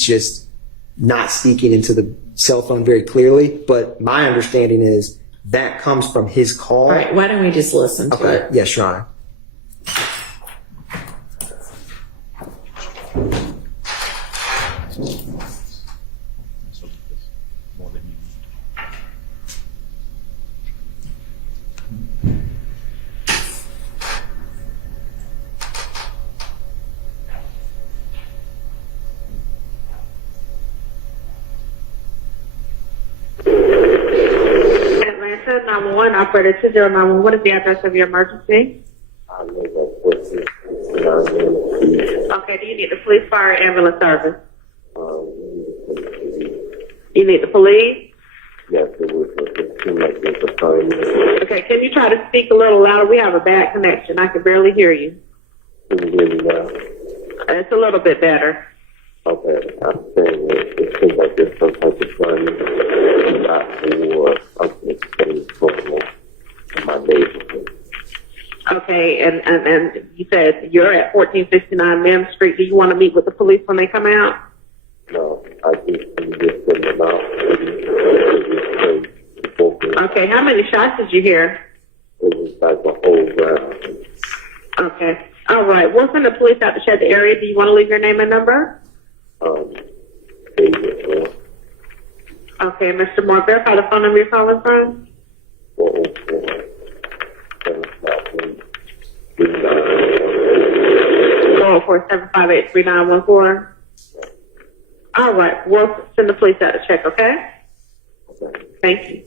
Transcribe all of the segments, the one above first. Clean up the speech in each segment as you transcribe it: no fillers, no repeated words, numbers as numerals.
he's just not speaking into the cell phone very clearly. But my understanding is that comes from his call. All right, why don't we just listen to it? Yes, Your Honor. Atlanta 911 operator 2091. What is the address of your emergency? I live at 1469. Okay, do you need the police, fire, ambulance service? You need the police? Yes, it was. It seemed like it was 30 minutes. Okay, can you try to speak a little louder? We have a bad connection. I can barely hear you. Can you hear me now? It's a little bit better. Okay, I'm saying it seems like there's some type of fun not for something extremely in my neighborhood. Okay, and you said you're at 1469 Mem Street. Do you want to meet with the police when they come out? No, I just send them out. Okay, how many shots did you hear? It was like a whole round. Okay, all right. We'll send the police out to check the area. Do you want to leave your name and number? Okay, Mr. Moore, verify the phone number you're calling from. 404-758-3914. All right, we'll send the police out to check, okay? Thank you.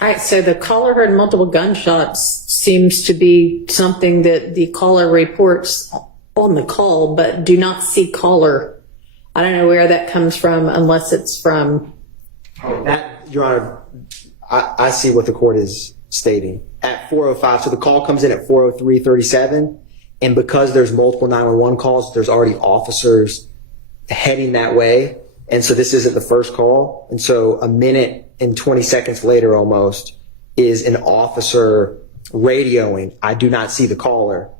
All right, so the caller heard multiple gunshots seems to be something that the caller reports on the call, but do not see caller. I don't know where that comes from unless it's from... That, Your Honor, I see what the court is stating. At 4:05, so the call comes in at 4:03:37, and because there's multiple 911 calls, there's already officers heading that way, and so this isn't the first call, and so a minute and 20 seconds later almost is an officer radioing, I do not see the caller.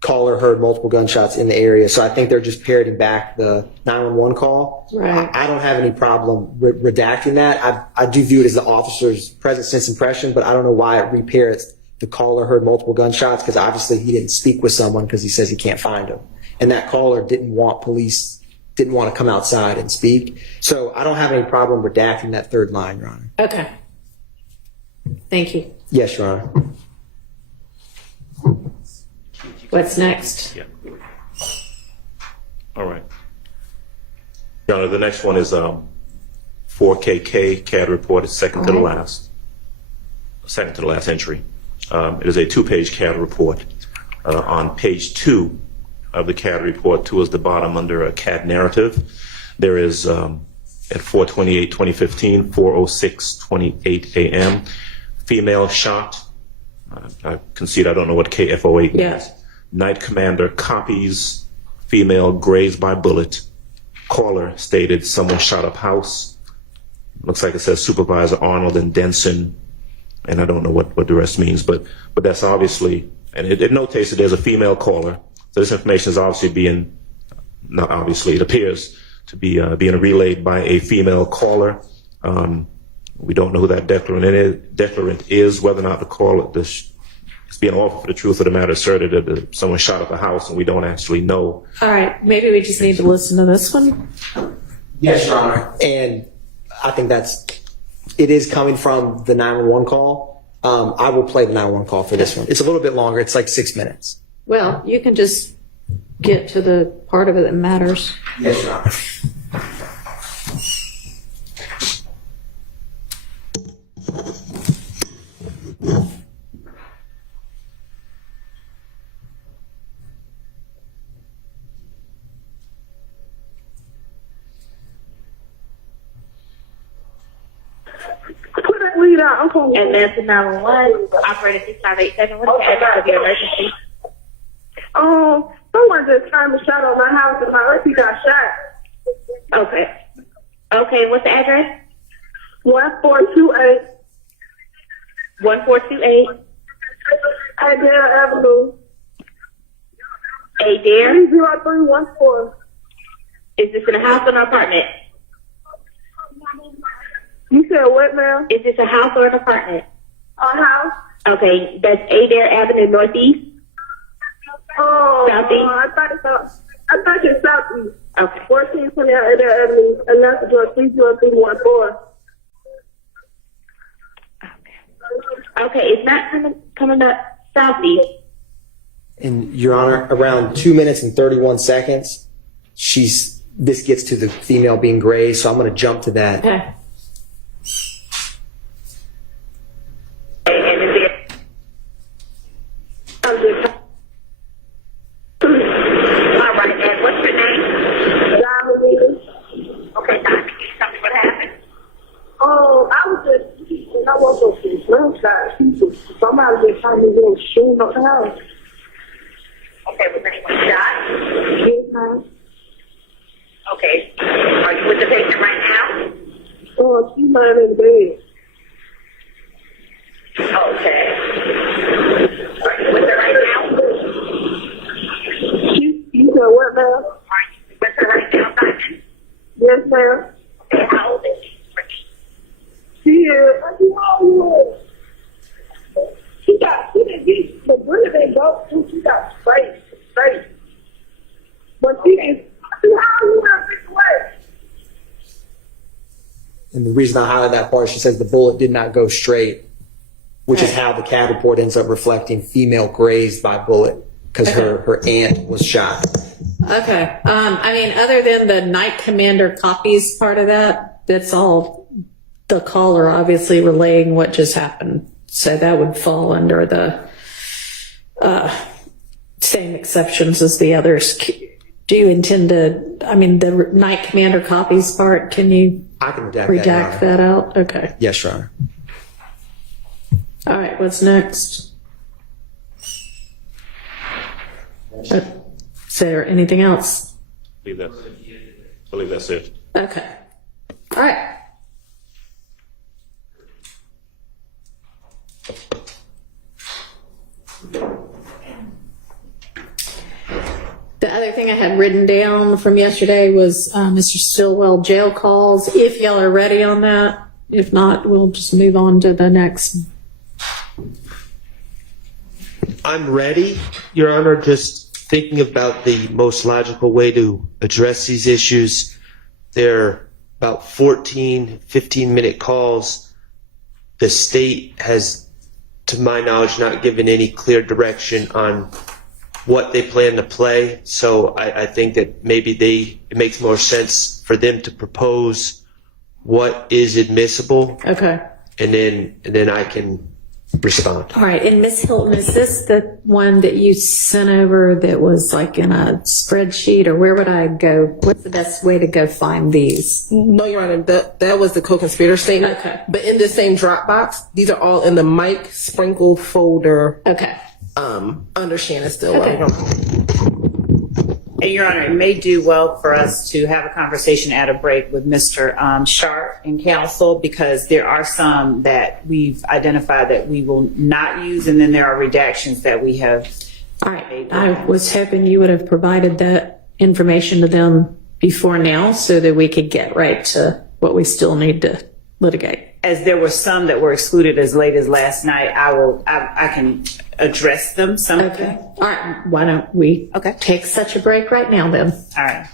Caller heard multiple gunshots in the area, so I think they're just parroting back the 911 call. Right. I don't have any problem redacting that. I do view it as the officer's present sense impression, but I don't know why it reparrots the caller heard multiple gunshots, because obviously he didn't speak with someone because he says he can't find him. And that caller didn't want to come outside and speak. So I don't have any problem redacting that third line, Your Honor. Okay. Thank you. Yes, Your Honor. What's next? Yeah. All right. Your Honor, the next one is 4KK CAD report. It's second to the last entry. It is a 2-page CAD report. On page 2 of the CAD report, towards the bottom under a CAD narrative, there is at 4/28/2015, 4:06:28 a.m. female shot. I concede I don't know what KFOA means. Yeah. Night commander copies female grazed by bullet. Caller stated someone shot up house. Looks like it says Supervisor Arnold and Denson, and I don't know what the rest means, but that's obviously, and it notates that there's a female caller. So this information is obviously not obviously, it appears to be being relayed by a female caller. We don't know who that declarant is, whether or not the caller is being offered for the truth of the matter asserted that someone shot up a house, and we don't actually know. All right, maybe we just need to listen to this one. Yes, Your Honor. And I think it is coming from the 911 call. I will play the 911 call for this one. It's a little bit longer. It's like 6 minutes. Well, you can just get to the part of it that matters. Yes, Your Honor. And that's the 911 operator 6587. What's the address of your emergency? Someone just turned a shot on my house and my auntie got shot. Okay, what's the address? 1428 1428 Adair Avenue, Adair. 30314. Is this in a house or an apartment? You said what, ma'am? Is this a house or an apartment? A house? Okay, that's Adair Avenue Northeast. Oh, Southeast? I thought it's Southeast. Okay. 1420 Adair Avenue, Atlanta, Georgia, 30314. Okay, it's not coming up Southeast. And Your Honor, around 2 minutes and 31 seconds, this gets to the female being grazed, so I'm going to jump to that. Okay. And is it? All right, and what's your name? Okay, Diamond, can you tell me what happened? I was just, when I woke up to the slingshot, somebody just told me they were shooting up the house. Okay, was anyone shot? Yes, ma'am. Okay. Are you with the patient right now? Oh, she's lying in bed. Okay. Are you with her right now? You said what, ma'am? Are you with her right now, Diamond? Yes, ma'am. Okay, how old is she? She is. She didn't get the bullet they go through. She got straight. But she is. And the reason I highlight that part, she says the bullet did not go straight, which is how the CAD report ends up reflecting female grazed by bullet because her aunt was shot. Okay. I mean, other than the night commander copies part of that, that's all the caller obviously relaying what just happened. So that would fall under the same exceptions as the others. Do you intend to, I mean, the night commander copies part, can you I can redact redact that out? Okay. Yes, Your Honor. All right, what's next? Is there anything else? I believe that's it. Okay. All right. The other thing I had written down from yesterday was Mr. Stillwell jail calls. If y'all are ready on that. If not, we'll just move on to the next. I'm ready, Your Honor, just thinking about the most logical way to address these issues. They're about 14, 15-minute calls. The state has, to my knowledge, not given any clear direction on what they plan to play. So I think that maybe it makes more sense for them to propose what is admissible, Okay. and then I can respond. All right. And Ms. Hilton, is this the one that you sent over that was like in a spreadsheet, or where would I go? What's the best way to go find these? No, Your Honor, that was the co-conspirator statement. Okay. But in this same Dropbox, these are all in the Mike Sprinkle folder Okay. under Shannon Stillwell. Okay. And Your Honor, it may do well for us to have a conversation at a break with Mr. Sharp and counsel, because there are some that we've identified that we will not use, and then there are redactions that we have. All right. I was hoping you would have provided that information to them before now so that we could get right to what we still need to litigate. As there were some that were excluded as late as last night, I can address them, some of Okay. them. All right. Why don't we take such a break right now then? All right.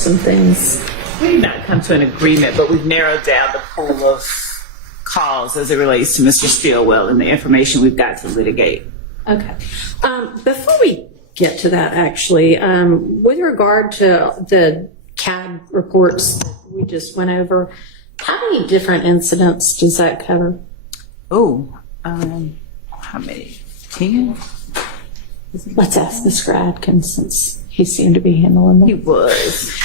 some things. We've not come to an agreement, but we've narrowed down the pool of calls as it relates to Mr. Stillwell and the information we've got to litigate. Okay. Before we get to that, actually, with regard to the CAD reports that we just went over, how many different incidents does that cover? Oh, how many? 10? Let's ask Mr. Adkins, since he seemed to be handling He them. was.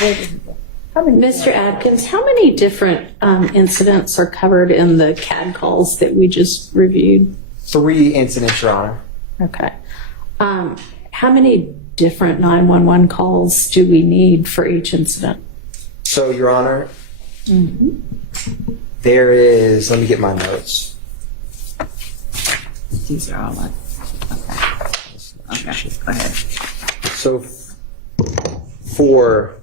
Mr. Adkins, how many different incidents are covered in the CAD calls that we just reviewed? 3 incidents, Your Honor. Okay. How many different 911 calls do we need for each incident? So, Your Honor, there is, let me get my notes. These are all like, okay, go ahead. So, for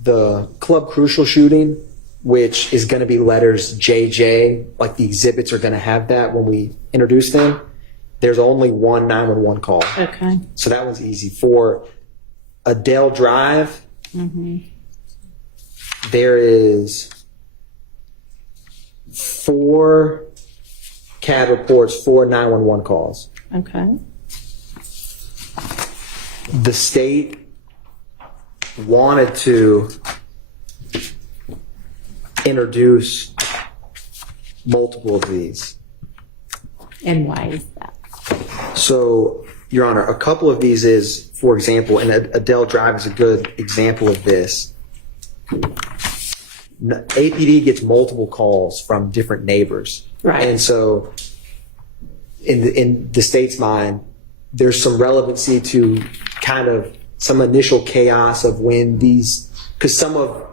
the Club Crucial shooting, which is going to be letters JJ, like the exhibits are going to have that when we introduce them, there's only one 911 call. Okay. So that one's easy. For Adele Drive, there is 4 CAD reports, 4 911 calls. Okay. The state wanted to introduce multiple of these. And why is that? So, Your Honor, a couple of these is, for example, and Adele Drive is a good example of this. APD gets multiple calls from different neighbors. Right. And so, in the state's mind, there's some relevancy to kind of some initial chaos of when these, because some of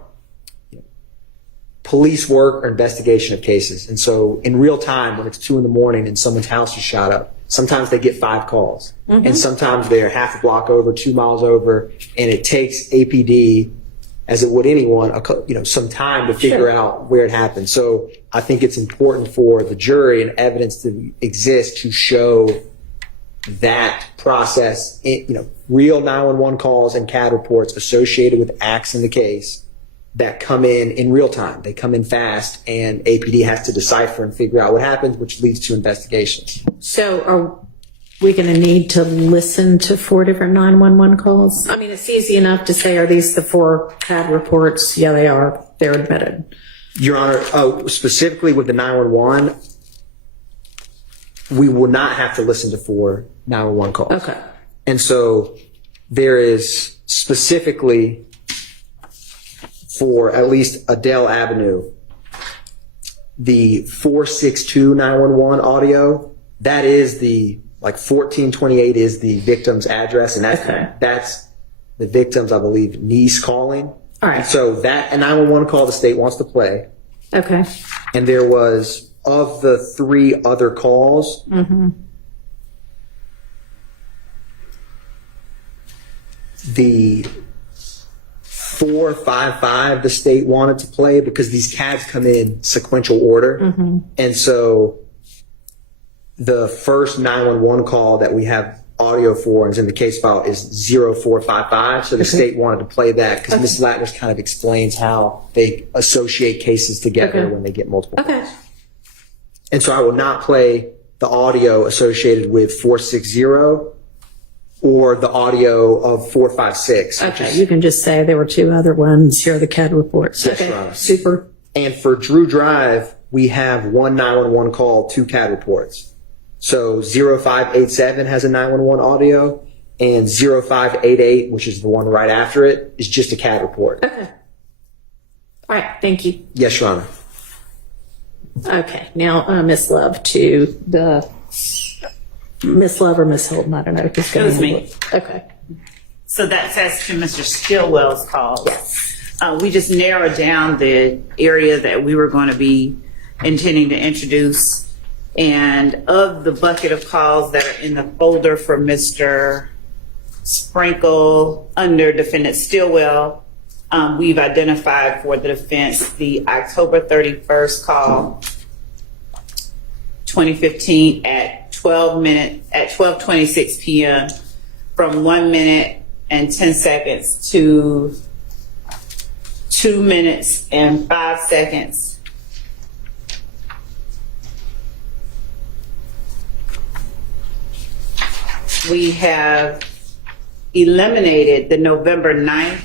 police work or investigation of cases. And so in real time, when it's 2 a.m. and someone's house is shot up, sometimes they get 5 calls. And sometimes they're half a block over, 2 miles over, and it takes APD, as it would anyone, some time to figure out where it happened. So I think it's important for the jury and evidence to exist to show that process, real 911 calls and CAD reports associated with acts in the case that come in real time. They come in fast, and APD has to decipher and figure out what happens, which leads to investigations. So are we going to need to listen to 4 different 911 calls? I mean, it's easy enough to say, are these the 4 CAD reports? Yeah, they are. They're admitted. Your Honor, specifically with the 911, we will not have to listen to 4 911 calls. Okay. And so there is specifically for at least Adele Avenue, the 462 911 audio, that is the, 1428 is the victim's address, and that's the victim's, I believe, niece calling. All right. And so that a 911 call the state wants to play. Okay. And there was, of the 3 other calls, the 455 the state wanted to play because these CADs come in sequential order. And so the first 911 call that we have audio for and is in the case file is 0455. So the state wanted to play that because Ms. Latner kind of explains how they associate cases together when they get multiple. Okay. And so I will not play the audio associated with 460 or the audio of 456. Okay. You can just say there were 2 other ones. Here are the CAD reports. Yes, okay. Your Honor. Super. And for Drew Drive, we have 1 911 call, 2 CAD reports. So 0587 has a 911 audio, and 0588, which is the one right after it, is just a CAD report. Okay. All right. Thank you. Yes, Your Honor. Okay. Now, Miss Love to the Miss Love or Miss Holden. I don't know. Who's going It was me. Okay. So that's as to Mr. Stillwell's calls. Yes. We just narrowed down the area that we were going to be intending to introduce. And of the bucket of calls that are in the folder for Mr. Sprinkle under defendant Stillwell, we've identified for the defense the October 31st call, 2015 at 12:26 p.m. from 1 minute and 10 seconds to 2 minutes and 5 seconds. We have eliminated the November 9th,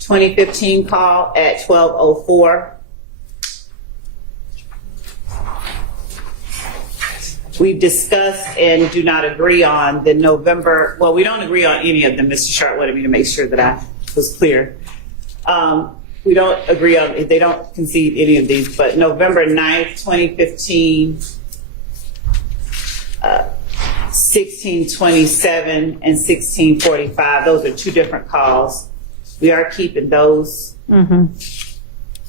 2015 call at 12:04. We've discussed and do not agree on the November, well, we don't agree on any of them. Mr. Sharp wanted me to make sure that I was clear. We don't agree on, they don't concede any of these, but November 9th, 2015, 1627 and 1645, those are two different calls. We are keeping those.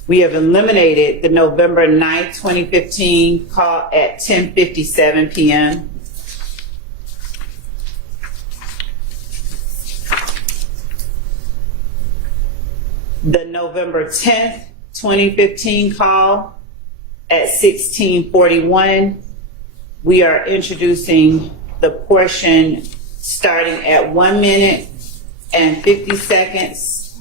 We have eliminated the November 9th, 2015 call at 10:57 p.m. The November 10th, 2015 call at 16:41. We are introducing the portion starting at 1 minute and 50 seconds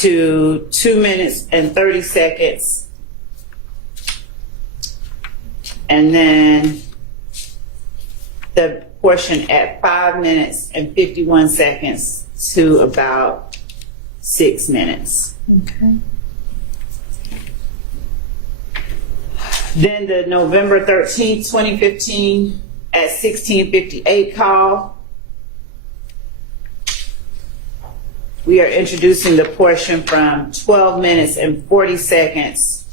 to 2 minutes and 30 seconds. And then the portion at 5 minutes and 51 seconds to about 6 minutes. Okay. Then the November 13th, 2015 at 16:58 call. We are introducing the portion from 12 minutes and 40 seconds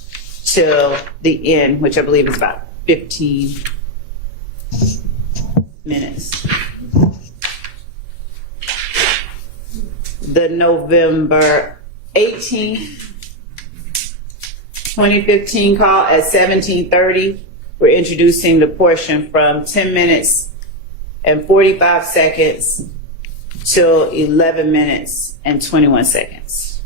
till the end, which I believe is about 15 minutes. The November 18th, 2015 call at 17:30. We're introducing the portion from 10 minutes and 45 seconds till 11 minutes and 21 seconds.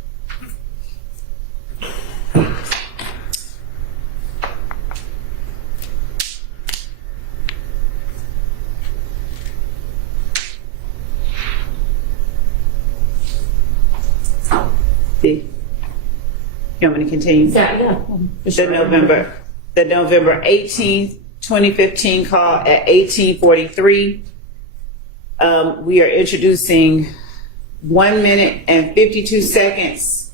See? You want me to continue? Yeah. The November 18th, 2015 call at 18:43. We are introducing 1 minute and 52 seconds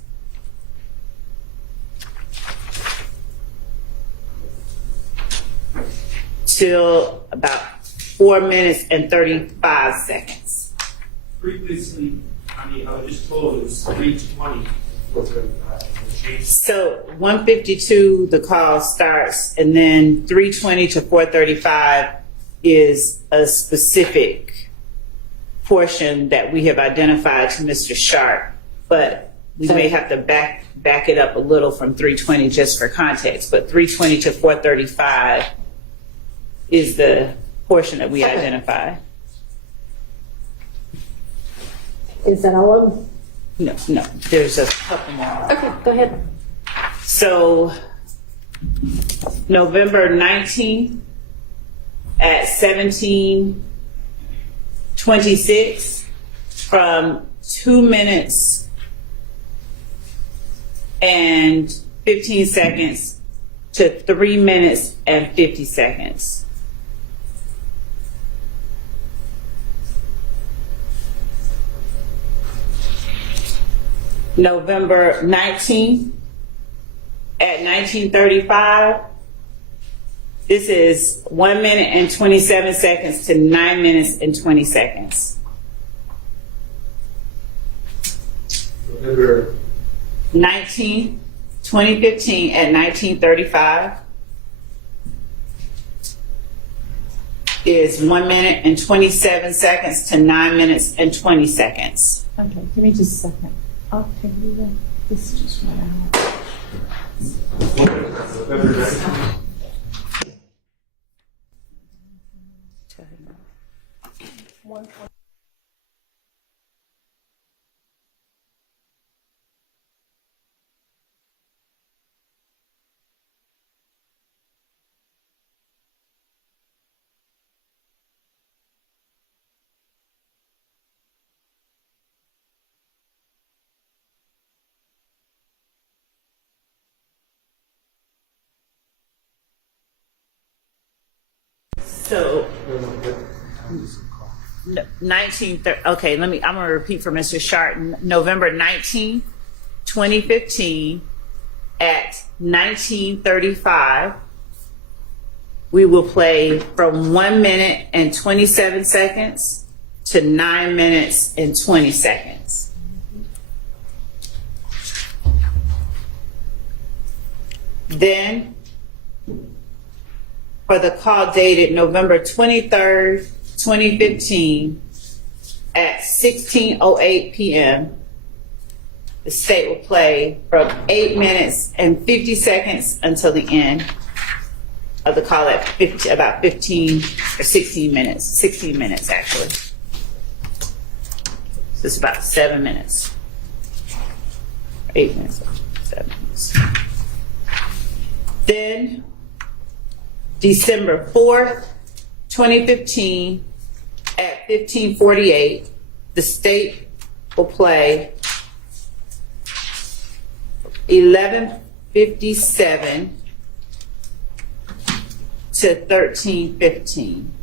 till about 4 minutes and 35 seconds. Previously, I was just told it was 3:20 before 35. So 1:52, the call starts, and then 3:20 to 4:35 is a specific portion that we have identified to Mr. Sharp, but we may have to back it up a little from 3:20 just for context, but 3:20 to 4:35 is the portion that we identify. Is that all of them? No, there's a couple more. Okay, go ahead. So November 19th at 17:26 from 2 minutes and 15 seconds to 3 minutes and 50 seconds. November 19th at 19:35. This is 1 minute and 27 seconds to 9 minutes and 20 seconds. November 19th, 2015 at 19:35 is 1 minute and 27 seconds to 9 minutes and 20 seconds. Okay, give me just a second. Okay, this just went out. November 19th. So 19, okay, I'm going to repeat for Mr. Sharp. November 19th, 2015 at 19:35, we will play from 1 minute and 27 seconds to 9 minutes and 20 seconds. Then, for the call dated November 23rd, 2015 at 16:08 p.m., the state will play from 8 minutes and 50 seconds until the end of the call at about 15 or 16 minutes. 16 minutes, actually. So it's about 7 minutes. 8 minutes, 7 minutes. Then, December 4th, 2015 at 15:48, the state will play 11:57 to 13:15.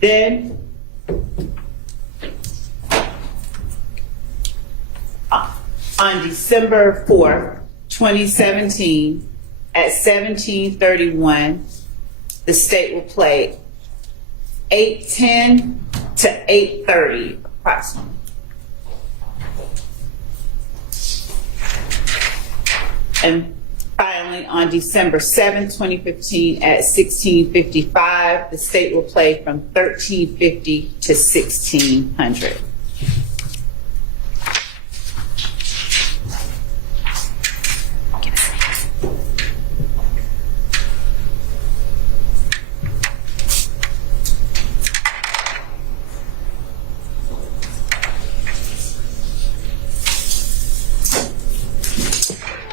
Then on December 4th, 2017 at 17:31, the state will play 8:10 to 8:30 approximately. And finally, on December 7th, 2015 at 16:55, the state will play from 13:50 to 1600.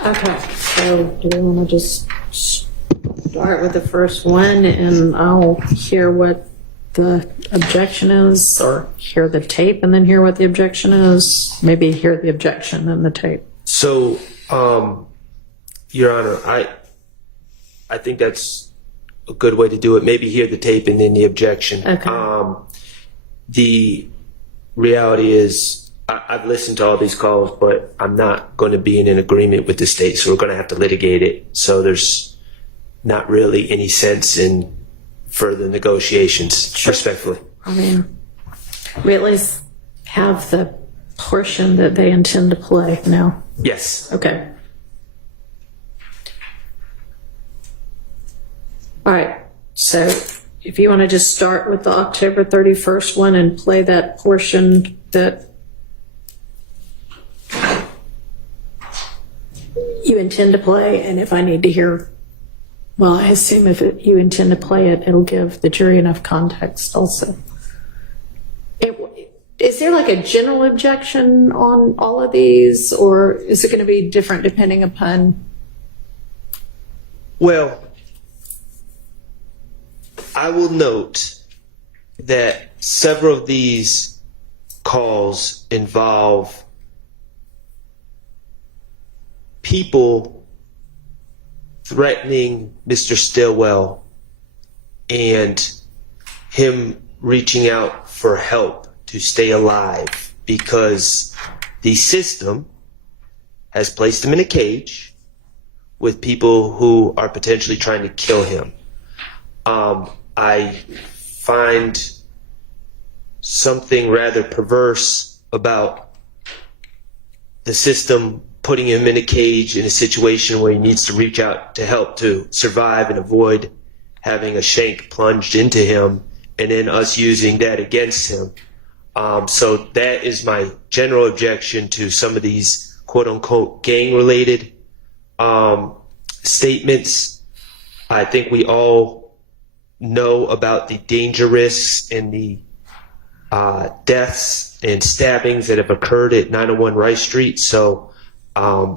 Okay, so do we want to just start with the first one and I'll hear what the objection is, or hear the tape and then hear what the objection is? Maybe hear the objection and the tape. So, Your Honor, I think that's a good way to do it. Maybe hear the tape and then the objection. Okay. The reality is, I've listened to all these calls, but I'm not going to be in an agreement with the state, so we're going to have to litigate it. So there's not really any sense in further negotiations, respectfully. I mean, we at least have the portion that they intend to play now. Yes. Okay. All right, so if you want to just start with the October 31st one and play that portion that you intend to play, and if I need to hear, well, I assume if you intend to play it, it'll give the jury enough context also. Is there like a general objection on all of these, or is it going to be different depending upon? Well, I will note that several of these calls involve people threatening Mr. Stillwell and him reaching out for help to stay alive because the system has placed him in a cage with people who are potentially trying to kill him. I find something rather perverse about the system putting him in a cage in a situation where he needs to reach out to help to survive and avoid having a shank plunged into him, and then us using that against him. So that is my general objection to some of these quote-unquote gang-related statements. I think we all know about the danger risks and the deaths and stabbings that have occurred at 901 Rice Street. So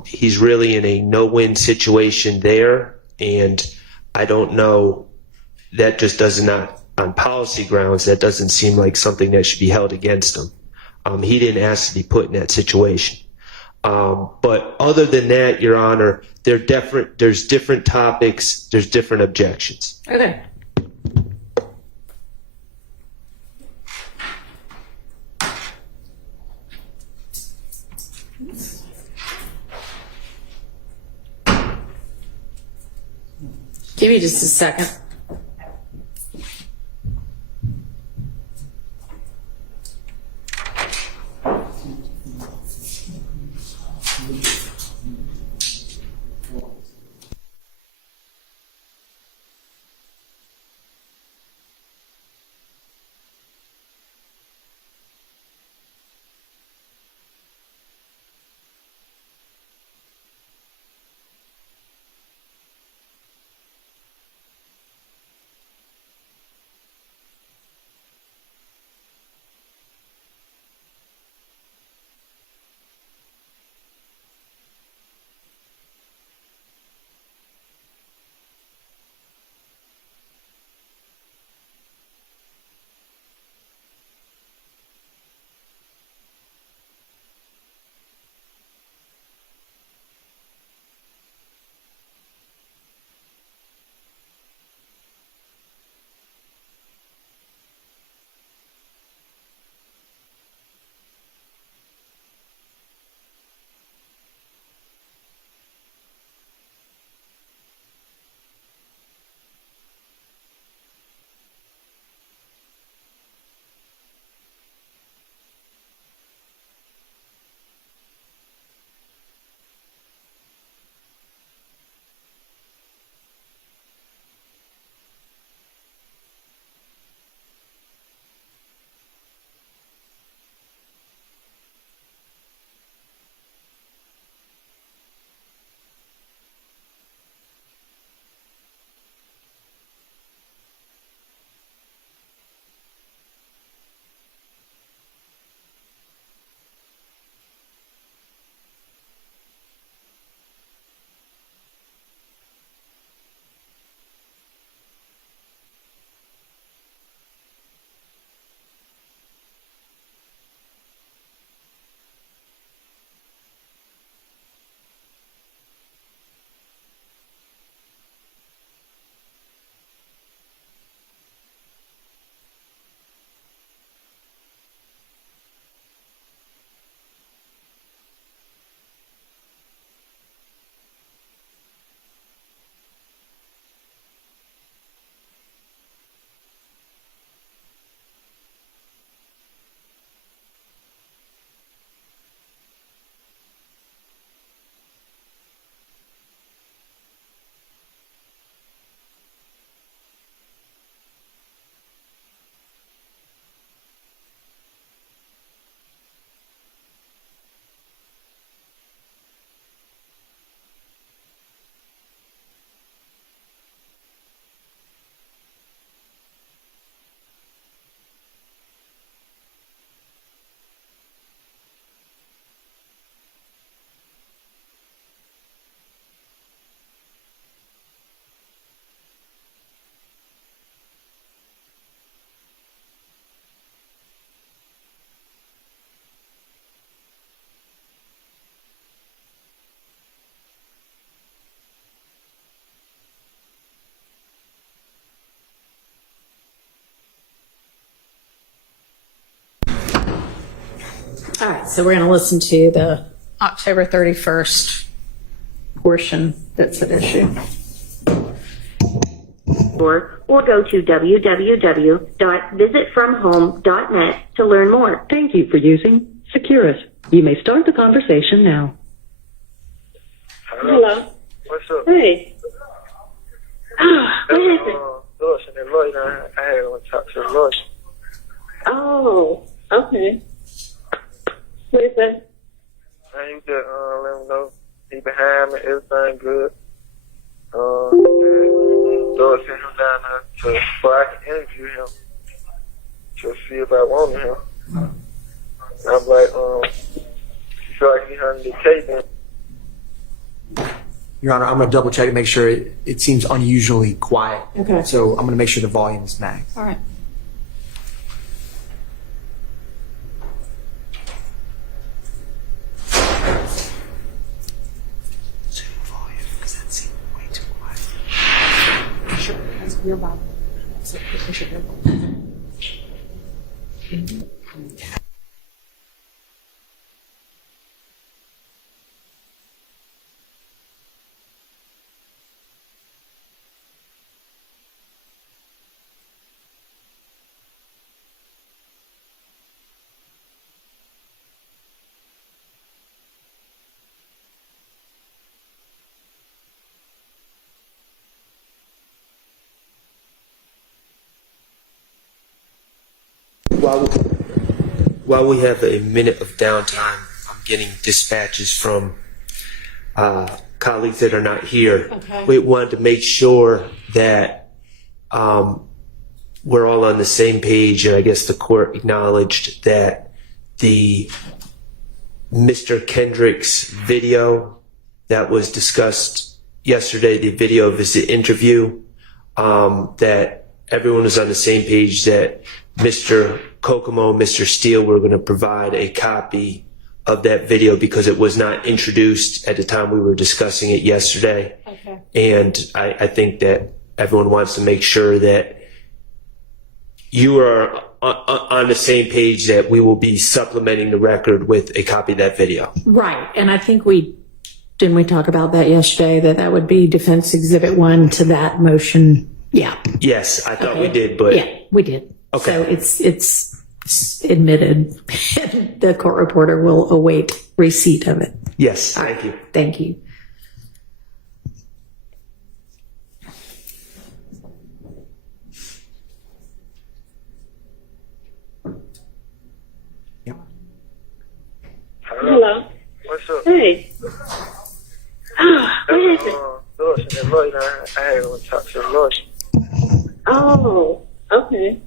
he's really in a no-win situation there. And I don't know, that just does not, on policy grounds, that doesn't seem like something that should be held against him. He didn't ask to be put in that situation. But other than that, Your Honor, there's different topics, there's different objections. Okay. Give me just a second. All right, so we're going to listen to the October 31st portion that's at issue. Or go to www.visitfromhome.net to learn more. Thank you for using Securus. You may start the conversation now. Hello. What's up? Hey. What happened? Lewis and the lawyer, I had to talk to the lawyer. Oh, okay. What is that? And you just let him know he behind me, everything good. Lord sent him down there so I can interview him to see if I wanted him. I'm like, so I can hand the case in. Your Honor, I'm going to double check to make sure it seems unusually quiet. Okay. So I'm going to make sure the volume is maxed. All right. Your Bible. So, it's your Bible. While we have a minute of downtime, I'm getting dispatches from colleagues that are not here. Okay. We wanted to make sure that we're all on the same page, and I guess the court acknowledged that the Mr. Kendrick's video that was discussed yesterday, the video of his interview, that everyone was on the same page that Mr. Kokomo, Mr. Steele were going to provide a copy of that video because it was not introduced at the time we were discussing it yesterday. Okay. And I think that everyone wants to make sure that you are on the same page that we will be supplementing the record with a copy of that video. Right, and I think didn't we talk about that yesterday, that would be Defense Exhibit 1 to that motion? Yeah. Yes, I thought we did, but... Yeah, we did. Okay. So it's admitted. The court reporter will await receipt of it. Yes, thank you. Thank you. Hello. What's up? Hey. What is it? Lewis and the lawyer, I had to talk to the lawyer. Oh, okay.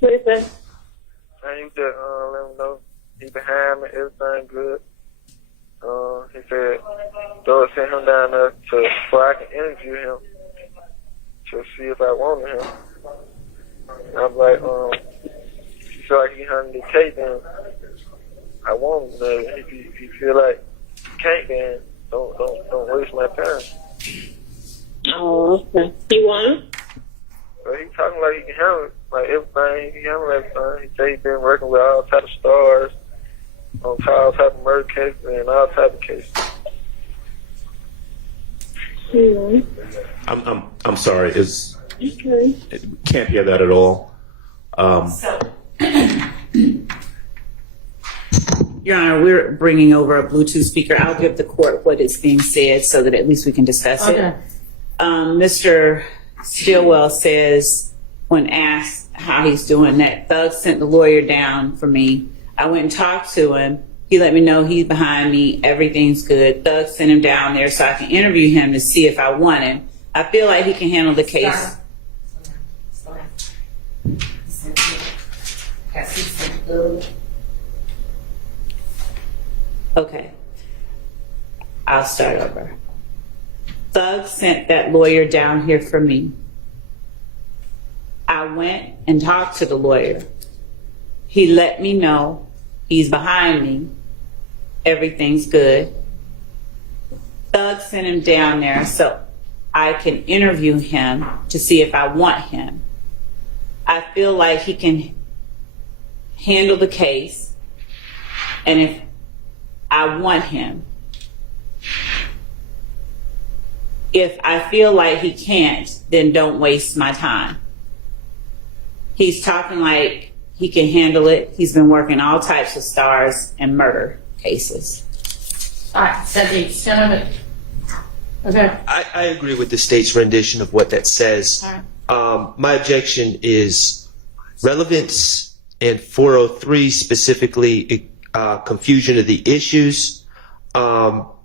What is that? And you just let him know he behind me, everything good. He said, Lord sent him down there so I can interview him to see if I wanted him. And I'm like, if you feel like you handle the case, then I want him. If you feel like you can't, then don't waste my time. Oh, okay. You want him? But he talking like he can handle it, like everything. He can handle everything. He said he's been working with all type of stars on all type of murder cases and all type of cases. I'm sorry. Okay. Can't hear that at all. Your Honor, we're bringing over a Bluetooth speaker. I'll give the court what is being said so that at least we can discuss it. Mr. Stillwell says, when asked how he's doing, that Thug sent the lawyer down for me. I went and talked to him. He let me know he's behind me. Everything's good. Thug sent him down there so I can interview him to see if I want him. I feel like he can handle the case. Okay. I'll start over. Thug sent that lawyer down here for me. I went and talked to the lawyer. He let me know he's behind me. Everything's good. Thug sent him down there so I can interview him to see if I want him. I feel like he can handle the case, and if I want him. If I feel like he can't, then don't waste my time. He's talking like he can handle it. He's been working all types of stars and murder cases. All right, so the extent of it. Okay. I agree with the state's rendition of what that says. All right. My objection is relevance and 403, specifically confusion of the issues. So,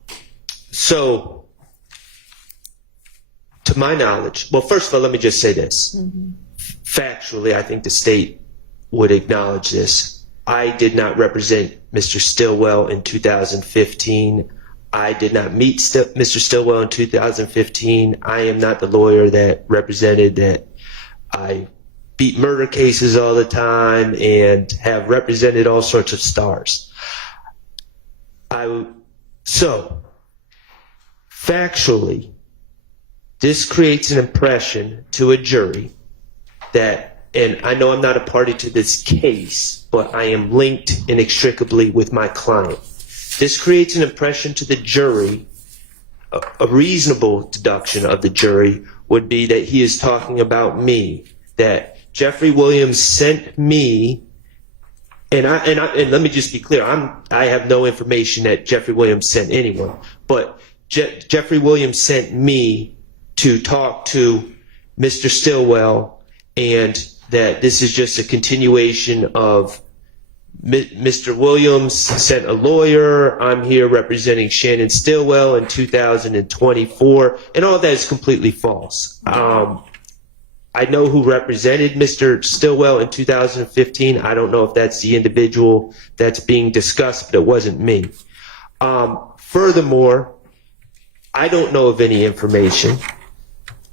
to my knowledge, well, first of all, let me just say this. Factually, I think the state would acknowledge this. I did not represent Mr. Stillwell in 2015. I did not meet Mr. Stillwell in 2015. I am not the lawyer that represented that. I beat murder cases all the time and have represented all sorts of stars. So, factually, this creates an impression to a jury that, and I know I'm not a party to this case, but I am linked inextricably with my client. This creates an impression to the jury. A reasonable deduction of the jury would be that he is talking about me, that Jeffrey Williams sent me, and let me just be clear, I have no information that Jeffrey Williams sent anyone, but Jeffrey Williams sent me to talk to Mr. Stillwell, and that this is just a continuation of Mr. Williams sent a lawyer. I'm here representing Shannon Stillwell in 2024, and all that is completely false. I know who represented Mr. Stillwell in 2015. I don't know if that's the individual that's being discussed, but it wasn't me. Furthermore, I don't know of any information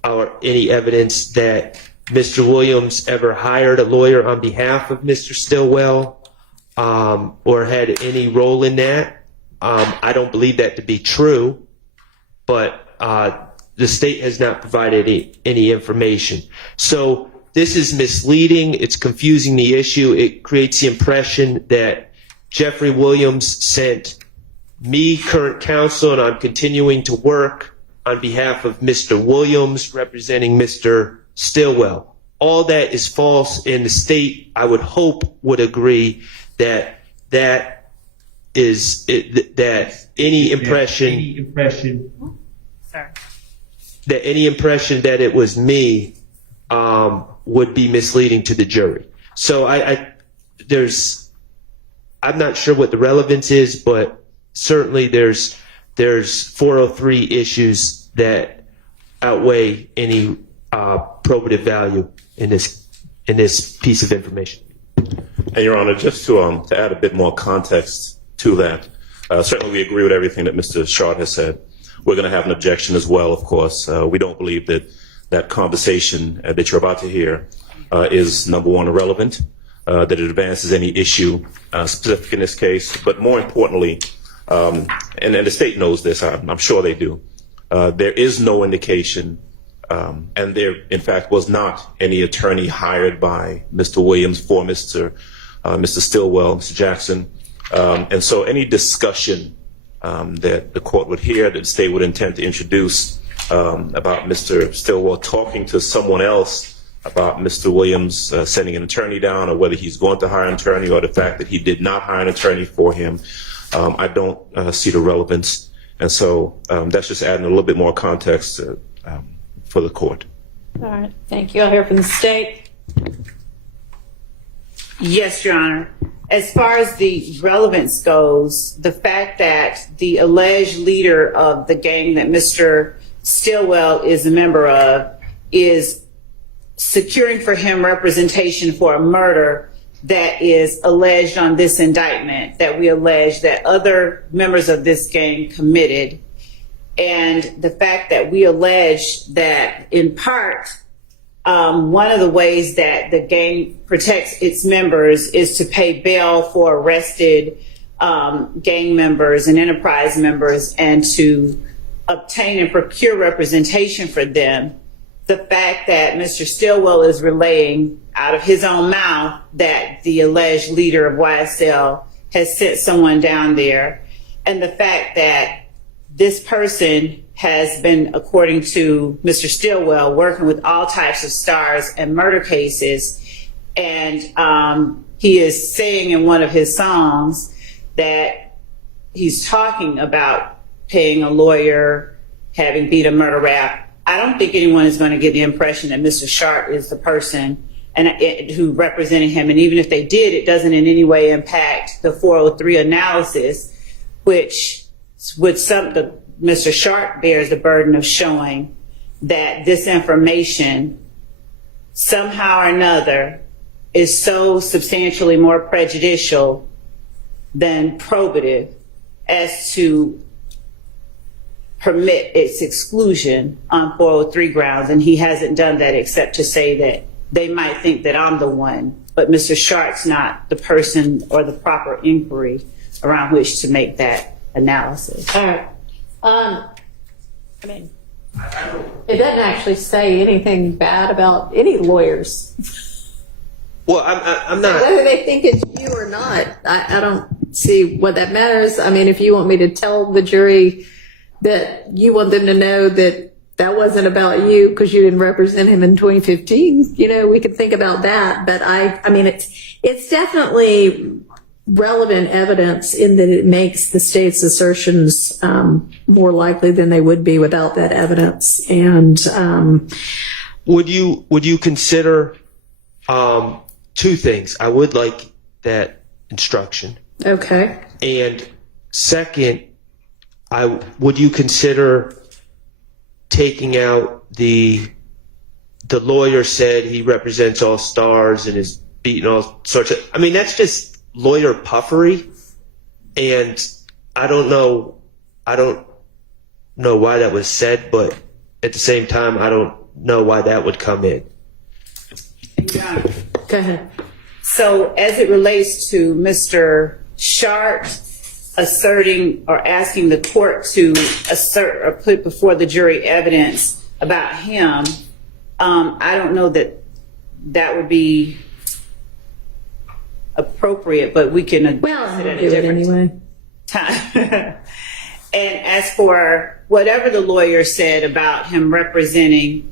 or any evidence that Mr. Williams ever hired a lawyer on behalf of Mr. Stillwell, or had any role in that. I don't believe that to be true, but the state has not provided any information. So this is misleading. It's confusing the issue. It creates the impression that Jeffrey Williams sent me, current counsel, and I'm continuing to work on behalf of Mr. Williams representing Mr. Stillwell. All that is false, and the state, I would hope, would agree that any impression that it was me would be misleading to the jury. So I'm not sure what the relevance is, but certainly there's 403 issues that outweigh any probative value in this piece of information. And Your Honor, just to add a bit more context to that, certainly we agree with everything that Mr. Short has said. We're going to have an objection as well, of course. We don't believe that conversation that you're about to hear is, number one, irrelevant, that it advances any issue specific in this case. But more importantly, and the state knows this, I'm sure they do, there is no indication, and there, in fact, was not any attorney hired by Mr. Williams for Mr. Stillwell, Mr. Jackson. And so any discussion that the court would hear, that the state would intend to introduce about Mr. Stillwell talking to someone else about Mr. Williams sending an attorney down, or whether he's going to hire an attorney, or the fact that he did not hire an attorney for him, I don't see the relevance. And so that's just adding a little bit more context for the court. All right. Thank you. I'll hear from the state. Yes, Your Honor. As far as the relevance goes, the fact that the alleged leader of the gang that Mr. Stillwell is a member of is securing for him representation for a murder that is alleged on this indictment, that we allege that other members of this gang committed, and the fact that we allege that in part one of the ways that the gang protects its members is to pay bail for arrested gang members and enterprise members, and to obtain and procure representation for them. The fact that Mr. Stillwell is relaying out of his own mouth that the alleged leader of YSL has sent someone down there, and the fact that this person has been, according to Mr. Stillwell, working with all types of stars and murder cases. And he is saying in one of his songs that he's talking about paying a lawyer, having beat a murder rap. I don't think anyone is going to get the impression that Mr. Sharp is the person who represented him. And even if they did, it doesn't in any way impact the 403 analysis, which would Mr. Sharp bears the burden of showing that this information somehow or another is so substantially more prejudicial than probative as to permit its exclusion on 403 grounds. And he hasn't done that except to say that they might think that I'm the one, but Mr. Sharp's not the person or the proper inquiry around which to make that analysis. All right. It doesn't actually say anything bad about any lawyers. Well, I'm not. Whether they think it's you or not, I don't see what that matters. I mean, if you want me to tell the jury that you want them to know that that wasn't about you because you didn't represent him in 2015, we could think about that. But I mean, it's definitely relevant evidence in that it makes the state's assertions more likely than they would be without that evidence. And would you consider two things? I would like that instruction. Okay. And second, would you consider taking out the lawyer said he represents all stars and is beating all sorts of, I mean, that's just lawyer puffery. And I don't know why that was said, but at the same time, I don't know why that would come in. Go ahead. So as it relates to Mr. Sharp asserting or asking the court to assert or put before the jury evidence about him, I don't know that would be appropriate, but we can address it at a different time. And as for whatever the lawyer said about him representing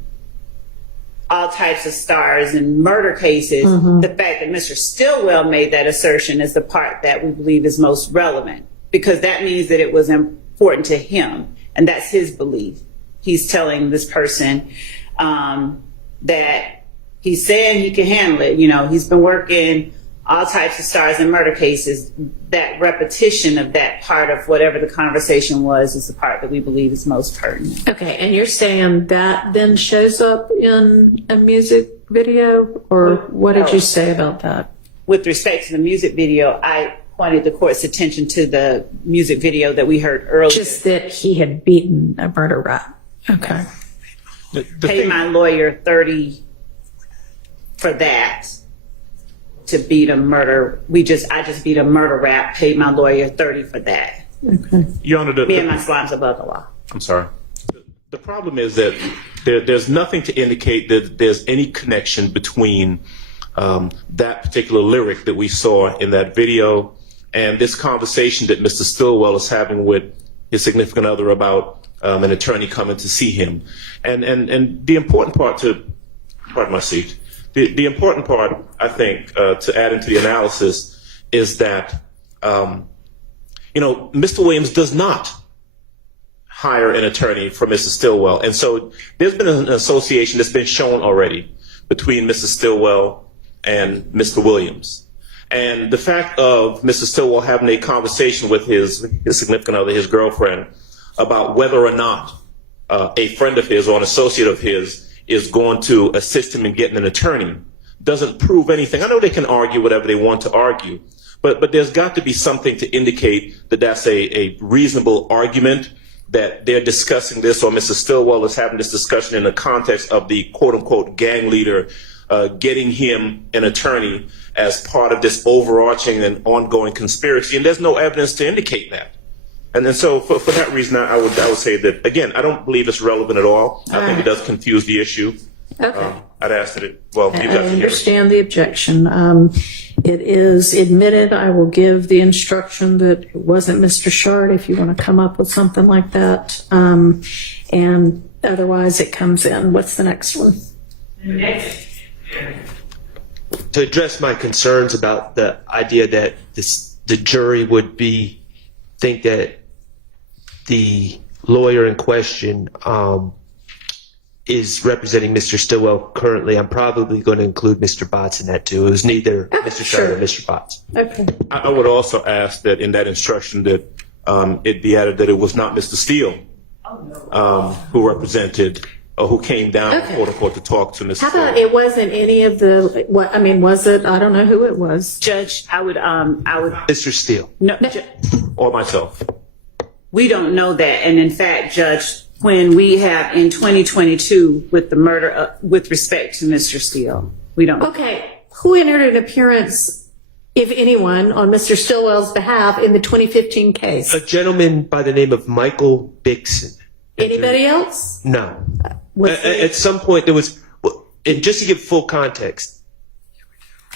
all types of stars in murder cases, the fact that Mr. Stillwell made that assertion is the part that we believe is most relevant, because that means that it was important to him, and that's his belief. He's telling this person that he's saying he can handle it. He's been working all types of stars in murder cases. That repetition of that part of whatever the conversation was is the part that we believe is most pertinent. Okay, and you're saying that then shows up in a music video, or what did you say about that? With respect to the music video, I pointed the court's attention to the music video that we heard earlier. Just that he had beaten a murder rap. Okay. Pay my lawyer $30 for that. To beat a murder, I just beat a murder rap. Paid my lawyer $30 for that. Okay. Your Honor, me and my slimes above the law. I'm sorry. The problem is that there's nothing to indicate that there's any connection between that particular lyric that we saw in that video and this conversation that Mr. Stillwell is having with his significant other about an attorney coming to see him. And the important part pardon my seat. The important part, I think, to add into the analysis is that, Mr. Williams does not hire an attorney for Mr. Stillwell. And so there's been an association that's been shown already between Mr. Stillwell and Mr. Williams. And the fact of Mr. Stillwell having a conversation with his significant other, his girlfriend, about whether or not a friend of his or an associate of his is going to assist him in getting an attorney doesn't prove anything. I know they can argue whatever they want to argue, but there's got to be something to indicate that that's a reasonable argument that they're discussing this, or Mr. Stillwell is having this discussion in the context of the quote-unquote gang leader getting him an attorney as part of this overarching and ongoing conspiracy, and there's no evidence to indicate that. And then so for that reason, I would say that, again, I don't believe it's relevant at all. I think it does confuse the issue. Okay. I'd ask that it, well, you've got to hear it. I understand the objection. It is admitted. I will give the instruction that it wasn't Mr. Shard if you want to come up with something like that. And otherwise it comes in. What's the next one? To address my concerns about the idea that the jury would think that the lawyer in question is representing Mr. Stillwell currently, I'm probably going to include Mr. Botts in that too. It was neither Mr. Shard or Mr. Botts. Okay. I would also ask that in that instruction that it be added that it was not Mr. Steele who represented or who came down, quote unquote, to talk to Mr. How about it wasn't any of the, was it, I don't know who it was. Judge, I would. Mr. Steele. No. Or myself. We don't know that. And in fact, Judge, when we have in 2022 with the murder, with respect to Mr. Steele, we don't know. Okay. Who entered an appearance, if anyone, on Mr. Stillwell's behalf in the 2015 case? A gentleman by the name of Michael Bixson. Anybody else? No. What's the- At some point there was, and just to give full context,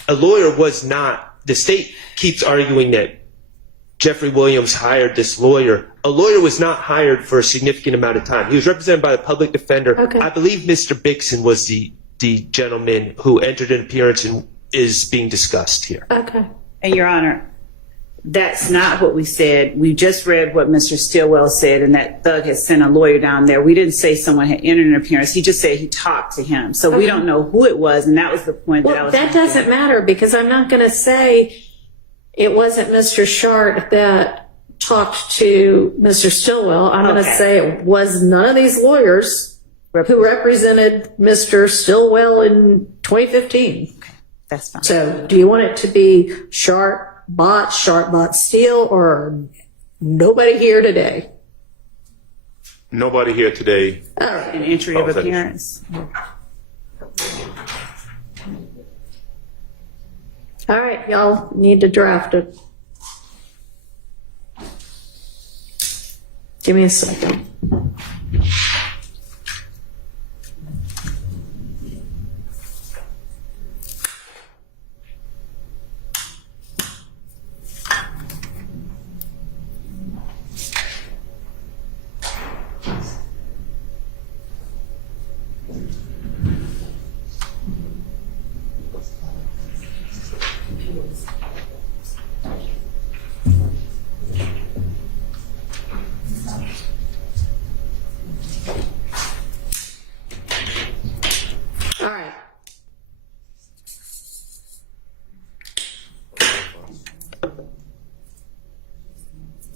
a lawyer was not, the state keeps arguing that Jeffrey Williams hired this lawyer. A lawyer was not hired for a significant amount of time. He was represented by the public defender. Okay. I believe Mr. Bixon was the gentleman who entered an appearance and is being discussed here. Okay. And Your Honor, that's not what we said. We just read what Mr. Stillwell said, and that Thug had sent a lawyer down there. We didn't say someone had entered an appearance. He just said he talked to him. So we don't know who it was, and that was the point that I Well, was that making. doesn't matter because I'm not going to say it wasn't Mr. Shart that talked to Mr. Stillwell. I'm going to Okay. say it was none of these lawyers who represented Mr. Stillwell in 2015. That's fine. So do you want it to be Shart bot Steele, or nobody here today? Nobody here today. All right. An entry of Oh, that is- appearance. All right, y'all need to draft it. Give me a second. All right.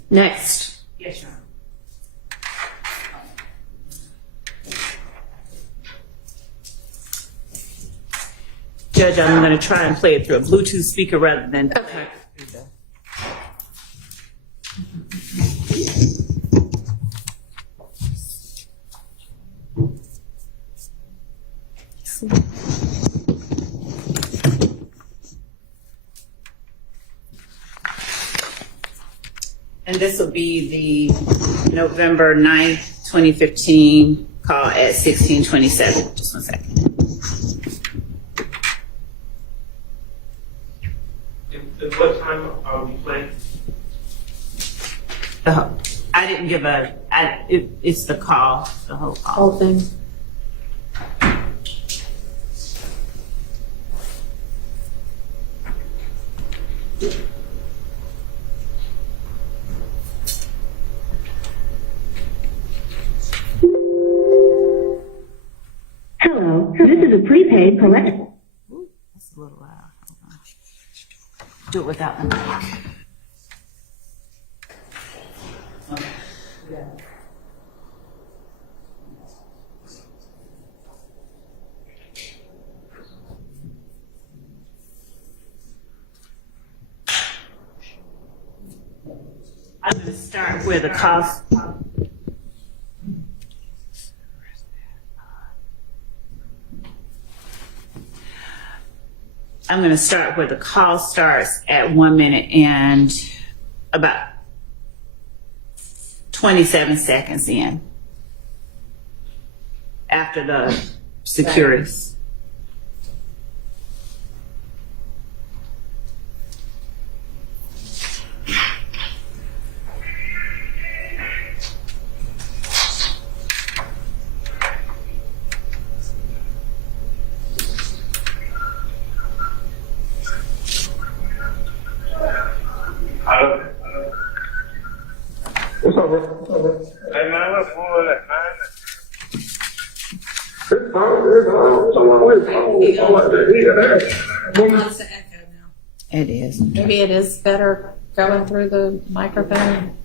Next. Yes, Your Honor. Judge, I'm going to try and play it through a Bluetooth speaker rather than. Okay. And this will be the November 9th, 2015 call at 1627. Just one second. At what time are we playing? I didn't give it's the call, the whole call. Whole thing. Hello, this is a prepaid collectible. That's a little loud. Hold on. Do it without the mic. Okay. Yeah. I'm going to start where the cost. I'm going to start where the call starts at 1 minute and about 27 seconds in. After the securities. What's up, bro? What's up, bro? Hey, man, what's going on at 9? It's fine. Someone with It is. Maybe it is better going through the microphone.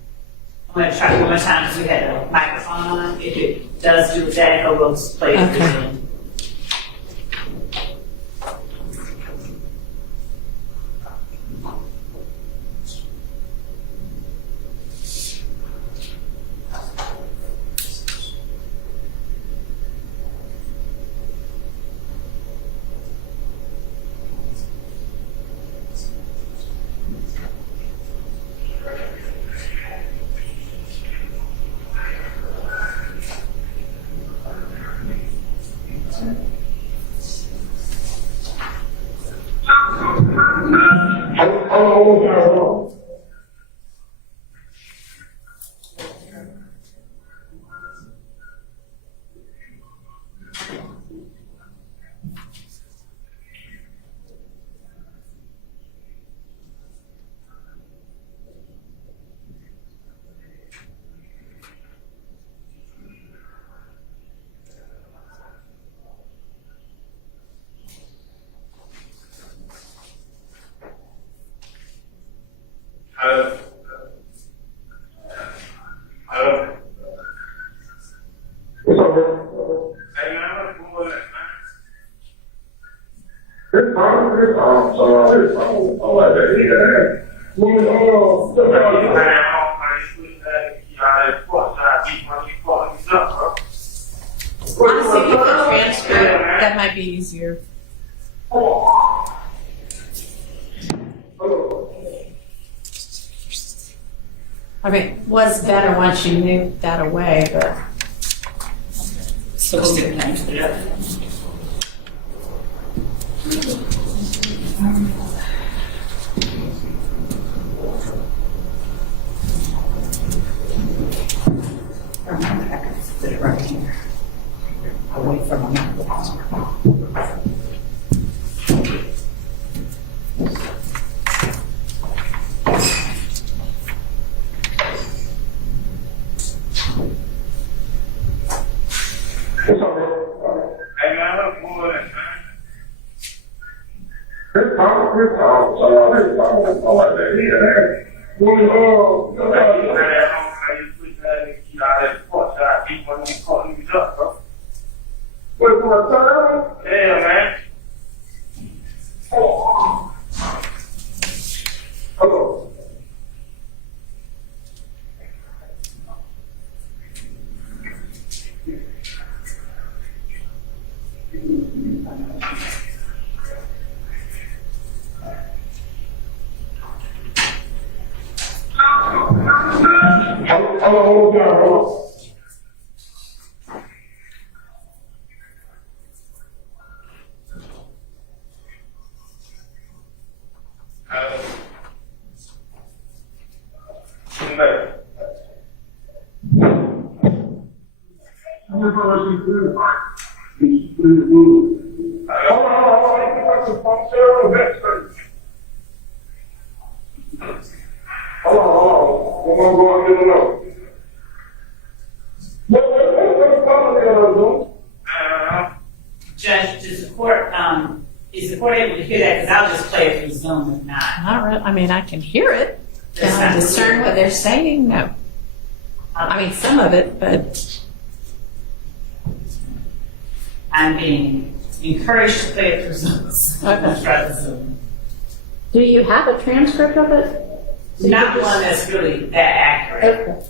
I'm going to try one more time because we had a microphone on. If it does do that, we'll just play it through Zoom. Honestly, if the transcript, that might be easier. I mean, it was better once you moved that away, but. So we'll do it. Yeah. Put it right here. Away from my mouth. Judge, does the court, is the court able to hear that? Because I'll just play it through Zoom if not. Not really. I mean, I can hear it. Can That's I not discern what they're saying? No. I mean, some of it, but. I'm being encouraged to play it through Zoom. Okay. Try the Zoom. Do you have a transcript of it? Not one that's really that accurate. Okay.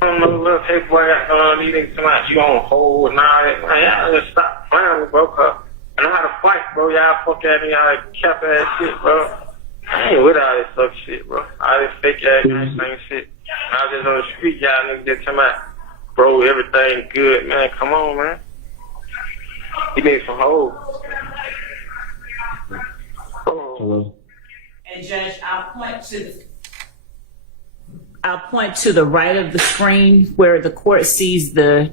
I don't know, little paperboy got going on, these niggas come out, you on hold and all that. Man, y'all just stop playing with me, bro, cause I know how to fight, bro. Y'all fuck at me, y'all cap ass shit, bro. I ain't with all this suck shit, bro. All this fake ass same shit. I was just on the street, y'all niggas just come out, bro, everything good, man. Come on, man. He needs some hold. Hello. And Judge, I'll point to the right of the screen where the court sees the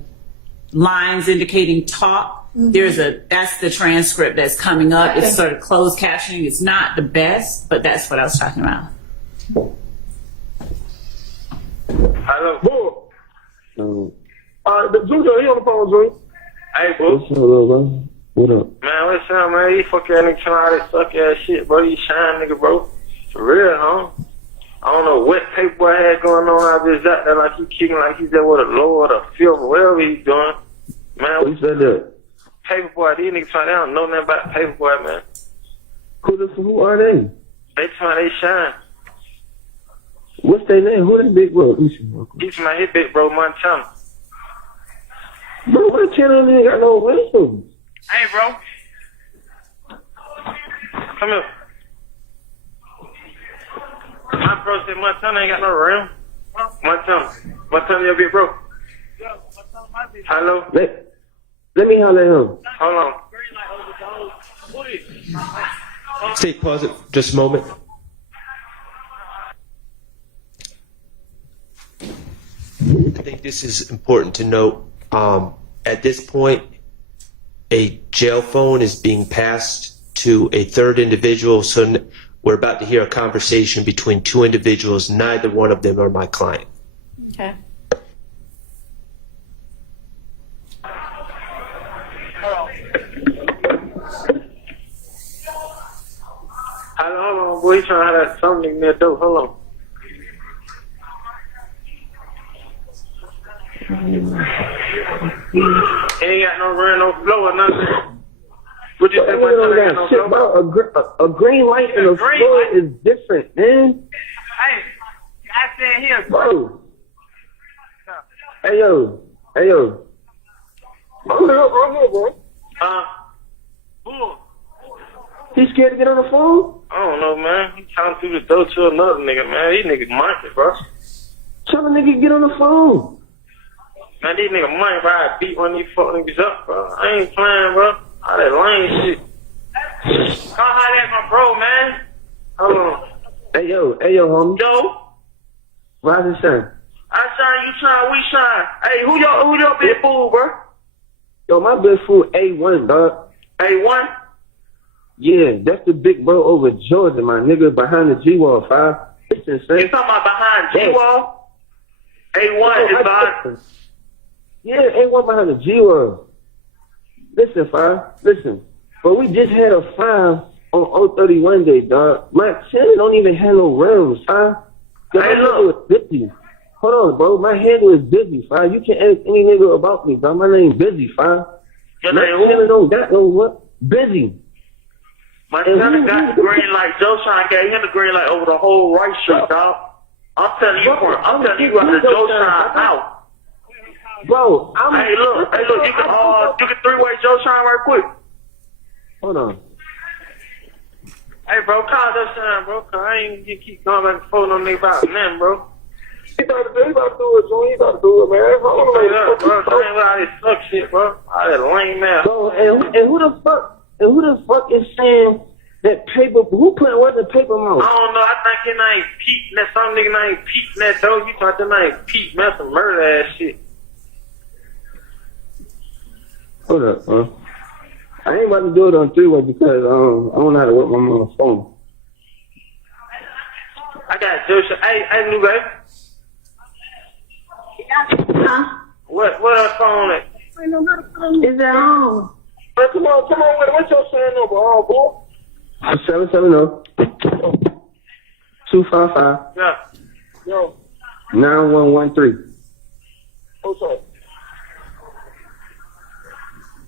lines indicating talk. Mm-hmm. That's the transcript that's coming up. It's sort of closed captioning. It's not the best, but that's what I was talking about. Hello. No. Junior, he on the phone, Junior. Hey, bro. What's up, bro? What up? Man, what's up, man? You fuck ass nigga trying all that suck ass shit, bro. You shine, nigga, bro. For real, huh? I don't know what paperboy had going on out there, out there like he kicking like he's there with a lord or film or whatever he's doing. Man, Who said that? paperboy, these niggas trying, they don't know nothing about paperboy, man. Who are they? They trying, they shine. What's their name? Who they big bro? He's my hit big bro, Montana. Bro, what channel ain't got no wisdom? Hey, bro. Come here. My bro said Montana ain't got no rim. Montana your big bro. Hello? Let me holler at him. Hold on. Stay pause it just a moment. I think this is important to note. At this point, a jail phone is being passed to a third individual, so we're about to hear a conversation between two individuals. Neither one of them are my client. Okay. Hold on, boy. He trying to have that something in there, though. Hold on. He ain't got no run, no flow or nothing. What you say, boy? Ain't got no flow? A green light and a floor is different, man. Hey, I said here. Bro. Hey, yo. Hold up, bro. Bull. He scared to get on the phone? I don't know, man. He trying through the door to another nigga, man. These niggas monkey, bro. Tell the nigga get on the phone. Man, these niggas monkey, bro. I beat one of these fuck niggas up, bro. I ain't playing, bro. All that lame shit. Come holler at my bro, man. Hold on. Hey, yo, homie. Yo. Rise and shine. I shine, you shine, we shine. Hey, who your big fool, bro? Yo, my big fool A1, dog. A1? Yeah, that's the big bro over Georgia, my nigga, behind the G-Wall, 5. It's insane. You talking about behind G-Wall? A1 is behind. Yeah, A1 behind the G-Wall. Listen, 5. Listen. But we just had a 5 on 031 day, dog. My channel don't even have no realms, 5. Hey, look. Busy. Hold on, bro. My handle is busy, 5. You can ask any nigga about me, dog. My name busy, 5. Your my name channel don't got no what? Busy. My son got the green light. Joe Shine gave him the green light over the whole right street, dog. I'm telling you, I'm telling you, the Joe Shine out. Bro, hey, look, you can three-way Joe Shine right quick. Hold on. Hey, bro, call Joe Shine, bro, cause I ain't gonna keep going back and forth on nigga about nothing, bro. He about to do it, Joe. He about to do it, man. Bro, ain't all this suck shit, bro. All that lame man. Bro, and who the fuck is saying that paper? Who put what in the paper mouth? I don't know. I think his name Pete. That some nigga named Pete. That though you thought the name Pete, man, some murder ass shit. Hold up, bro. I ain't about to do it on three-way because I don't know how to work my mama's phone. I got Joe. Hey, new guy. Huh? What phone at? Is it on? Hey, come on, what's your saying number, boy? 770-255. Yeah. Yo. 9113. What's up?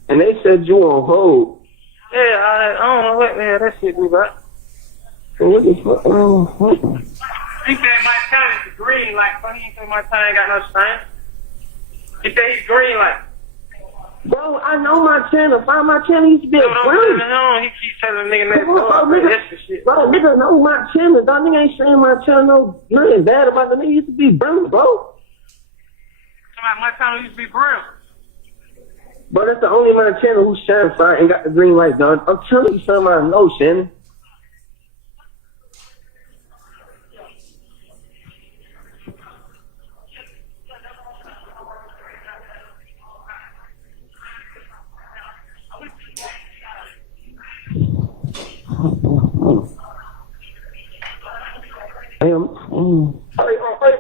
And they said you on hold. Yeah, I don't know what the hell that shit be about. What the fuck? He said my time is green light, but he ain't say my time ain't got no sign. He said he's green light. Bro, I know my channel. Find my channel. Used to be a he keeps telling nigga next door. Bro, nigga know my channel. Dog, nigga ain't saying my channel. Nothing bad about the nigga. Used to be brown, bro. My channel used to be brown. Bro, that's the only my channel who shine fire and got the green light, dog. I'm telling you something I know, Shannon. Hey,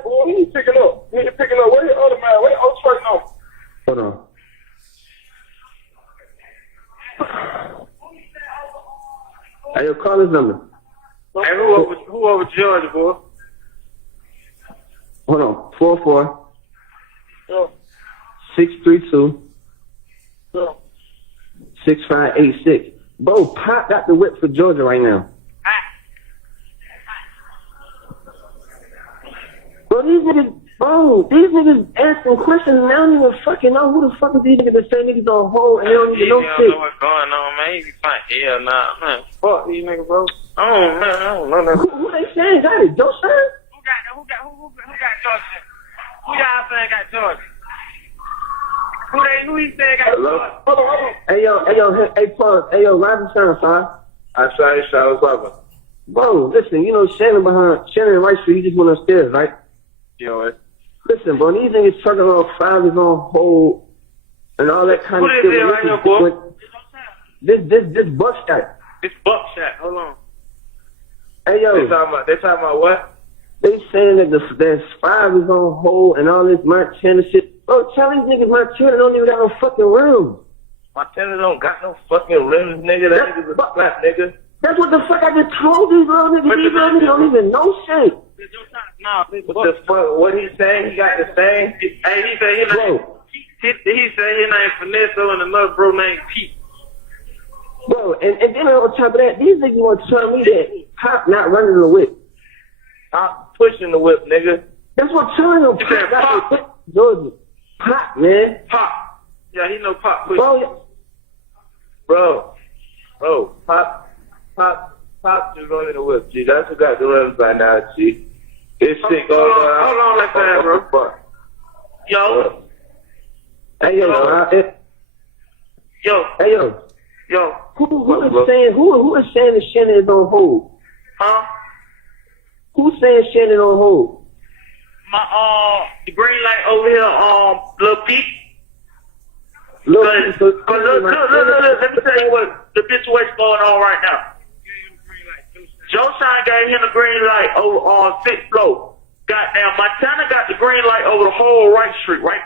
boy, he need picking up. Where the other man? Where the other straight now? Hold on. Hey, yo, call his number. Hey, who over Georgia, boy? Hold on. 44 Yeah. 632 Yeah. 6586. Bro, Pop got the whip for Georgia right now. Bro, these niggas asking questions and they don't even fucking know who the fuck is these niggas that say niggas on hold and they don't even know shit. You don't know what's going on, man. You can find hell nah, man. Fuck these niggas, bro. I don't know nothing. Who they saying got it? Joe Shine? Who got Georgia? Who y'all saying got Georgia? Who he saying got caught? Hold on. Hey, Paul. Hey, yo, Roger Sean, fine. I saw you, shot was up. Bro, listen, you know Shannon and Rice Street, he just went upstairs, right? You know what? Listen, bro, these niggas talking about fathers on hold and all that kind of Who shit. is it right now, boy? This buckshot. It's buckshot. Hold on. Hey, yo. They talking about what? They saying that there's fathers on hold and all this Montana shit. Bro, tell these niggas Montana don't even got no fucking room. Montana don't got no fucking rims, nigga. That nigga's a slap, nigga. That's what the fuck I just told these little niggas. These little niggas don't even know shit. What he saying? He got the same. Hey, he said his name. He said his name Finesse and another bro named Pete. Bro, and then on top of that, these niggas want to tell me that Pop not running the whip. Pop pushing the whip, nigga. That's what I'm telling them. He said Pop. Georgia. Pop, man. Pop. Yeah, he know Pop pushing. Bro, Pop just running the whip, G. That's who got the rims by now, G. This shit going on. Hold on, let's say, bro. Yo. Hey, yo. Hey, yo. Yo. Who is saying that Shannon is on hold? Huh? Who's saying Shannon on hold? The green light over here, Lil Pete. Look, let me tell you what the situation going on right now. Joe Shine gave him the green light over on 6th floor. Goddamn, Montana got the green light over the whole right street, right?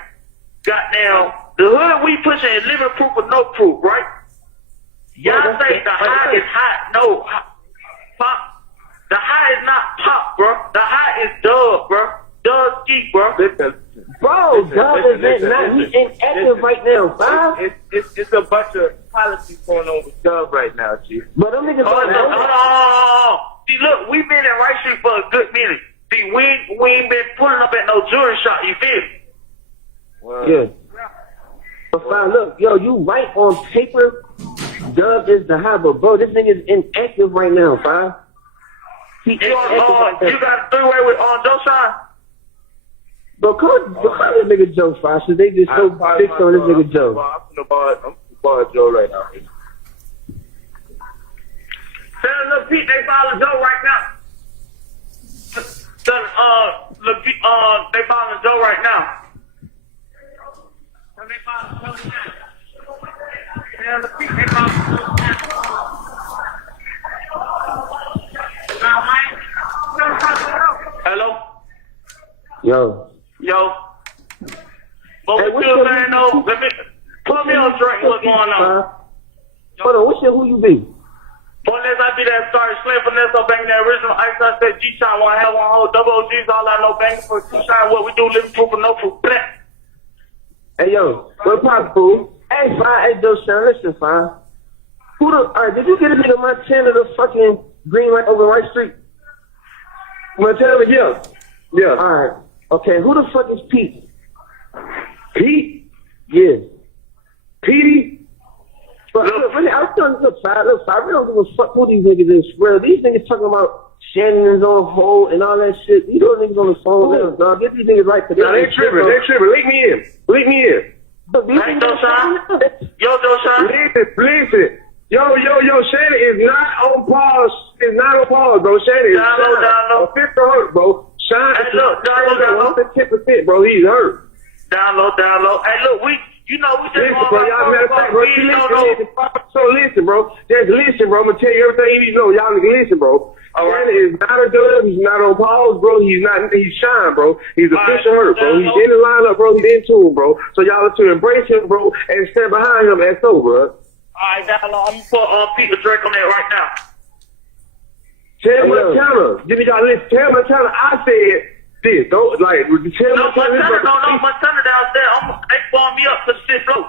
Goddamn, the hood we pushing is living proof or no proof, right? Y'all say the high is hot. No, Pop. The high is not Pop, bro. The high is Doug, bro. Doug Ski, bro. Bro, Doug is not. He's inactive right now, fam. It's a bunch of policies going on with Doug right now, G. But them niggas See, look, we've been in Rice Street for a good minute. See, we ain't been pulling up at no jury shot, you feel me? Well, yeah. But fine, look, yo, you right on paper. Doug is the high, but bro, this nigga is inactive right now, fam. You got a three-way with Joe Shine? Because this nigga Joe Foster, they just so fixed on this nigga Joe. I'm the bar Joe right now. Tell Lil Pete they following Joe right now. Tell Lil Pete they following Joe right now. Tell they following Joe now. Tell Lil Pete they following Joe now. Hello? Yo. But we still saying though, let me put me on track what's going on. Hold on, who you be? Unless I be that started slim finesse up banging that original ice I said G-Shine one hell one whole double OGs all I know banging for G-Shine what we do living proof or no proof. Hey yo, what pop fool? Hey fine, hey Joe Shine, listen fine. Alright, did you get a nigga Montana the fucking green light over Rice Street? Montana, yeah. Alright. Okay, who the fuck is Pete? Pete? Yeah. Petey? But really, I was telling you, I really don't give a fuck who these niggas is. Bro, these niggas talking about Shannon's on hold and all that shit. You know niggas on the phone now, dog. Get these niggas right. No, they tripping. Leave me in. Hey, Joe Shine. Yo, Joe Shine. Listen. Yo, Shannon is not on pause. Bro. Shannon is down low. 50 bro. Shine hey, look, down low. 10%, bro. He's hurt. Down low. Hey, look, we just listen, bro. Y'all matter of fact, bro. Listen, bro. Just listen, bro. I'm gonna tell you everything you need to know. Y'all niggas listen, bro. Shannon is not a dub. He's not on pause, bro. He's Shine, bro. He's official hurt, bro. He's in the lineup, bro. He's in tune, bro. So y'all are to embrace him, bro, and stand behind him as so, bro. Alright, down low. I'm gonna put Peter Drake on that right now. Tell Montana. Give me y'all listen. Tell Montana I said this. Don't like tell Montana. No, Montana downstairs. They call me up to the 6th floor.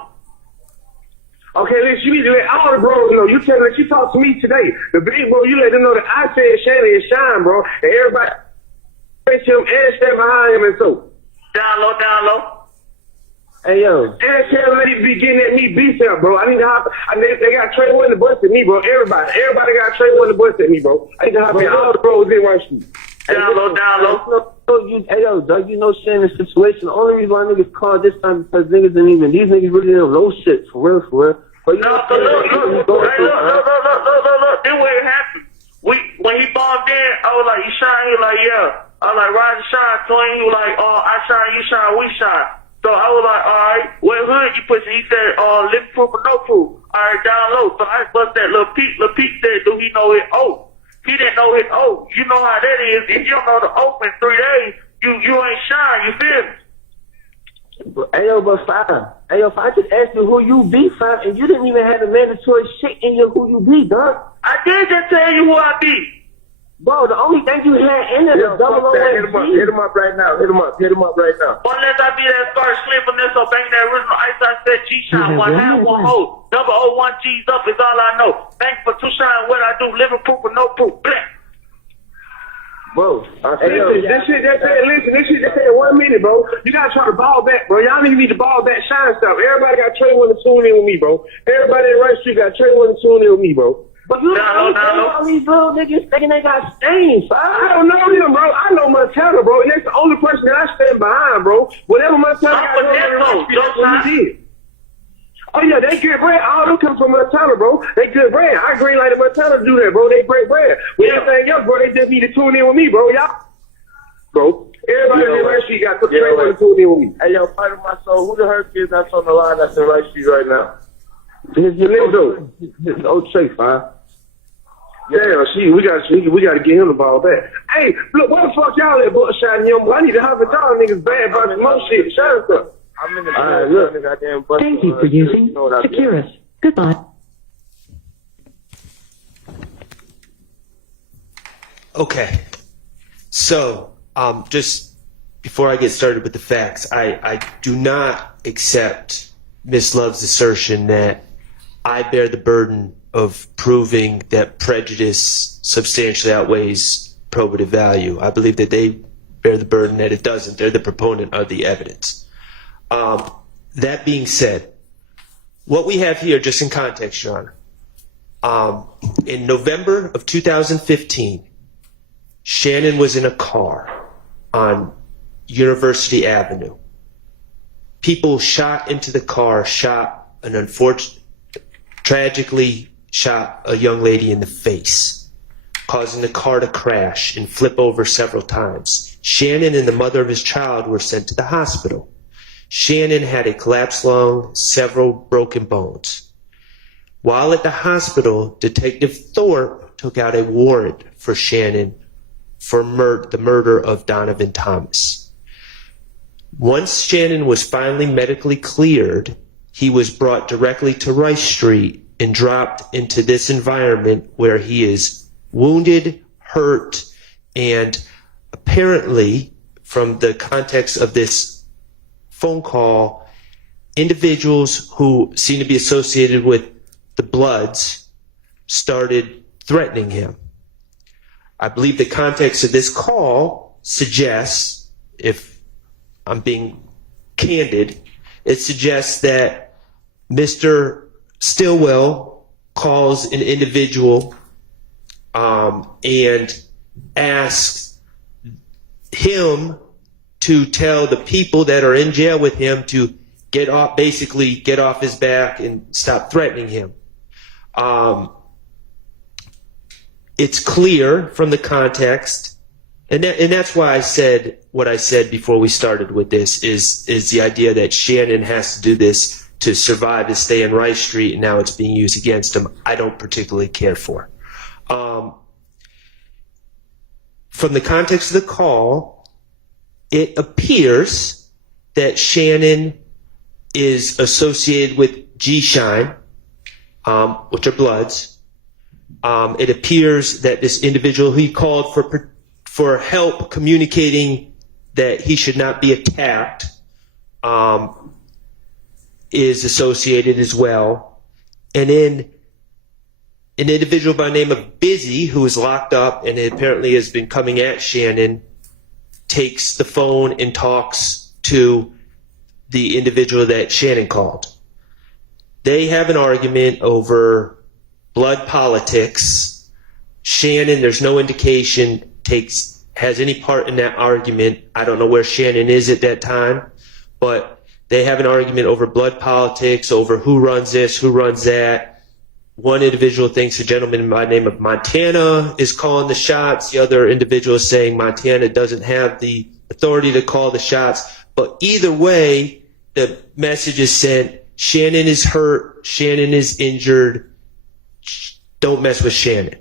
Okay, listen, you need to let all the bros know. You tell them that you talked to me today. The big bro, you let them know that I said Shannon is Shine, bro. And everybody face him and stand behind him and so. Down low. Hey, yo. And tell them that he be getting at me beef out, bro. I need to hop. They got Trey Williams to bust at me, bro. Everybody got Trey Williams to bust at me, bro. I need to hop in all the bros in Rice Street. Down low. Hey, yo, Doug, you know Shannon's situation. The only reason why niggas called this time because these niggas really don't know shit, for real. But you know, Look. This way it happened. When he bombed in, I was like, you shine? He was like, yeah. I was like, Roger shine, twin. He was like, I shine, you shine, we shine. So I was like, all right, what hood you pushing? He said, living proof or no proof. All right, down low. So I bust that little Pete. Little Pete said, do he know his oath? He didn't know his oath. You know how that is. If you don't know the oath in 3 days, you ain't shine. You feel me? Ayo, but fine. Ayo, if I just asked you who you be, fine, and you didn't even have the mandatory shit in your who you be, dog. I did just tell you who I be. Bro, the only thing you had in there is double O. Hit him up right now. Hit him up right now. Unless I be that first slip or bang that original ice, I said G-Shine, one half, one whole. Number 01 G's up is all I know. Thank you for two shine what I do, living proof or no proof. Blah. Bro, This shit just said 1 minute, bro. You gotta try to ball back, bro. Y'all need to ball back, shine stuff. Everybody got trade one to tune in with me, bro. Everybody in Rice Street got trade one to tune in with me, bro. But you don't all these little niggas thinking they got stains, I don't know them, bro. I know Montana, bro, and that's the only person that I stand behind, bro. Whatever Montana got going, that's what he did. Oh yeah, they good brand. All them come from Montana, bro. They good brand. I agree like the Montana do that, bro. They great brand. With everything else, bro, they just need to tune in with me, bro. Y'all, bro. Everybody in Rice Street got to tune in with me. Hey, yo, part of my soul, who the hurt is that's on the line that's in Rice Street right now? His old Chase, fine. Yeah, we gotta get him the ball back. Hey, look, what the fuck y'all at Buckshot and Young? I need to have a y'all niggas bad about some more shit. Shut up. I'm in the goddamn bus. Thank you for using Securus. Goodbye. Okay. So, just before I get started with the facts, I do not accept Miss Love's assertion that I bear the burden of proving that prejudice substantially outweighs probative value. I believe that they bear the burden that it doesn't. They're the proponent of the evidence. That being said, what we have here, just in context, Your Honor, in November of 2015, Shannon was in a car on University Avenue. People shot into the car, tragically shot a young lady in the face, causing the car to crash and flip over several times. Shannon and the mother of his child were sent to the hospital. Shannon had a collapsed lung, several broken bones. While at the hospital, Detective Thorpe took out a warrant for Shannon for the murder of Donovan Thomas. Once Shannon was finally medically cleared, he was brought directly to Rice Street and dropped into this environment where he is wounded, hurt, and apparently, from the context of this phone call, individuals who seem to be associated with the Bloods started threatening him. I believe the context of this call suggests, if I'm being candid, it suggests that Mr. Stillwell calls an individual and asks him to tell the people that are in jail with him to get off his back and stop threatening him. It's clear from the context, and that's why I said what I said before we started with this, is the idea that Shannon has to do this to survive and stay in Rice Street, and now it's being used against him. I don't particularly care for. From the context of the call, it appears that Shannon is associated with G-Shine, which are Bloods. It appears that this individual who he called for help communicating that he should not be attacked is associated as well. And then an individual by the name of Busy, who is locked up and apparently has been coming at Shannon, takes the phone and talks to the individual that Shannon called. They have an argument over blood politics. Shannon, there's no indication, has any part in that argument. I don't know where Shannon is at that time, but they have an argument over blood politics, over who runs this, who runs that. One individual thinks a gentleman by the name of Montana is calling the shots. The other individual is saying Montana doesn't have the authority to call the shots. But either way, the message is sent, Shannon is hurt, Shannon is injured, don't mess with Shannon.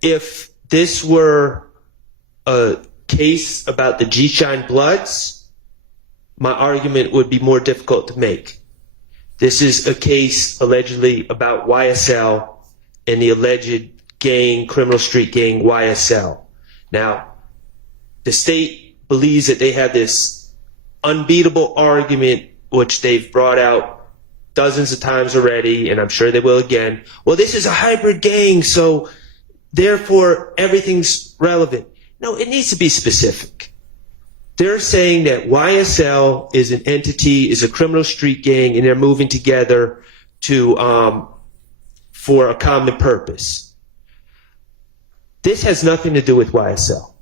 If this were a case about the G-Shine Bloods, my argument would be more difficult to make. This is a case allegedly about YSL and the alleged gang, criminal street gang YSL. Now, the state believes that they have this unbeatable argument, which they've brought out dozens of times already, and I'm sure they will again. Well, this is a hybrid gang, so therefore everything's relevant. No, it needs to be specific. They're saying that YSL is an entity, is a criminal street gang, and they're moving together to for a common purpose. This has nothing to do with YSL.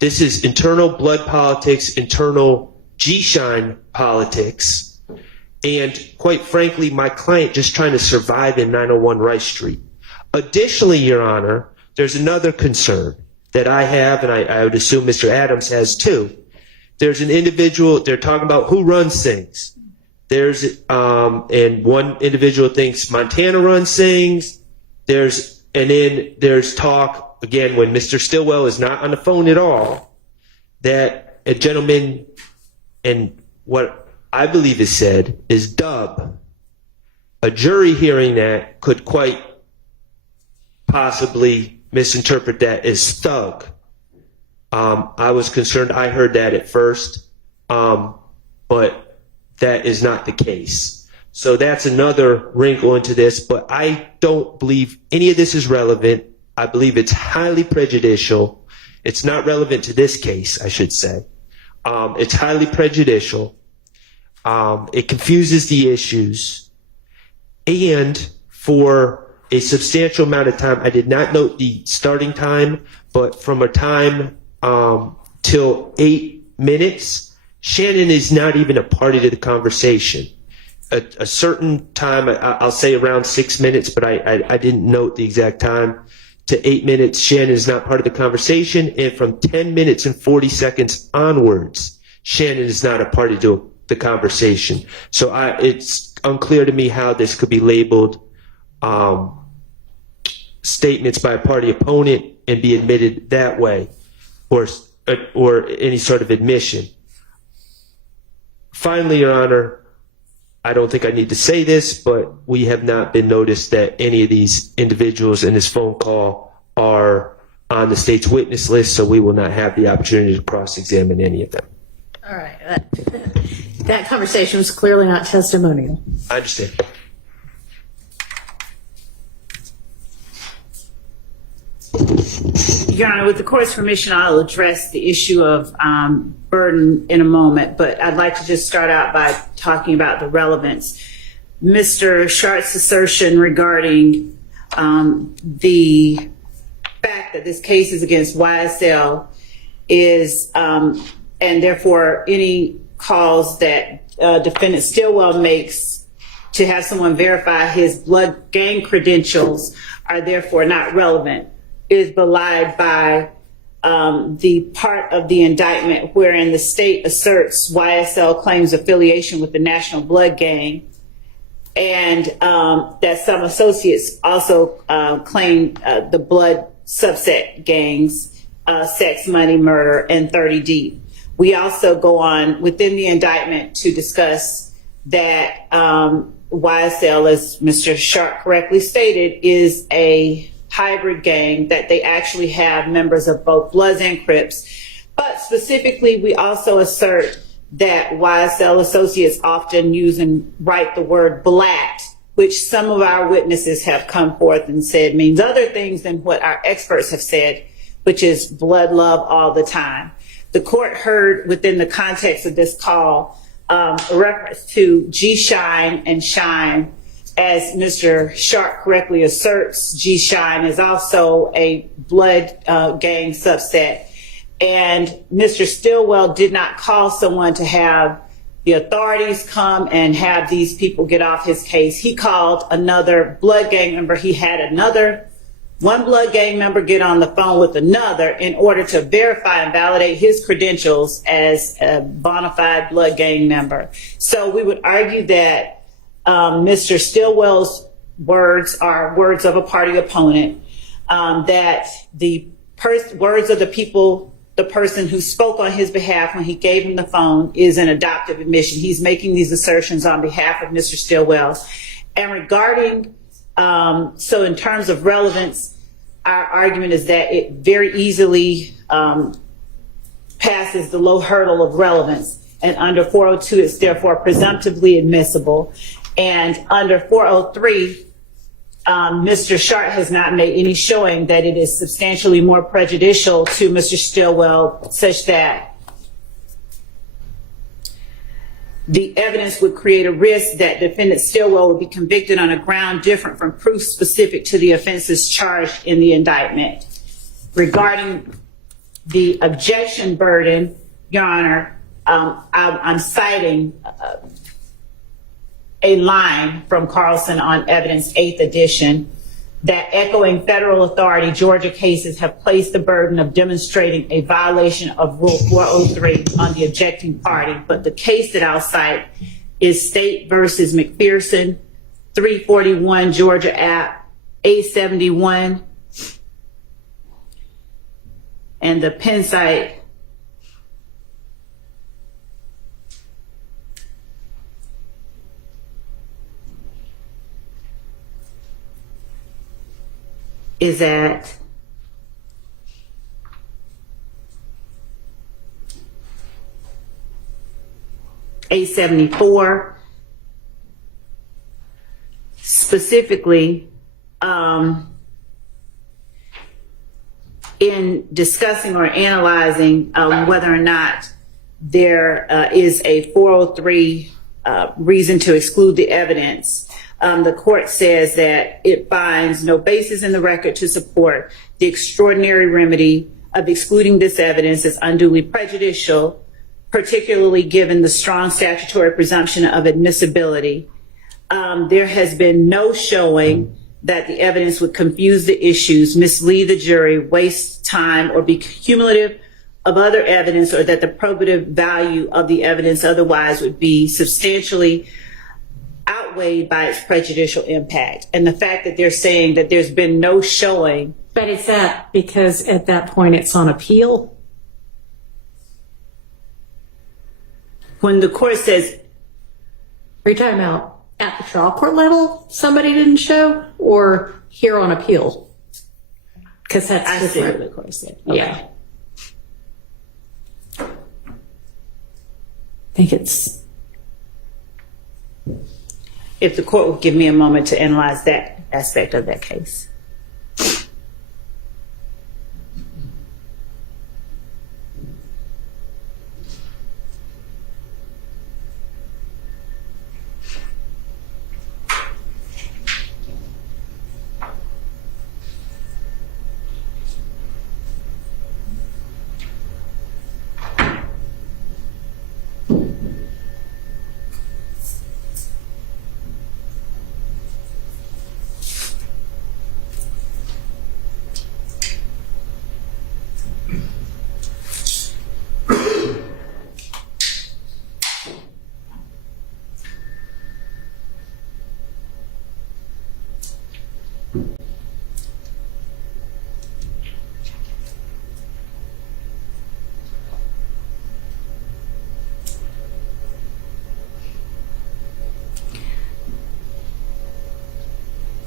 This is internal blood politics, internal G-Shine politics, and quite frankly, my client just trying to survive in 901 Rice Street. Additionally, Your Honor, there's another concern that I have, and I would assume Mr. Adams has too. There's an individual, they're talking about who runs things. There's, and one individual thinks Montana runs things. And then there's talk, again, when Mr. Stillwell is not on the phone at all, that a gentleman, and what I believe is said, is Dub. A jury hearing that could quite possibly misinterpret that as Thug. I was concerned, I heard that at first, but that is not the case. So that's another wrinkle into this, but I don't believe any of this is relevant. I believe it's highly prejudicial. It's not relevant to this case, I should say. It's highly prejudicial. It confuses the issues. And for a substantial amount of time, I did not note the starting time, but from a time till 8 minutes, Shannon is not even a party to the conversation. A certain time, I'll say around 6 minutes, but I didn't note the exact time, to 8 minutes, Shannon is not part of the conversation, and from 10 minutes and 40 seconds onwards, Shannon is not a party to the conversation. So it's unclear to me how this could be labeled statements by a party opponent and be admitted that way, or any sort of admission. Finally, Your Honor, I don't think I need to say this, but we have not been noticed that any of these individuals in this phone call are on the state's witness list, so we will not have the opportunity to cross-examine any of them. All right. That conversation was clearly not testimonial. I understand. Your Honor, with the court's permission, I'll address the issue of burden in a moment, but I'd like to just start out by talking about the relevance. Mr. Shart's assertion regarding the fact that this case is against YSL is, and therefore any calls that defendant Stillwell makes to have someone verify his blood gang credentials are therefore not relevant, is belied by the part of the indictment wherein the state asserts YSL claims affiliation with the National Blood Gang, and that some associates also claim the blood subset gangs, Sex, Money, Murder, and 30 Deep. We also go on within the indictment to discuss that YSL, as Mr. Sharp correctly stated, is a hybrid gang, that they actually have members of both Bloods and Crips. But specifically, we also assert that YSL associates often use and write the word black, which some of our witnesses have come forth and said means other things than what our experts have said, which is blood love all the time. The court heard within the context of this call a reference to G-Shine and Shine as Mr. Sharp correctly asserts, G Shine is also a blood gang subset. And Mr. Stillwell did not call someone to have the authorities come and have these people get off his case. He called another blood gang member. He had one blood gang member get on the phone with another in order to verify and validate his credentials as a bona fide blood gang member. So we would argue that Mr. Stillwell's words are words of a party opponent, that the words of the person who spoke on his behalf when he gave him the phone is an adoptive admission. He's making these assertions on behalf of Mr. Stillwell. And regarding, so in terms of relevance, our argument is that it very easily passes the low hurdle of relevance. And under 402, it's therefore presumptively admissible. And under 403, Mr. Sharp has not made any showing that it is substantially more prejudicial to Mr. Stillwell, such that the evidence would create a risk that defendant Stillwell would be convicted on a ground different from proof specific to the offenses charged in the indictment. Regarding the objection burden, Your Honor, I'm citing a line from Carlson on Evidence 8th edition that, echoing federal authority, Georgia cases have placed the burden of demonstrating a violation of Rule 403 on the objecting party. But the case that I'll cite is State versus McPherson, 341 Georgia App, 871. And the pen site is at A74. Specifically, in discussing or analyzing whether or not there is a 403 reason to exclude the evidence, the court says that it finds no basis in the record to support the extraordinary remedy of excluding this evidence as unduly prejudicial, particularly given the strong statutory presumption of admissibility. There has been no showing that the evidence would confuse the issues, mislead the jury, waste time, or be cumulative of other evidence, or that the probative value of the evidence otherwise would be substantially outweighed by its prejudicial impact. And the fact that they're saying that there's been no showing. But is that because at that point it's on appeal? When the court says, are you talking about at the trial court level somebody didn't show, or here on appeal? Because that's I see different. what the court said. Okay. Yeah. I think it's... If the court would give me a moment to analyze that aspect of that case.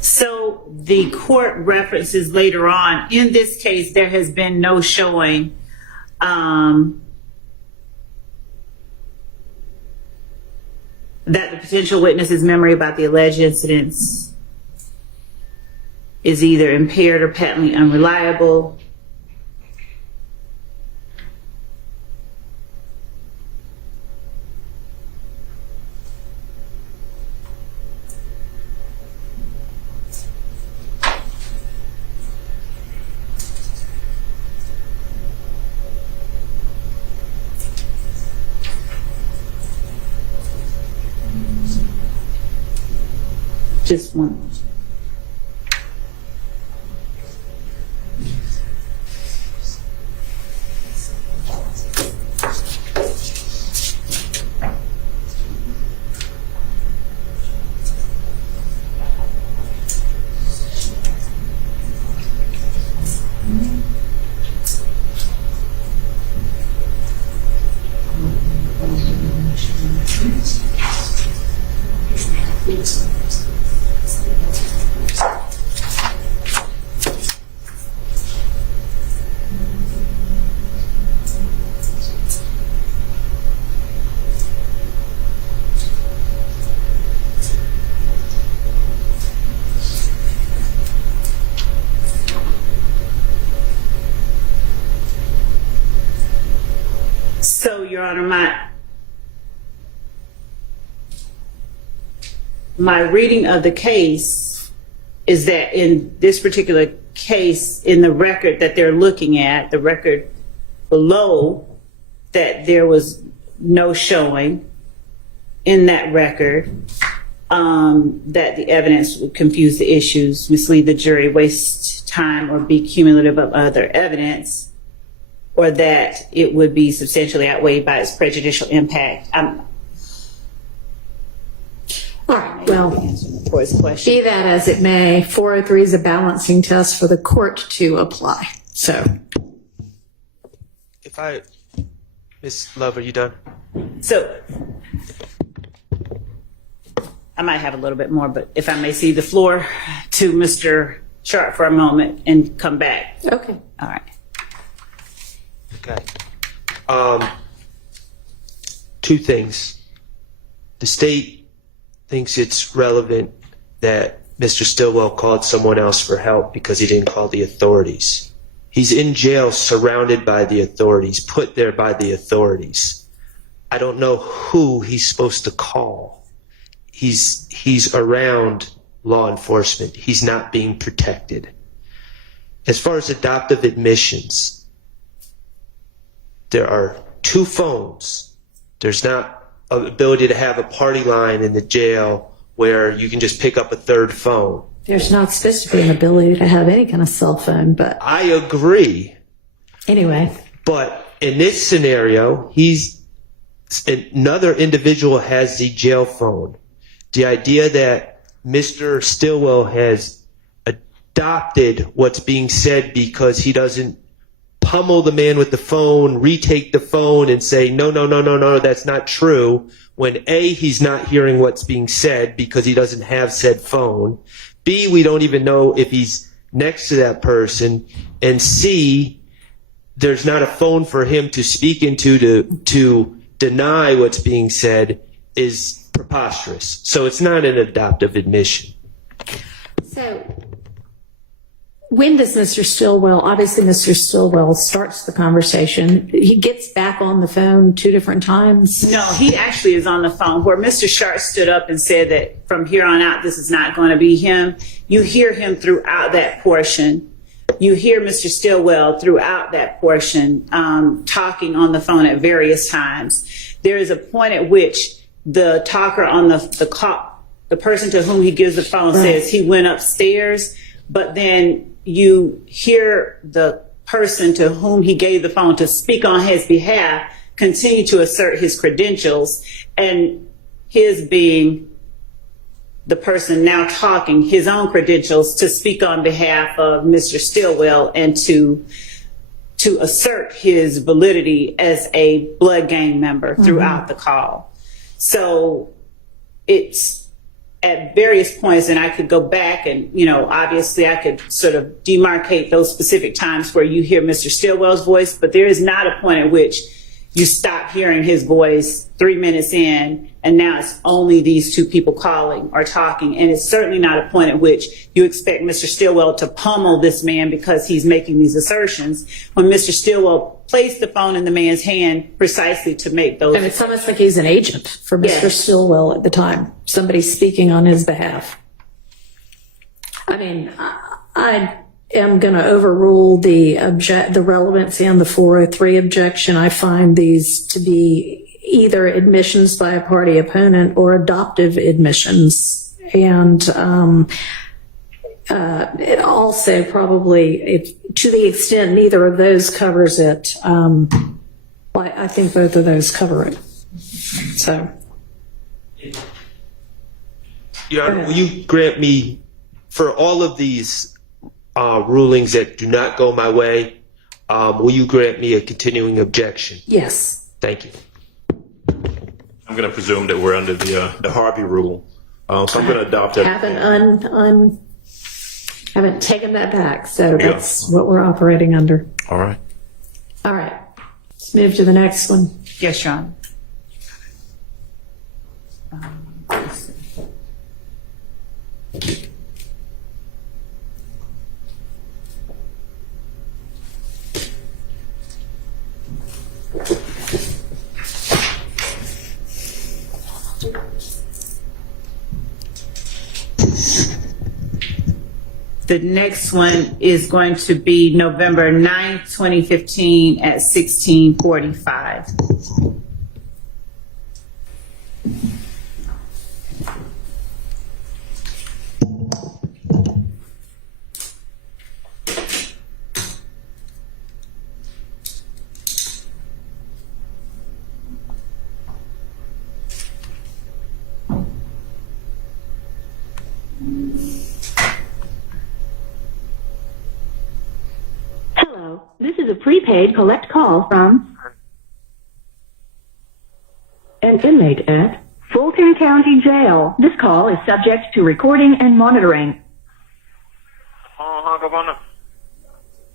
So the court references later on, in this case, there has been no showing that the potential witness's memory about the alleged incidents is either impaired or patently unreliable. Just one. So, Your Honor, my reading of the case is that in this particular case, in the record that they're looking at, the record below, that there was no showing in that record, that the evidence would confuse the issues, mislead the jury, waste time, or be cumulative of other evidence, or that it would be substantially outweighed by its prejudicial impact. All right, well, for his question. be that as it may, 403 is a balancing test for the court to apply. So, Ms. Love, are you done? So, I might have a little bit more, but if I may cede the floor to Mr. Sharp for a moment and come back. okay. All right. Okay. Two things. The state thinks it's relevant that Mr. Stillwell called someone else for help because he didn't call the authorities. He's in jail surrounded by the authorities, put there by the authorities. I don't know who he's supposed to call. He's around law enforcement. He's not being protected. As far as adoptive admissions, there are two phones. There's not an ability to have a party line in the jail where you can just pick up a third phone. There's not supposed to be an ability to have any kind of cell phone, but I agree. anyway. But in this scenario, another individual has the jail phone. The idea that Mr. Stillwell has adopted what's being said because he doesn't pummel the man with the phone, retake the phone, and say, no, that's not true, when A, he's not hearing what's being said because he doesn't have said phone, B, we don't even know if he's next to that person, and C, there's not a phone for him to speak into to deny what's being said, is preposterous. So it's not an adoptive admission. So, when does Mr. Stillwell, obviously Mr. Stillwell starts the conversation, he gets back on the phone 2 different times? No, he actually is on the phone. Where Mr. Sharp stood up and said that from here on out, this is not going to be him. You hear him throughout that portion. You hear Mr. Stillwell throughout that portion talking on the phone at various times. There is a point at which the talker on the call, the person to whom he gives the phone, says he went upstairs, but then you hear the person to whom he gave the phone to speak on his behalf continue to assert his credentials, and his being the person now talking, his own credentials to speak on behalf of Mr. Stillwell and to assert his validity as a blood gang member throughout the call. So it's at various points, and I could go back and, obviously I could sort of demarcate those specific times where you hear Mr. Stillwell's voice, but there is not a point at which you stop hearing his voice 3 minutes in, and now it's only these two people calling or talking. And it's certainly not a point at which you expect Mr. Stillwell to pummel this man because he's making these assertions, when Mr. Stillwell placed the phone in the man's hand precisely to make those. And it's almost like he's an agent for Mr. Stillwell at the time, somebody speaking on his behalf. I mean, I am going to overrule the relevancy on the 403 objection. I find these to be either admissions by a party opponent or adoptive admissions. And it also probably, to the extent neither of those covers it, I think both of those cover it. So. Your Honor, will you grant me, for all of these rulings that do not go my way, will you grant me a continuing objection? Yes. Thank you. I'm going to presume that we're under the Harvey rule. So I'm going to adopt that. Haven't taken that back, so that's what we're operating under. All right. All right. Let's move to the next one. Yes, Your Honor. The next one is going to be November 9th, 2015 at 16:45. Hello, this is a prepaid collect call from an inmate at Fulton County Jail. This call is subject to recording and monitoring.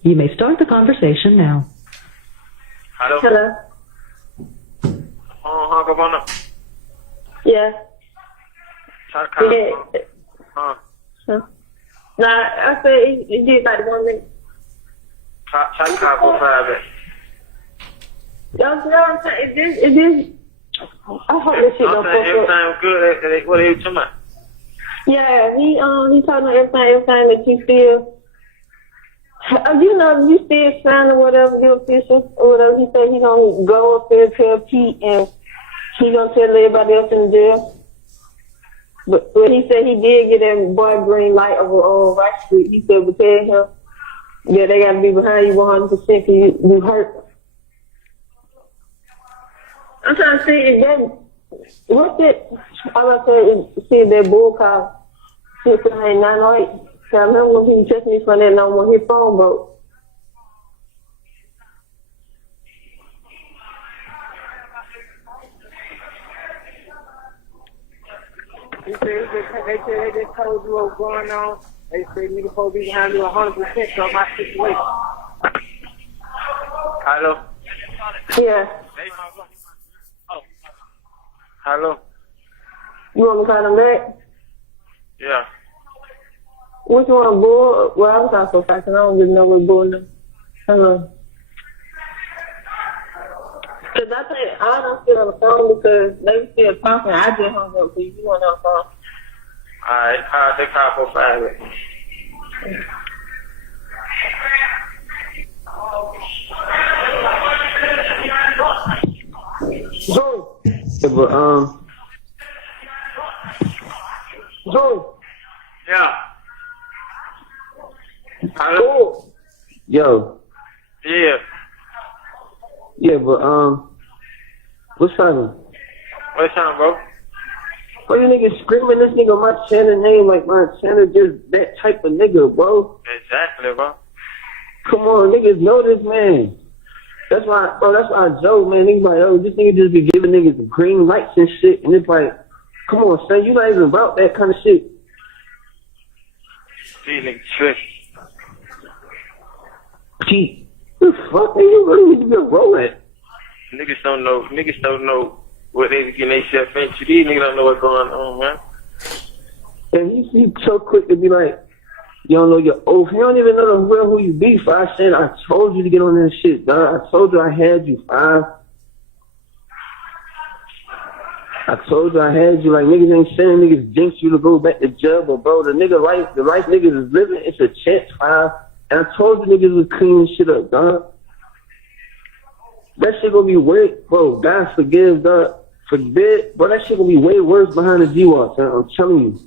You may start the conversation now. Hello. Yeah. Nah, I said it did like 1 minute. Y'all see what I'm saying? It is. I hope this shit don't fuck up. Everything's good. What are you talking about? Yeah, he talking about everything that you feel. You know, you still sign or whatever, the official or whatever. He said he gonna go up there, tell Pete, and he gonna tell everybody else in the jail. But he said he did get that boy green light over on Rice Street. He said, but tell him, yeah, they gotta be behind you 100% because you hurt. I'm trying to see if that, what's it? All I said is see if that bull call 698. I remember when he was checking me for that number when his phone broke. They just told you what was going on. They said nigga supposed to be behind you 100% of my situation. Hello? Yeah. Hello? You want me to call him back? Yeah. Which one, bull? Well, I was not so fast, and I don't really know what bull is. Hello. Because I think I don't sit on the phone because they still talking. I just hung up because you weren't on the phone. Alright, they call for 5 minutes. Joe. Yeah, but Joe. Yeah. Hello? Yo. Yeah. Yeah, but what's happening? What's up, bro? Why you niggas screaming this nigga Montana name like Montana just that type of nigga, bro? Exactly, bro. Come on, niggas know this man. That's why I joke, man. Niggas like, oh, this nigga just be giving niggas the green lights and shit, and it's like, come on, son, you not even about that kind of shit. See, nigga, trick. Pete, the fuck, nigga, you really need to be a rolling. Niggas don't know what they getting themselves into. These niggas don't know what's going on, man. And he's so quick to be like, you don't know your oath. You don't even know the real who you be. I said, I told you to get on this shit, dog. I told you I had you, five. I told you I had you. Like, niggas ain't saying niggas jinx you to go back to jail, but bro, the life niggas is living, it's a chance, five. And I told you niggas was cleaning shit up, dog. That shit gonna be way, bro, God forgive, dog. Forbid, bro, that shit gonna be way worse behind the G-Walls, I'm telling you.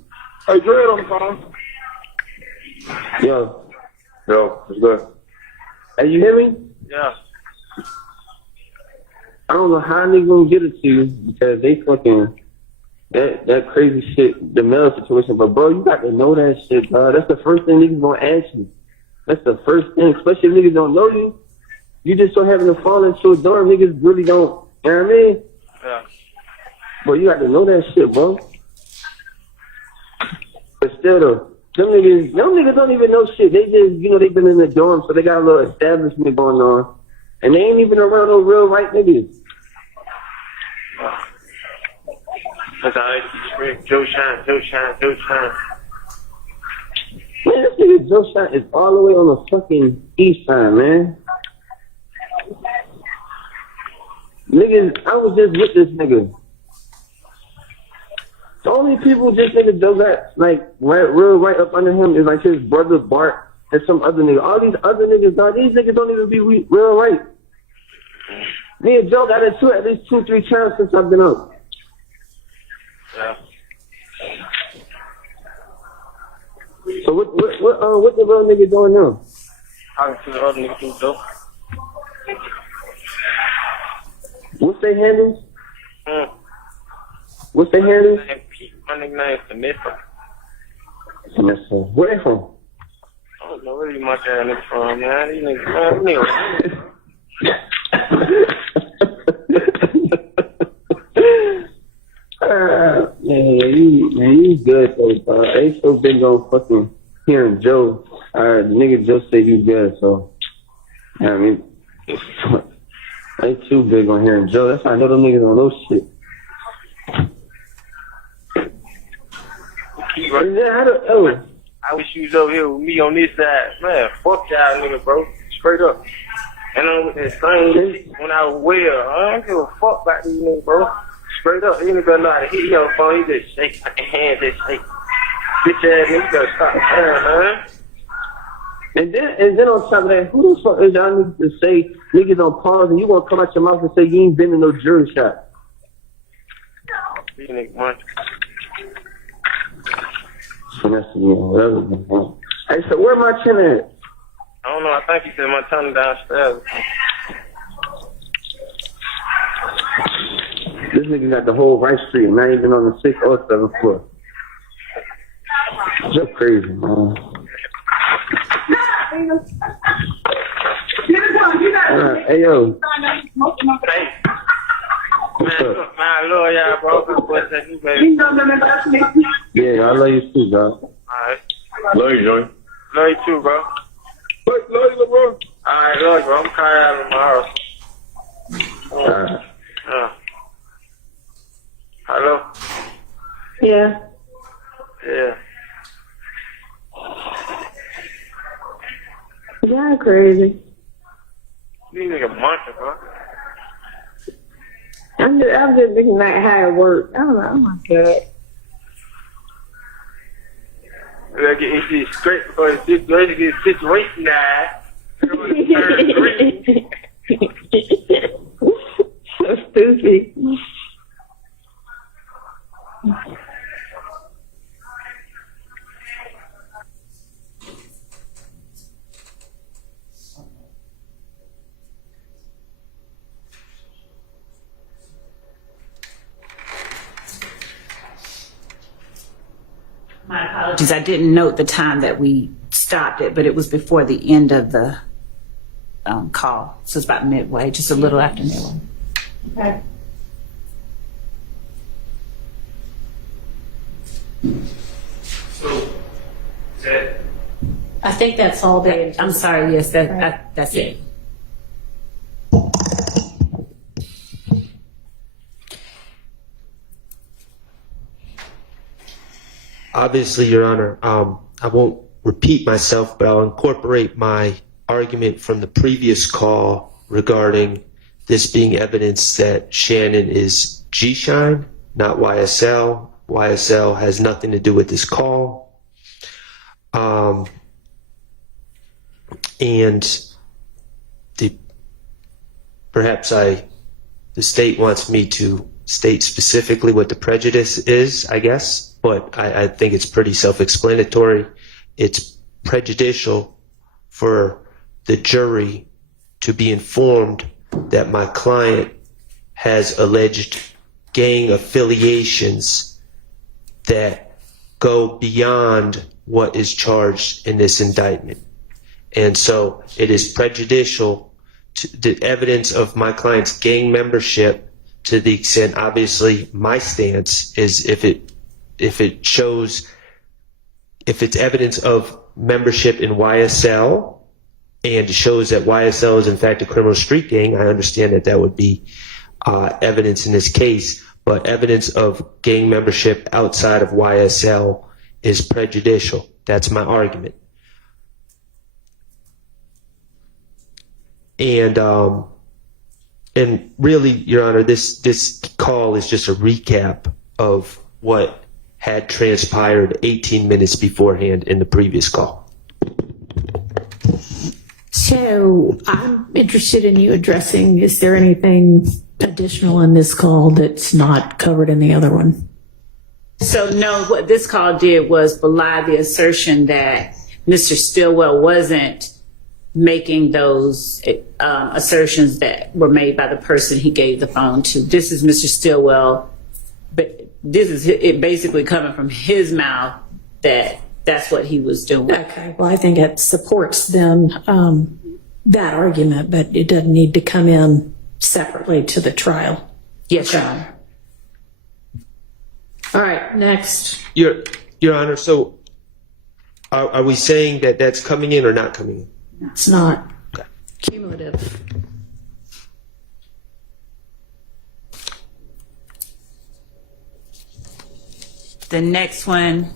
Hey, Dre on the phone. Yo, What's good? hey, you hear me? Yeah. I don't know how they gonna get it to you because they fucking that crazy shit, the mail situation. But bro, you got to know that shit, bro. That's the first thing niggas gonna ask you. That's the first thing, especially if niggas don't know you. You just so happen to fall into a dorm, niggas really don't. You know what I mean? Yeah. But you got to know that shit, bro. But still, though, them niggas don't even know shit. They just, they've been in the dorm, so they got a little establishment going on. And they ain't even around no real right niggas. That's how I scream, Joe Shine, Joe Shine, Joe Shine. Man, this nigga Joe Shine is all the way on the fucking east side, man. Niggas, I was just with this nigga. The only people this nigga Joe got, like, right up under him is, like, his brother Bart and some other nigga. All these other niggas, dog, these niggas don't even be real right. Me and Joe got into it at least 2-3 times since I've been up. Yeah. So what the real nigga doing now? Talking to the other nigga too, though. What's their handles? What's their handles? My nigga name is Vanessa. Vanessa. Where they from? I don't know where these much ass niggas from, man. These niggas, man, you good though, bro. They so big on fucking hearing Joe. Nigga Joe say you good, so I mean, they too big on hearing Joe. That's why I know them niggas don't know shit. I wish you was over here with me on this side. Man, fuck y'all nigga, bro. Straight up. And I'm with that same shit when I was well. I don't give a fuck about these niggas, bro. Straight up. He nigga know how to hit your phone. He just shake my hand, just shake. Bitch ass nigga, you gotta stop playing, man. And then on top of that, who the fuck is y'all niggas to say niggas on pause and you gonna come out your mouth and say you ain't been in no jury shot? These niggas munch. Whatever. Hey, so where my chin at? I don't know. I think he said my tongue downstairs. This nigga got the whole right street, not even on the 6th or 7th floor. Just crazy, man. Hey, yo. Hey. Man, I love y'all, bro. Yeah, I love you too, dog. Alright. Love you, Joey. Love you too, bro. Love you, bro. Alright, love you, bro. I'm calling out tomorrow. Alright. Hello? Yeah. Yeah. Y'all crazy. These niggas munching, bro. I'm just thinking like how it works. I don't know. Oh my god. We gotta get this shit straight before the situation now. So stupid. My apologies. I didn't note the time that we stopped it, but it was before the end of the call. So it's about midway, just a little after midway. Okay. So, is that I think that's all they. I'm sorry. Yes, that's it. Obviously, Your Honor, I won't repeat myself, but I'll incorporate my argument from the previous call regarding this being evidence that Shannon is G-Shine, not YSL. YSL has nothing to do with this call. And perhaps the state wants me to state specifically what the prejudice is, I guess. but I think it's pretty self-explanatory. It's prejudicial for the jury to be informed that my client has alleged gang affiliations that go beyond what is charged in this indictment. And so it is prejudicial to the evidence of my client's gang membership, to the extent, obviously, my stance is if it's evidence of membership in YSL and shows that YSL is in fact a criminal street gang, I understand that would be evidence in this case, but evidence of gang membership outside of YSL is prejudicial. That's my argument. And really, Your Honor, this call is just a recap of what had transpired 18 minutes beforehand in the previous call. So I'm interested in you addressing, is there anything additional in this call that's not covered in the other one? So no, what this call did was belie the assertion that Mr. Stillwell wasn't making those assertions that were made by the person he gave the phone to. This is Mr. Stillwell, but this is it basically coming from his mouth that that's what he was doing. Okay, well, I think it supports then that argument, but it doesn't need to come in separately to the trial. Yes, Your Honor. All right, next. Your Honor, so are we saying that that's coming in or not coming in? It's not cumulative. The next one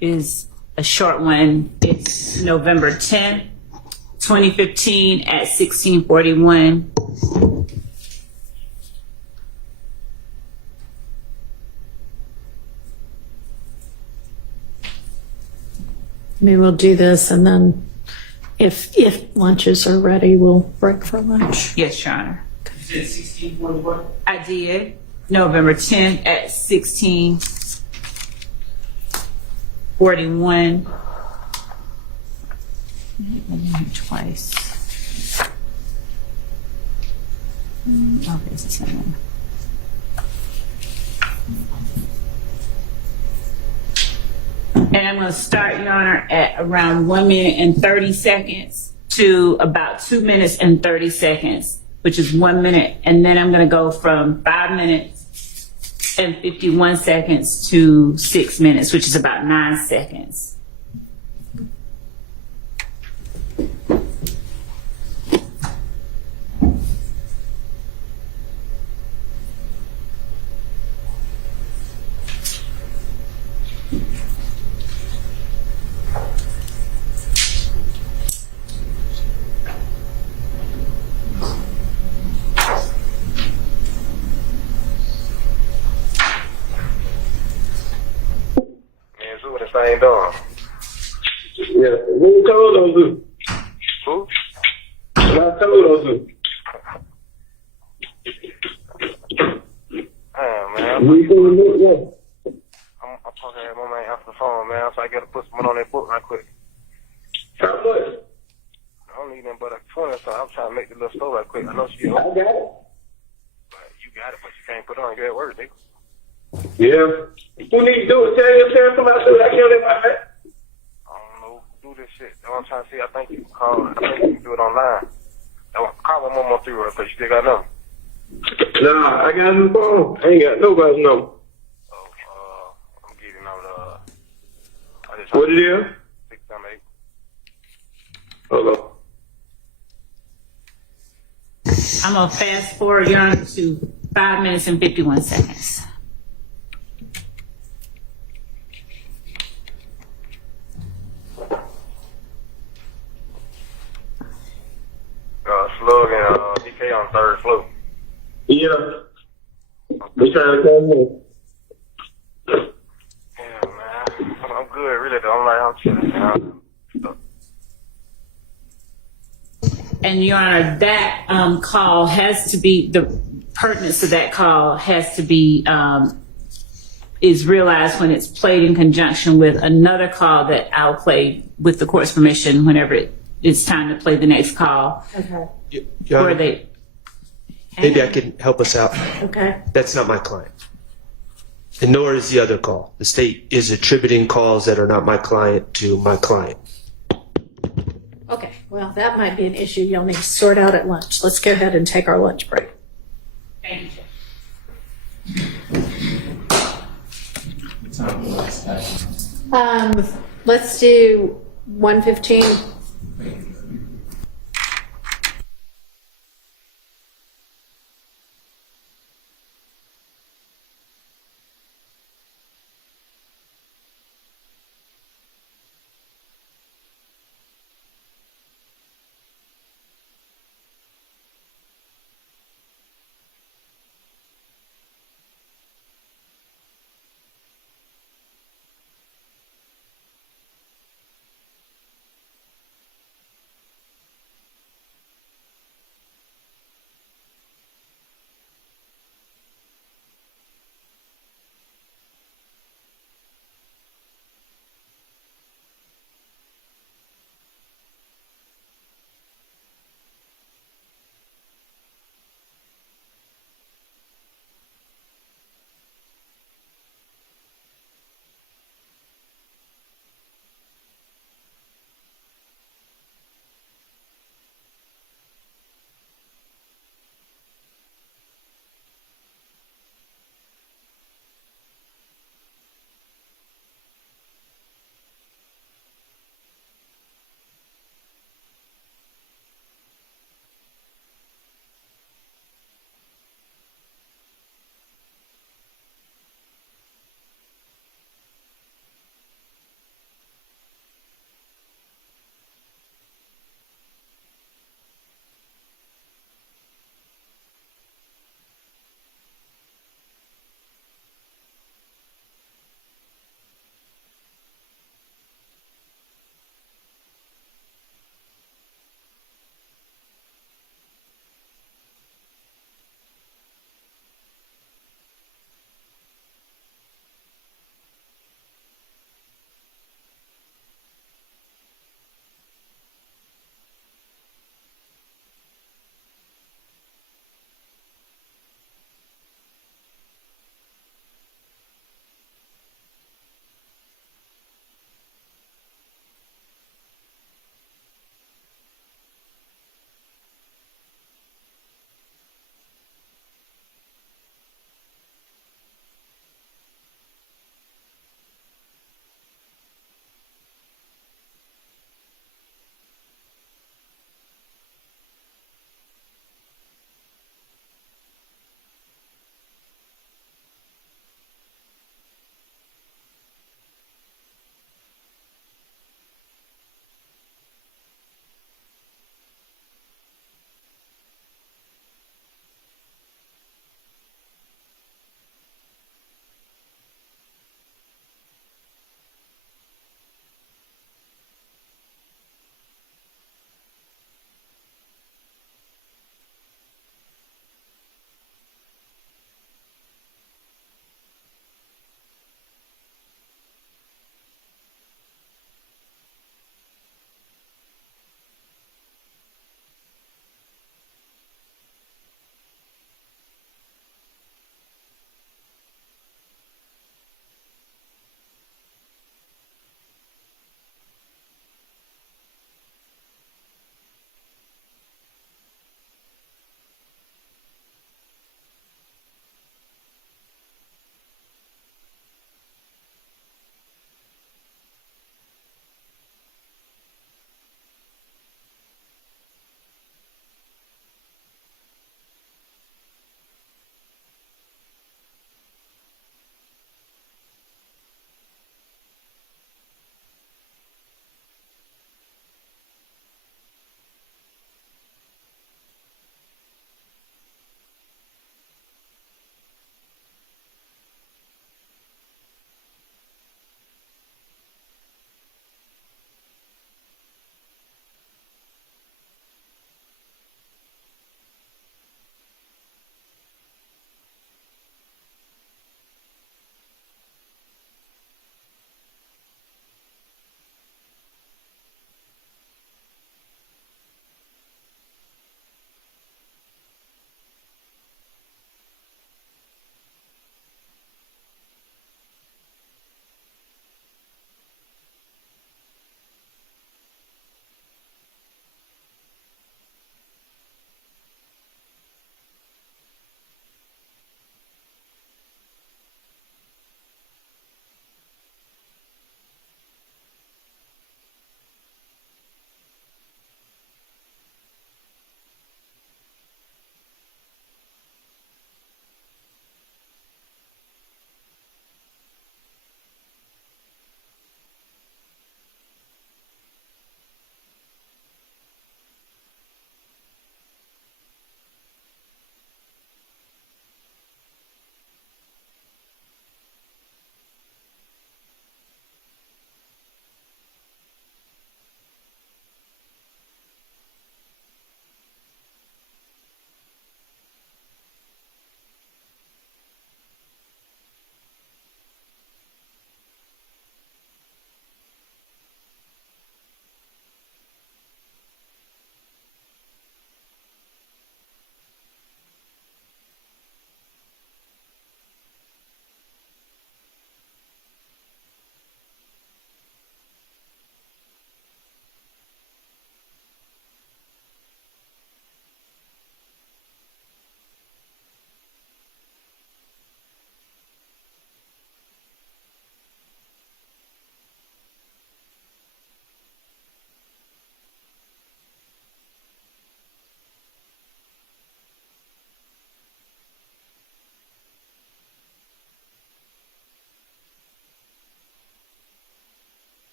is a short one. It's November 10th, 2015 at 1641. Maybe we'll do this, and then if lunches are ready, we'll break for lunch. Yes, Your Honor. You said 1641? I did. November 10th at 1641. Twice. Okay, it's the same one. And I'm going to start, Your Honor, at around 1 minute and 30 seconds to about 2 minutes and 30 seconds, which is 1 minute. And then I'm going to go from 5 minutes and 51 seconds to 6 minutes, which is about 9 seconds. Same dog. Yeah, who told those two? Who? I told those two. Man, We doing it, yeah. I'm talking to my man off the phone, man, so I gotta put some money on that book right quick. How much? I don't need nothing but a 20, so I'm trying to make the little store right quick. I know she I got it. But you got it, but you can't put it on. You at work, nigga. Yeah. Who need to do it? Tell somebody to do it. I can't live my man. I don't know who do this shit. That's what I'm trying to see. I think you can call. I think you can do it online. Call 113 real quick. You still got number? Nah, I got his phone. I ain't got nobody's number. I'm getting on What it is? 678. Hold on. I'm going to fast forward, Your Honor, to 5 minutes and 51 seconds. Slug and DK on third floor. Yeah. We trying to come in. Yeah, man. I'm good, really, though. I'm chilling, man. And Your Honor, that call has to be pertinence of that call has to be, is realized when it's played in conjunction with another call that I'll play with the court's permission whenever it's time to play the next call. Okay. Your Where Honor, they, maybe I can help us out. Okay. That's not my client. And nor is the other call. The state is attributing calls that are not my client to my client. Okay, well, that might be an issue you'll need to sort out at lunch. Let's go ahead and take our lunch break. thank you. Let's do 1:15.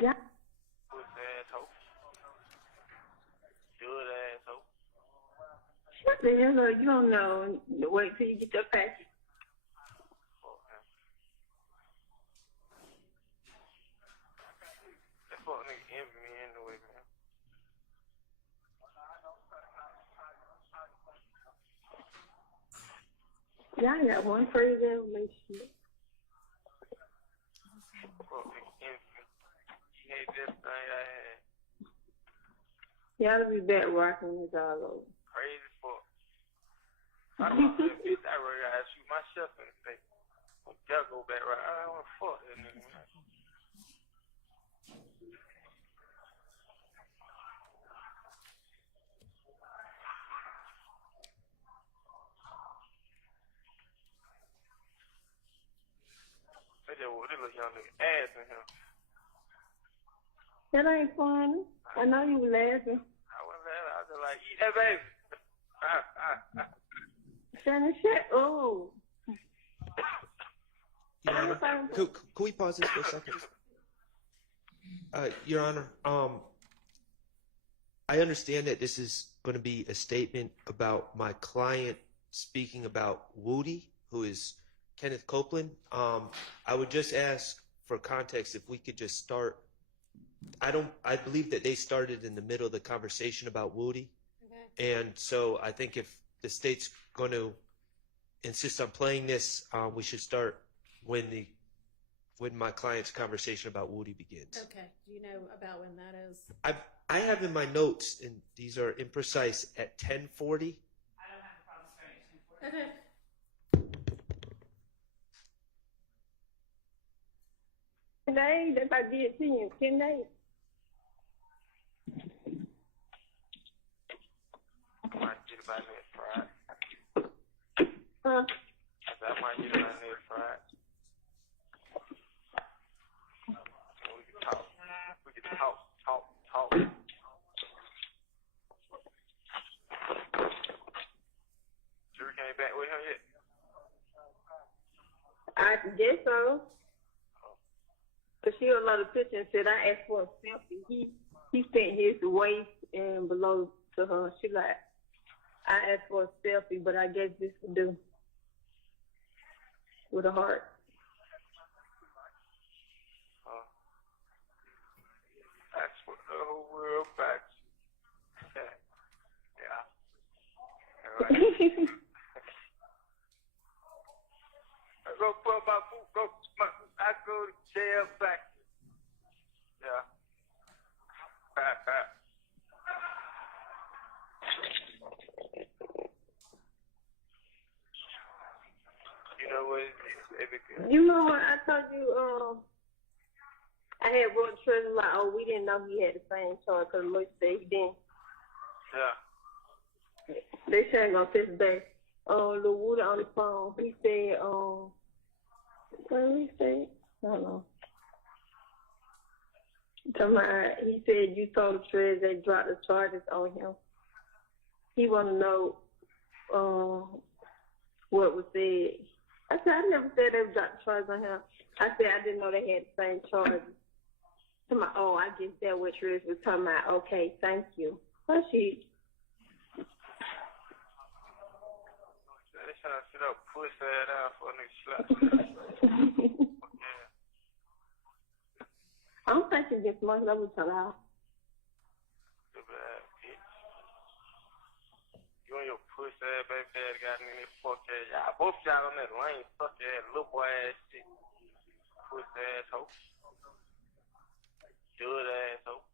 Yeah. Pussy asshole. Good asshole. What the hell? You don't know. Wait till you get your package. Fuck him. That fuck nigga envy me anyway, man. Yeah, I got one for you there. Make sure. Fuck nigga envy me. He hate this thing I had. Yeah, I'll be back rocking this all over. Crazy fuck. I thought that bitch, I really gotta shoot myself in the face. Gotta go back right. I don't wanna fuck that nigga, man. They just want this little young nigga ass in him. That ain't funny. I know you were laughing. I wasn't laughing. I was just like, eat that baby. Shannon, shit. Oh. Your Honor, could we pause this for a second? Your Honor, I understand that this is going to be a statement about my client speaking about Woody, who is Kenneth Copeland. I would just ask for context if we could just start. I believe that they started in the middle of the conversation about Woody. Okay. And so I think if the state's going to insist on playing this, we should start when my client's conversation about Woody begins. Okay. Do you know about when that is? I have in my notes, and these are imprecise, at 10:40. I don't have a problem starting at 10:40. Okay. Today, if I did see you, 10 days. Might get about next Friday. Huh? I said I might get about next Friday. So we can talk. We can talk. Jury came back with him yet? I guess so. But she was another picture and said I asked for a selfie. He sent his waist and below to her. She like, I asked for a selfie, but I guess this would do. With a heart. That's what the whole world facts. Yeah. Right. I go put my foot, I go to jail back. Yeah. You know what it is? You know what? I told you, I had wrote Treasure like, oh, we didn't know he had the same charge because Lloyd said he didn't. Yeah. They said gonna fix back. Lil Woody on the phone. He said, what did he say? I don't know. He said you told the Treasure they dropped the charges on him. He wanna know what was said. I said, I never said they dropped the charges on him. I said, I didn't know they had the same charges. Oh, I guess that what Trish was talking about. Okay, thank you. But she. They trying to sit up, push that out for a nigga slap. I don't think she gets much. That was her out. Stupid ass bitch. You and your push ass baby daddy got in there, fuck ass. Y'all both y'all on that lane, fuck ass, little boy ass shit. Push asshole. Good asshole.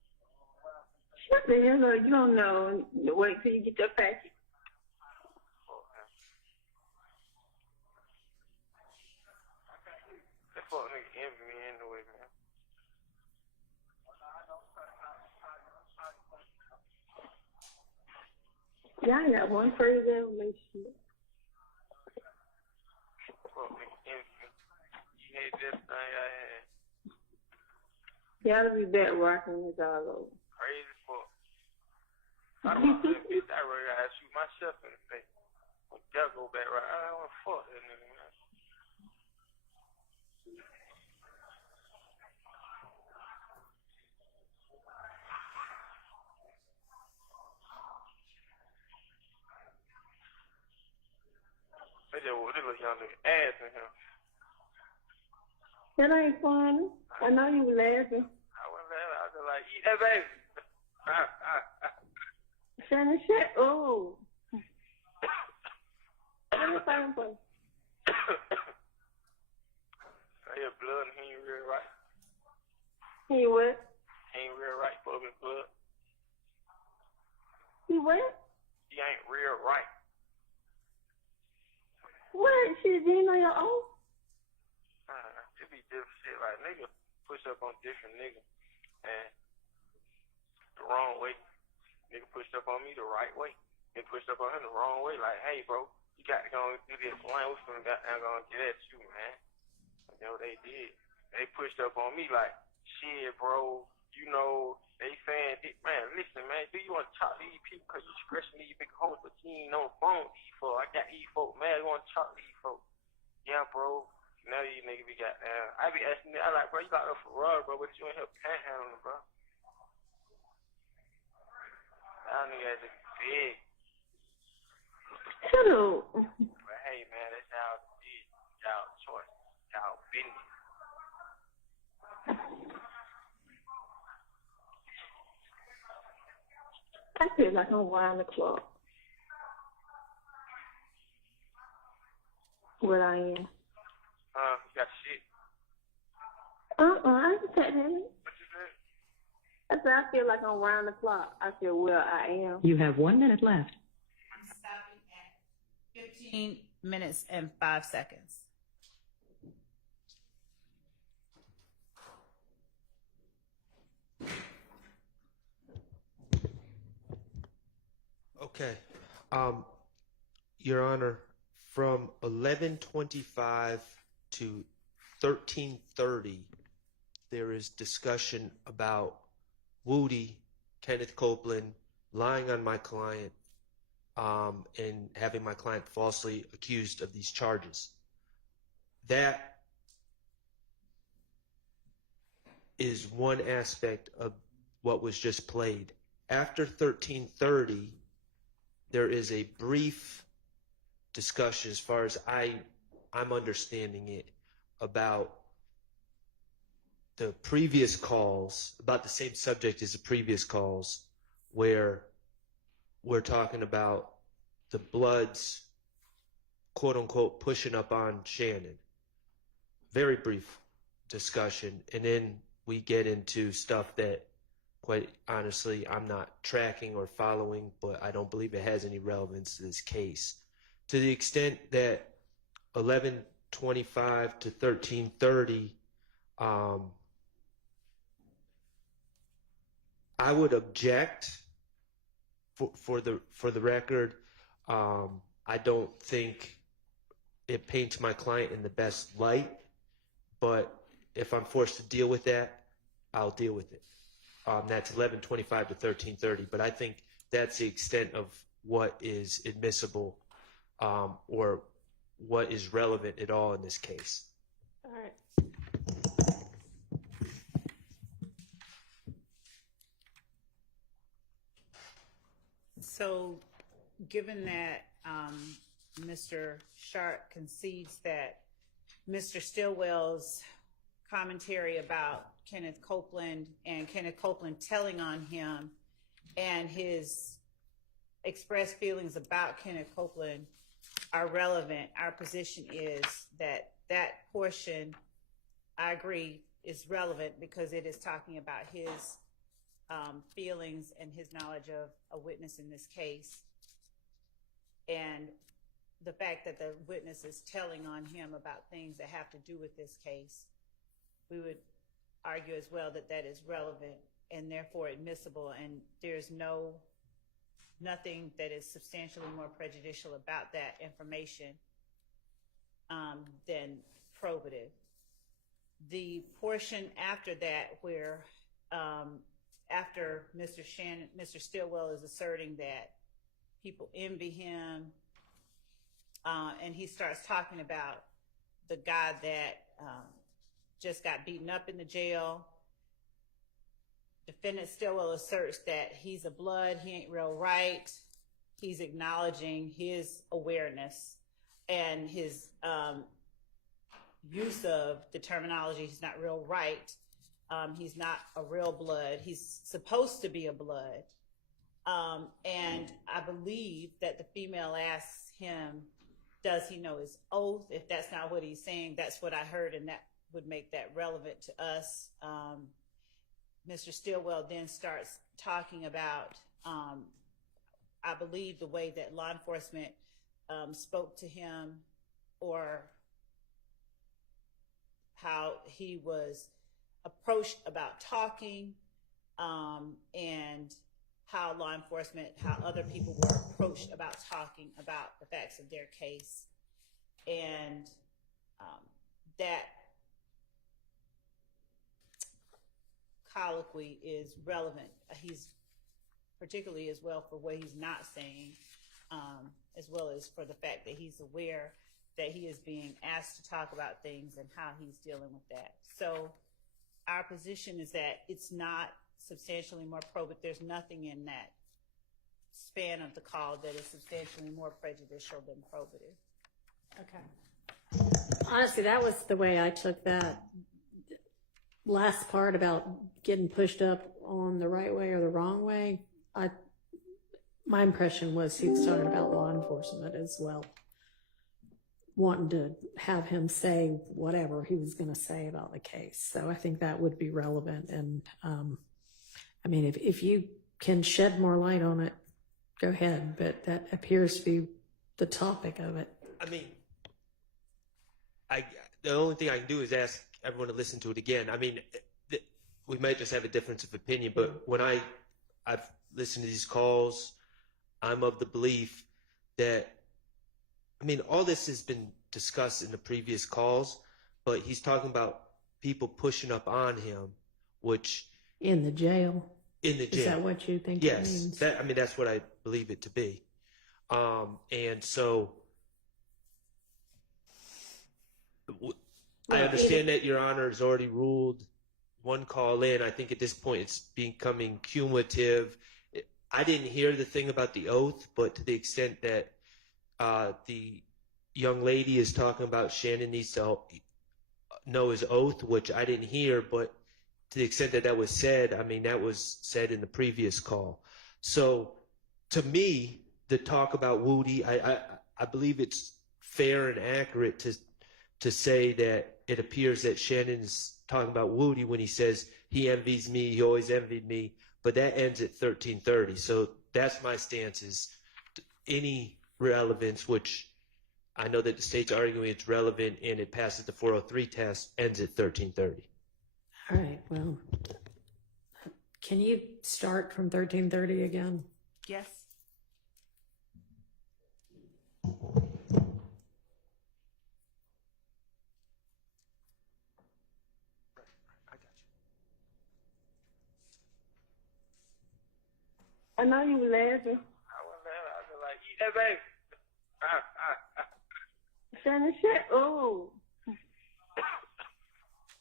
What the hell? You don't know. Wait till you get your package. That fuck nigga envy me anyway, man. Yeah, I got one for you there. Make sure. Fuck nigga envy me. You hate this thing I had. Yeah, I'll be back rocking this all over. Crazy fuck. I thought that bitch, I really gotta shoot myself in the face. Gotta go back right. I don't wanna fuck that nigga, man. just whooped this little young nigga ass in here. That ain't funny. I know you were laughing. I wasn't laughing. I was just like, eat that baby. Shannon, shut up. Let me say something. I hear blood and he ain't real right. He what? He ain't real right for his blood. He what? He ain't real right. What? Shit, you know your own? It be different shit. Like, nigga push up on different niggas. And the wrong way. Nigga pushed up on me the right way. Nigga pushed up on him the wrong way. Like, hey, bro, you got to go and do this. Man, we finna goddamn go and get at you, man. You know, they did. They pushed up on me like, shit, bro, you know, they saying, man, listen, man, do you want to talk to these people because you stressing these big hoes, but you ain't on the phone with these folks. I got these folks, man, you want to talk to these folks. Yeah, bro. Now these niggas be goddamn. I be asking, I like, bro, you got a Ferrari, bro, but you ain't help panhandling, bro. Y'all niggas just big. Shut up. But hey, man, that's y'all did. Y'all choice. Y'all business. I feel like I'm wild the clock. What I am. You got shit. I didn't say that. What you said? I said I feel like I'm round the clock. I said, well, I am. You have 1 minute left. I'm stopping at 15 minutes and 5 seconds. Okay. Your Honor, from 11:25 to 13:30, there is discussion about Woody, Kenneth Copeland, lying on my client, and having my client falsely accused of these charges. That is one aspect of what was just played. After 13:30, there is a brief discussion, as far as I'm understanding it, about the previous calls, about the same subject as the previous calls, where we're talking about the Bloods, quote unquote, pushing up on Shannon. Very brief discussion. And then we get into stuff that, quite honestly, I'm not tracking or following, but I don't believe it has any relevance to this case. To the extent that 11:25 to 13:30, I would object. For the record, I don't think it paints my client in the best light, but if I'm forced to deal with that, I'll deal with it. That's 11:25 to 13:30, but I think that's the extent of what is admissible, or what is relevant at all in this case. All right. So, given that Mr. Sharp concedes that Mr. Stillwell's commentary about Kenneth Copeland and Kenneth Copeland telling on him and his expressed feelings about Kenneth Copeland are relevant, our position is that that portion, I agree, is relevant because it is talking about his feelings and his knowledge of a witness in this case, and the fact that the witness is telling on him about things that have to do with this case. We would argue as well that that is relevant and therefore admissible, and there's nothing that is substantially more prejudicial about that information than probative. The portion after that where after Mr. Stillwell is asserting that people envy him, and he starts talking about the guy that just got beaten up in the jail. Defendant Stillwell asserts that he's a blood, he ain't real right. He's acknowledging his awareness and his use of the terminology, he's not real right. He's not a real blood. He's supposed to be a blood. And I believe that the female asks him, does he know his oath? If that's not what he's saying, that's what I heard, and that would make that relevant to us. Mr. Stillwell then starts talking about, I believe, the way that law enforcement spoke to him, or how he was approached about talking, and how law enforcement, how other people were approached about talking about the facts of their case. And that colloquy is relevant. He's particularly as well for what he's not saying, as well as for the fact that he's aware that he is being asked to talk about things and how he's dealing with that. So our position is that it's not substantially more probative. There's nothing in that span of the call that is substantially more prejudicial than probative. Okay. Honestly, that was the way I took that last part about getting pushed up on the right way or the wrong way. My impression was he was talking about law enforcement as well, wanting to have him say whatever he was going to say about the case. So I think that would be relevant. And I mean, if you can shed more light on it, go ahead. But that appears to be the topic of it. I mean, the only thing I can do is ask everyone to listen to it again. I mean, we might just have a difference of opinion, but when I've listened to these calls, I'm of the belief that, I mean, all this has been discussed in the previous calls, but he's talking about people pushing up on him, which... In the jail. In the jail. Is that what you think yes, it means? I mean, that's what I believe it to be. And so... I understand that Your Honor has already ruled one call in. I think at this point it's becoming cumulative. I didn't hear the thing about the oath, but to the extent that the young lady is talking about Shannon needs to know his oath, which I didn't hear, but to the extent that that was said, I mean, that was said in the previous call. So to me, the talk about Woody, I believe it's fair and accurate to say that it appears that Shannon's talking about Woody when he says he envies me, he always envied me, but that ends at 1330. So that's my stance, is any relevance, which I know that the state's arguing it's relevant and it passes the 403 test, ends at 1330. All right, well, can you start from 1330 again? Yes. I know you were laughing. I was laughing. I was like, eat that baby. Shannon, shit. Oh.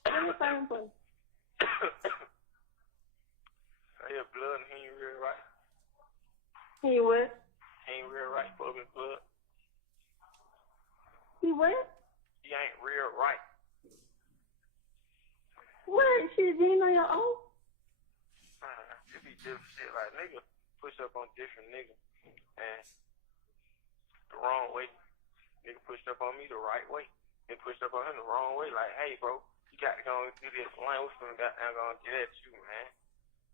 Let me find one. I hear blood and he ain't real right. He what? He ain't real right, fucking blood. He what? He ain't real right. What? Shit, you know your own? It be different shit like nigga push up on different nigga and the wrong way. Nigga pushed up on me the right way. They pushed up on him the wrong way. Like, hey, bro, you got to go and do this. Line, what's gonna goddamn gonna get at you, man?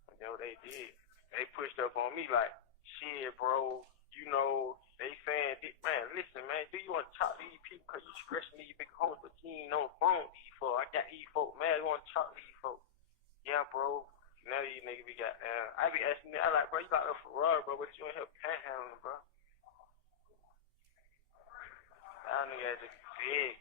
And that's what they did. They pushed up on me like, shit, bro. You know, they saying, man, listen, man, do you want to talk to these people because you stressing these big homies, but you ain't on the phone with these folks? I got these folks, man, you want to talk to these folks? Yeah, bro. Now these niggas be goddamn. I be asking them, I like, bro, you got a Ferrari, bro, but you ain't help panhandling, bro. That nigga just big.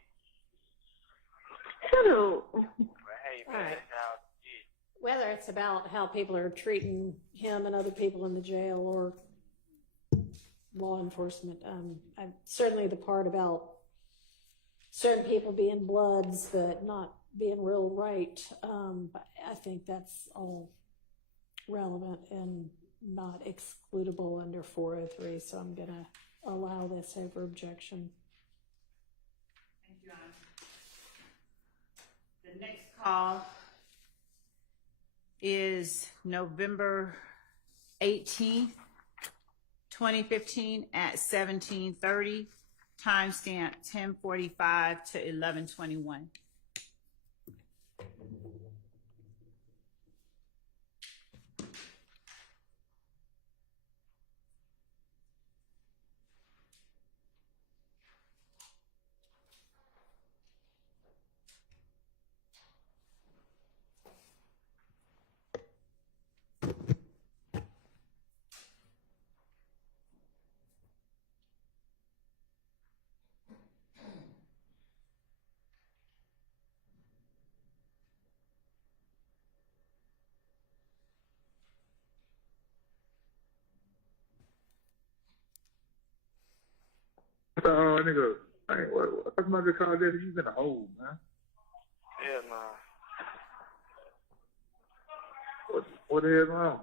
Shut up. But hey, man, Right. that's how it is. Whether it's about how people are treating him and other people in the jail or law enforcement, certainly the part about certain people being bloods but not being real right, I think that's all relevant and not excludable under 403, so I'm going to allow this over objection. next call is November 18th, 2015 at 17:30, timestamp 10:45 to 11:21. Nigga, what somebody called that? You been a hole, man. Yeah, nah. What the hell wrong?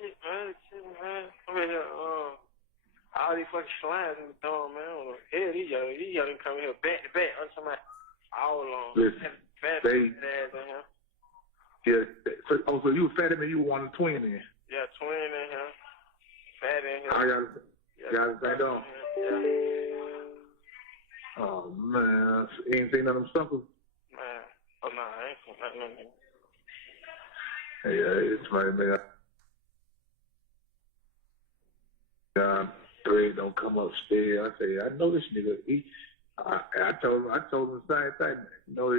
Shit, man. I'm in here, all these fucking slides in the door, man. Hell, these young come here back to back. I'm talking about all along. Listen, Fat they- dads in here. Yeah. So you were fat and you wanted a twin in. Yeah, twin in here. Fat in here. I got the same dog. Yeah. Oh man, you ain't seen none of them suckers. Man. Oh, no, I ain't seen nothing in here. Yeah, it's right, man. Thread don't come upstairs. I say, I know this nigga. I told him the same thing. You know,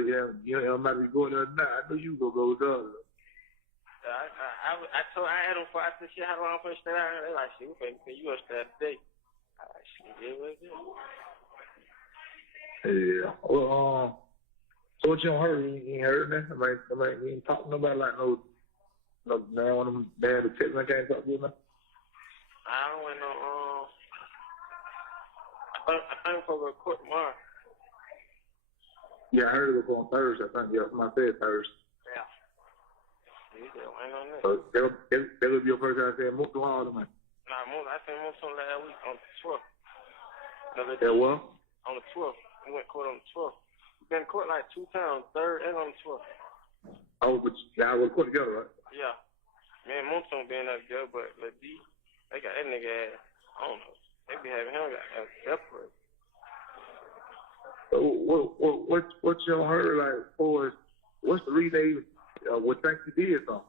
you might be going there now. I know you go there. I had them for, I said, shit, how long I'm finna stay out here? They like, shit, we finna pay you upstairs today. I like, shit, yeah, what's it? Yeah. Well, so what you don't heard? You ain't heard that? I mean, you ain't talking to nobody like no one of them bad detectives. I can't talk to you now. I don't want no, I think for go to court tomorrow. Yeah, I heard it was on Thursday. I think, yeah, somebody said Thursday. Yeah. You said, ain't on that. So that'll be your first time saying, move to all of them. Nah, I think most on last week on the 12th. Yeah, well? On the 12th. We went to court on the 12th. We've been to court like 2 times, 3rd and on the 12th. Oh, but y'all were put together, right? Yeah. Me and Monson been up together, but Lil D, they got that nigga ass, I don't know. They be having him got separate. So what y'all heard, like, for what's the reason they would think you did something?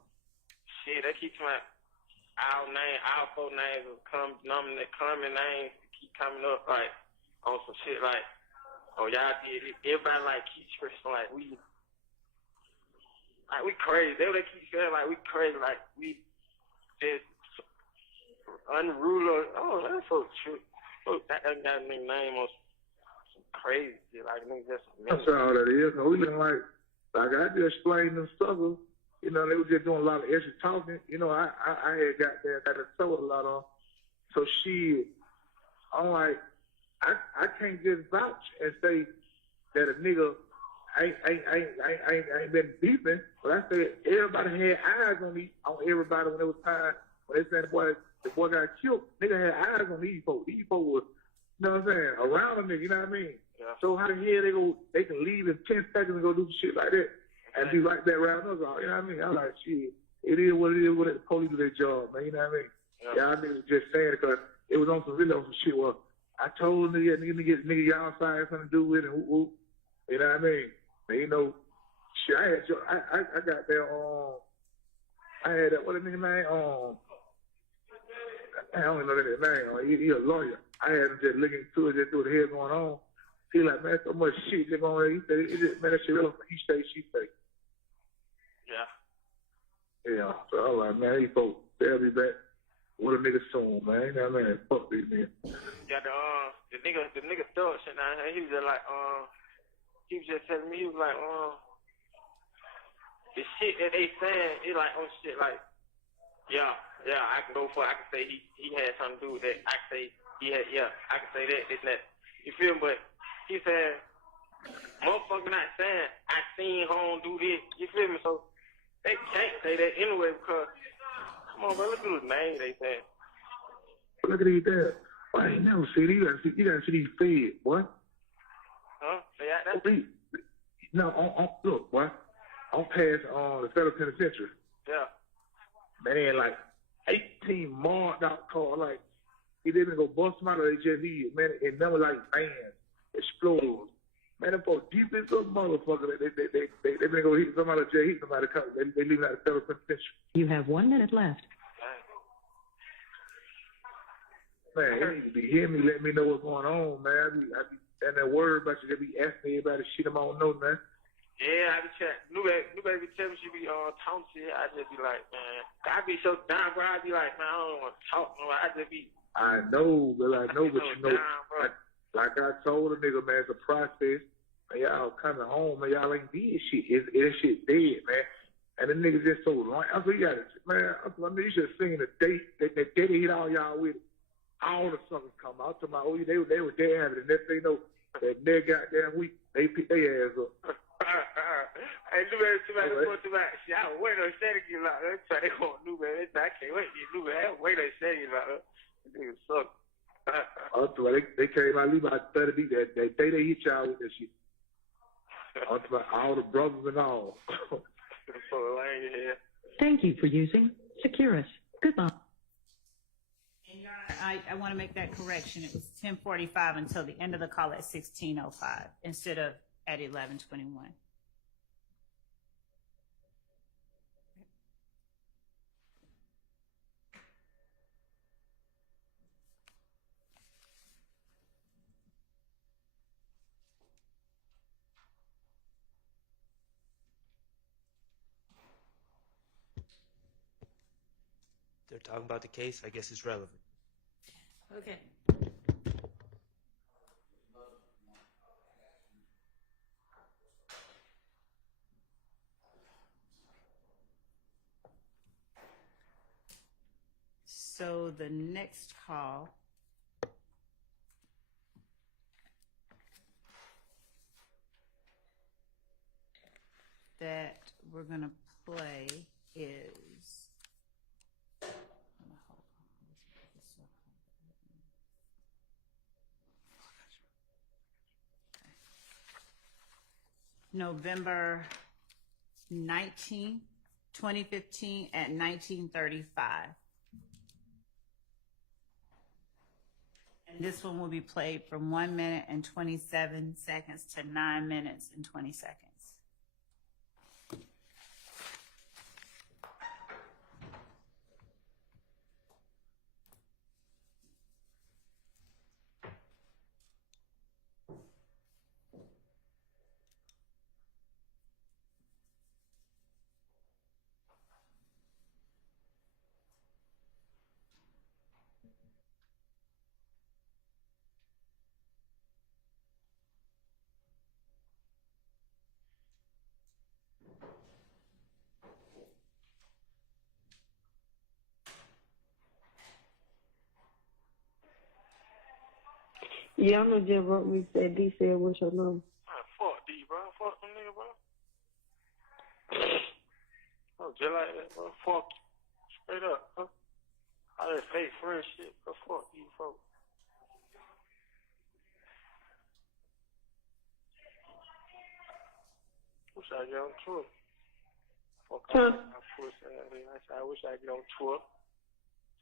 Shit, they keep trying our 4 names of common names keep coming up, like, on some shit like, oh, y'all did it. Everybody, like, keeps expressing, like, we crazy. They keep saying, like, we crazy, like, we just unruly. Oh, that's so true. Oh, that got a nigga name on some crazy shit, like, nigga just a minute. That's all that is. So we been like I just explained them struggle. You know, they were just doing a lot of extra talking. You know, I had got to throw a lot on. So I'm like, I can't just vouch and say that a nigga ain't been beefing. But I said everybody had eyes on everybody when it was time when they said the boy got killed. Nigga had eyes on these folks. These folks were, you know what I'm saying, around a nigga. You know what I mean? Yeah. So how the hell they can leave in 10 seconds and go do shit like that and be like that around us all? You know what I mean? I'm like, shit. It is what it is. What the police do their job, man. You know what I mean? Yeah. Y'all niggas just saying it because it was on some shit. Well, I told nigga y'all outside something to do with it. Whoop, whoop. You know what I mean? And, you know, shit. I got there. I had that. What the nigga name? I don't even know that name. He a lawyer. I had him just looking into it, just through the head going on. He like, man, so much shit just going on. He said, it just, man, that shit real. He say, she say. Yeah. Yeah. So I was like, man, these folks, they'll be back. What a nigga soon, man. You know what I mean? Fuck these men. Yeah, the nigga thug shit down here. He was just like, he was just telling me, he was like, the shit that they saying, it like, oh shit, like, yeah, I can go for it. I can say he had something to do with that. I can say I can say that, this and that. You feel me? But he said, motherfucker not saying, I seen home do this. You feel me? So they can't say that anyway because, come on, bro, look at his name they saying. Look at these there. I ain't never seen these. You gotta see these feds, boy. Huh? Say that? No, look, boy. I'm past the federal penitentiary. Yeah. Man, like 18 marked out cars. Like he didn't go bust them out of HFE. Man, and them were like vans, explode. Man, them folks deep as a motherfucker. They been go hit somebody jail, hit somebody. They leaving out the federal penitentiary. You have 1 minute left. Man, they need to be hearing me, let me know what's going on, man. I be and that word about you, they be asking me about the shit I don't know, man. Yeah, I be chat. New baby tell me she be talking shit. I just be like, man, I be so down, bro. I be like, man, I don't want to talk, no. I just be. I know, but you know, down, like I told a nigga, man, it's a process. Man, y'all coming home, man, y'all ain't did shit. That shit dead, man. And the niggas just so long. I said, you got it, man. I mean, you should have seen the date that they hit all y'all with. All the suckers come out to my they were there having it. Next thing you know, that next goddamn week, they picked their ass up. Hey, New Baby, somebody going to my shit. I was waiting on Santa to get locked up. That's why they call New Baby. I can't wait to get New Baby. I was waiting on Santa to get locked up. Niggas suck. They came out, leave about 30 beat that day they hit y'all with that shit. All the brothers and all. Thank you for using Securus. Goodbye. And Your Honor, I want to make that correction. It was 10:45 until the end of the call at 16:05 instead of at 11:21. They're talking about the case. I guess it's relevant. Okay. So the next call that we're going to play is November 19, 2015 at 19:35. And this one will be played from 1 minute and 27 seconds to 9 minutes and 20 seconds. Yeah, I'm gonna just wrote me said D said what's your number. Man, fuck D, bro. Fuck them nigga, bro. Oh, just like that, bro. Fuck you. Straight up, huh? All that fake friend shit, bro. Fuck you, folks. Wish I get on tour. Fuck all that pussy ass nigga. I said, I wish I get on tour.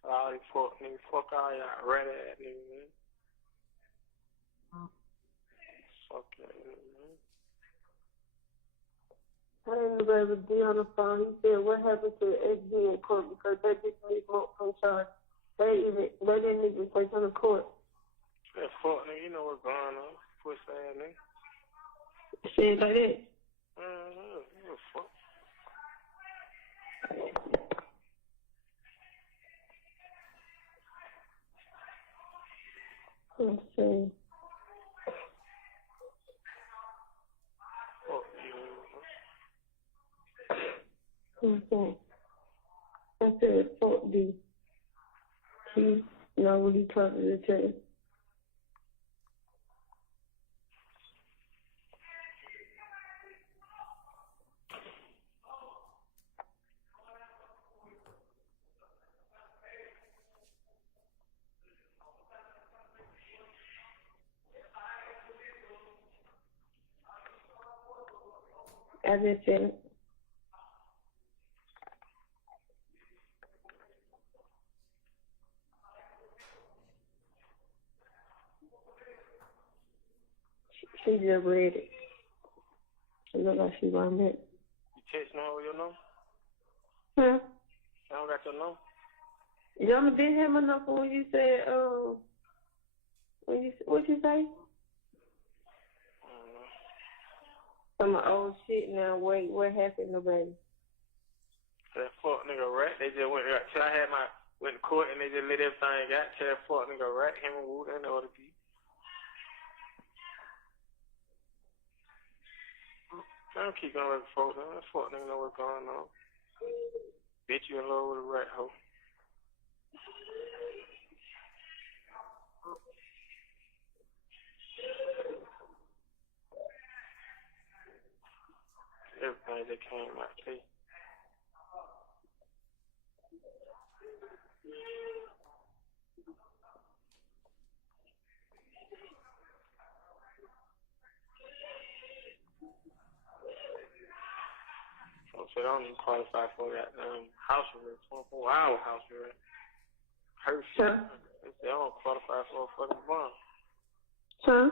So all these fuck niggas, fuck all y'all rat ass niggas, man. Fuck that nigga, man. I didn't know D on the phone. He said, what happened to the XD in court because they just need more from charge. They didn't even take on the court. That fuck nigga, you know what's going on. Pussy ass nigga. Shit like that. What fuck? Let's see. Fuck you. Okay. I said, fuck D. He know what he trying to tell you. I just said, he just read it. It look like she run it. You text me over your number? Huh? I don't got your number. Y'all didn't have my number when you said, what you say? Some old shit now. Wait, what happened, nobody? That fuck nigga rat, they just went till I had went to court and they just let everything got to that fuck nigga rat, him and Wood and the other people. I don't keep going with folks, man. That fuck nigga know what's going on. Bitch, you in love with a rat hoe. Everything that came out to you. So I don't even qualify for that house arrest, 24-hour house arrest. Her shit. They say I don't qualify for a fucking bond. Huh?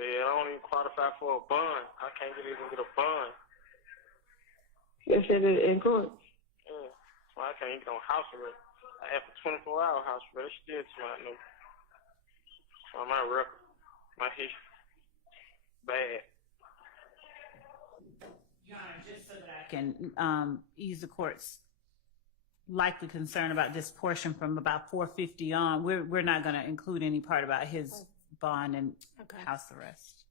Say I don't even qualify for a bond. I can't even get a bond. You said it in court? Yeah. So I can't even get on house arrest. I asked for 24-hour house arrest. Still to my note. So my record, my history, bad. Your Honor, just so that I can ease the court's likely concern about this portion from about 450 on, we're not going to include any part about his bond and house arrest.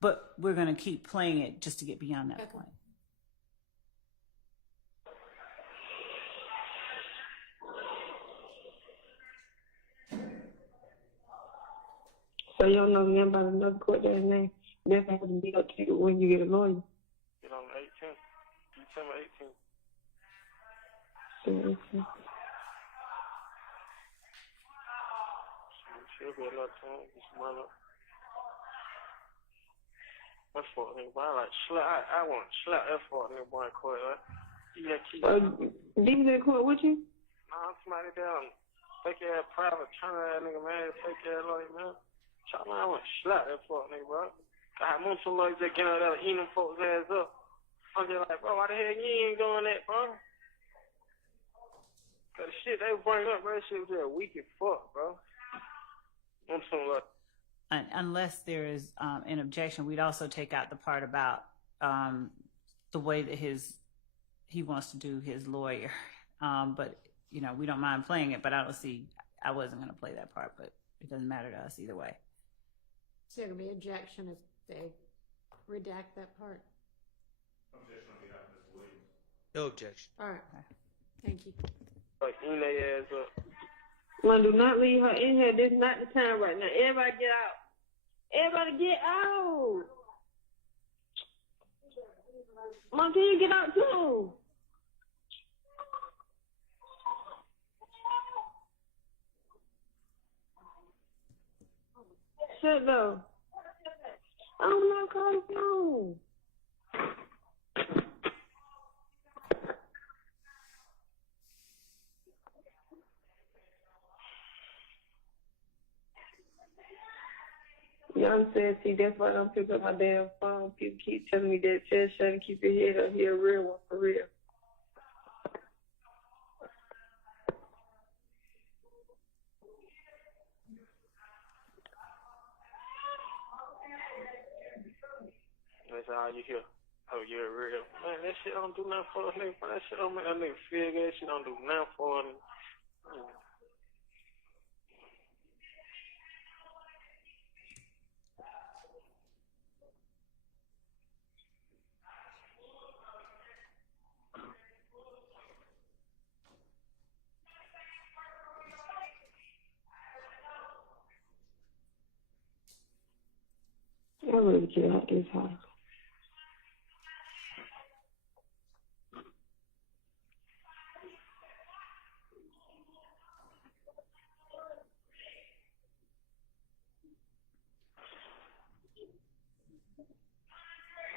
But we're going to keep playing it just to get beyond that point. So you don't know nothing about another court that name. That's how to be up to you when you get a lawyer. Get on the 18th. December 18th. Should be another time. Just run up. That fuck nigga, boy, I want to slap that fuck nigga boy in court, right? Yeah, keep. These in court with you? Nah, somebody down. Fake ass private attorney ass nigga, man. Fake ass lawyer, man. I want to slap that fuck nigga, bro. I want some lawyers that get out there eating them folks' ass up. I'm just like, bro, why the hell you ain't doing that, bro? Cause the shit they bring up, bro, that shit was just weak as fuck, bro. I'm so like. Unless there is an objection, we'd also take out the part about the way that he wants to do his lawyer. But we don't mind playing it. But I wasn't going to play that part. But it doesn't matter to us either way. So there will be objection if they redact that part. Objection on behalf of Mr. Williams. No objection. All right. Thank you. Like, eating their ass up. Well, do not leave her in here. This is not the time right now. Everybody get out. Everybody get out. Mom, can you get out too? Shut though. I'm not calling phone. You know what I'm saying? See, that's why I don't pick up my damn phone. People keep telling me that, just trying to keep your head up here, a real one, for real. That's all you hear. Oh, you're real. Man, that shit don't do nothing for a nigga. That shit don't make a nigga feel good. That shit don't do nothing for a nigga. I really get out this house.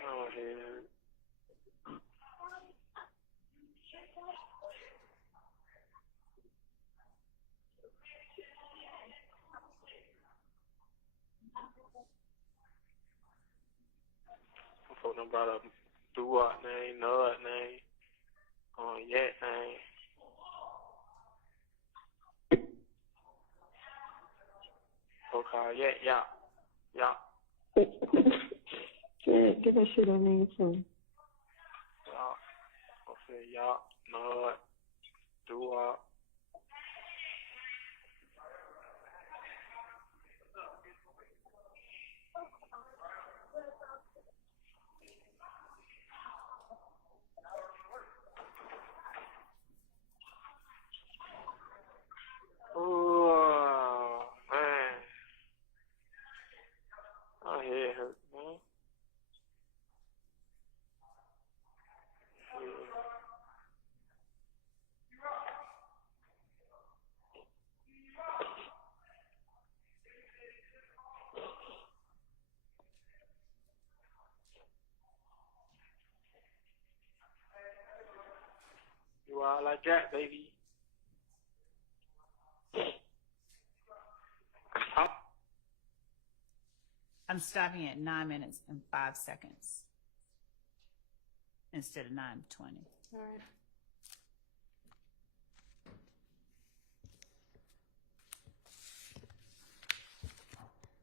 Oh, yeah. court done brought up Duwop name, Nud name, Yak name. So-called Yak, yeah. Get that shit on me too. Yeah. Okay, yeah, Nud, Duwop. Oh, man. My head hurts, man. Yeah. You are like that, baby. I'm stopping at 9 minutes and 5 seconds instead of 9:20. All right.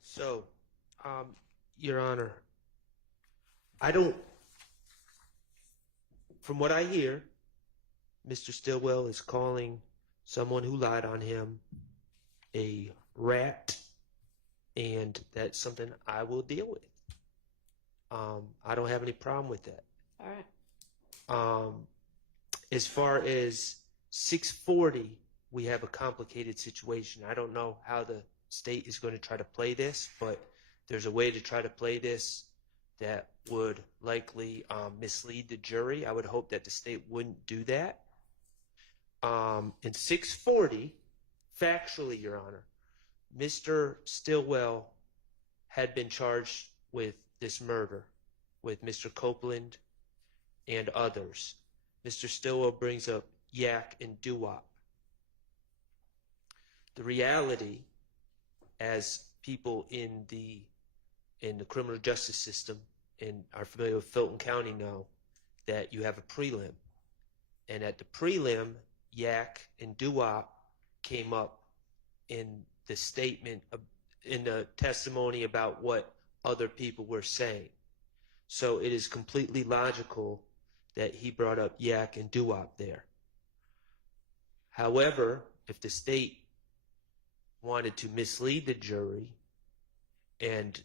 So, Your Honor, from what I hear, Mr. Stillwell is calling someone who lied on him a rat, and that's something I will deal with. I don't have any problem with that. All right. As far as 640, we have a complicated situation. I don't know how the state is going to try to play this, but there's a way to try to play this that would likely mislead the jury. I would hope that the state wouldn't do that. In 640, factually, Your Honor, Mr. Stillwell had been charged with this murder with Mr. Copeland and others. Mr. Stillwell brings up Yak and Duwop. The reality, as people in the criminal justice system and are familiar with Fulton County know, that you have a prelim. And at the prelim, Yak and Duwop came up in the statement, in the testimony about what other people were saying. So it is completely logical that he brought up Yak and Duwop there. However, if the state wanted to mislead the jury and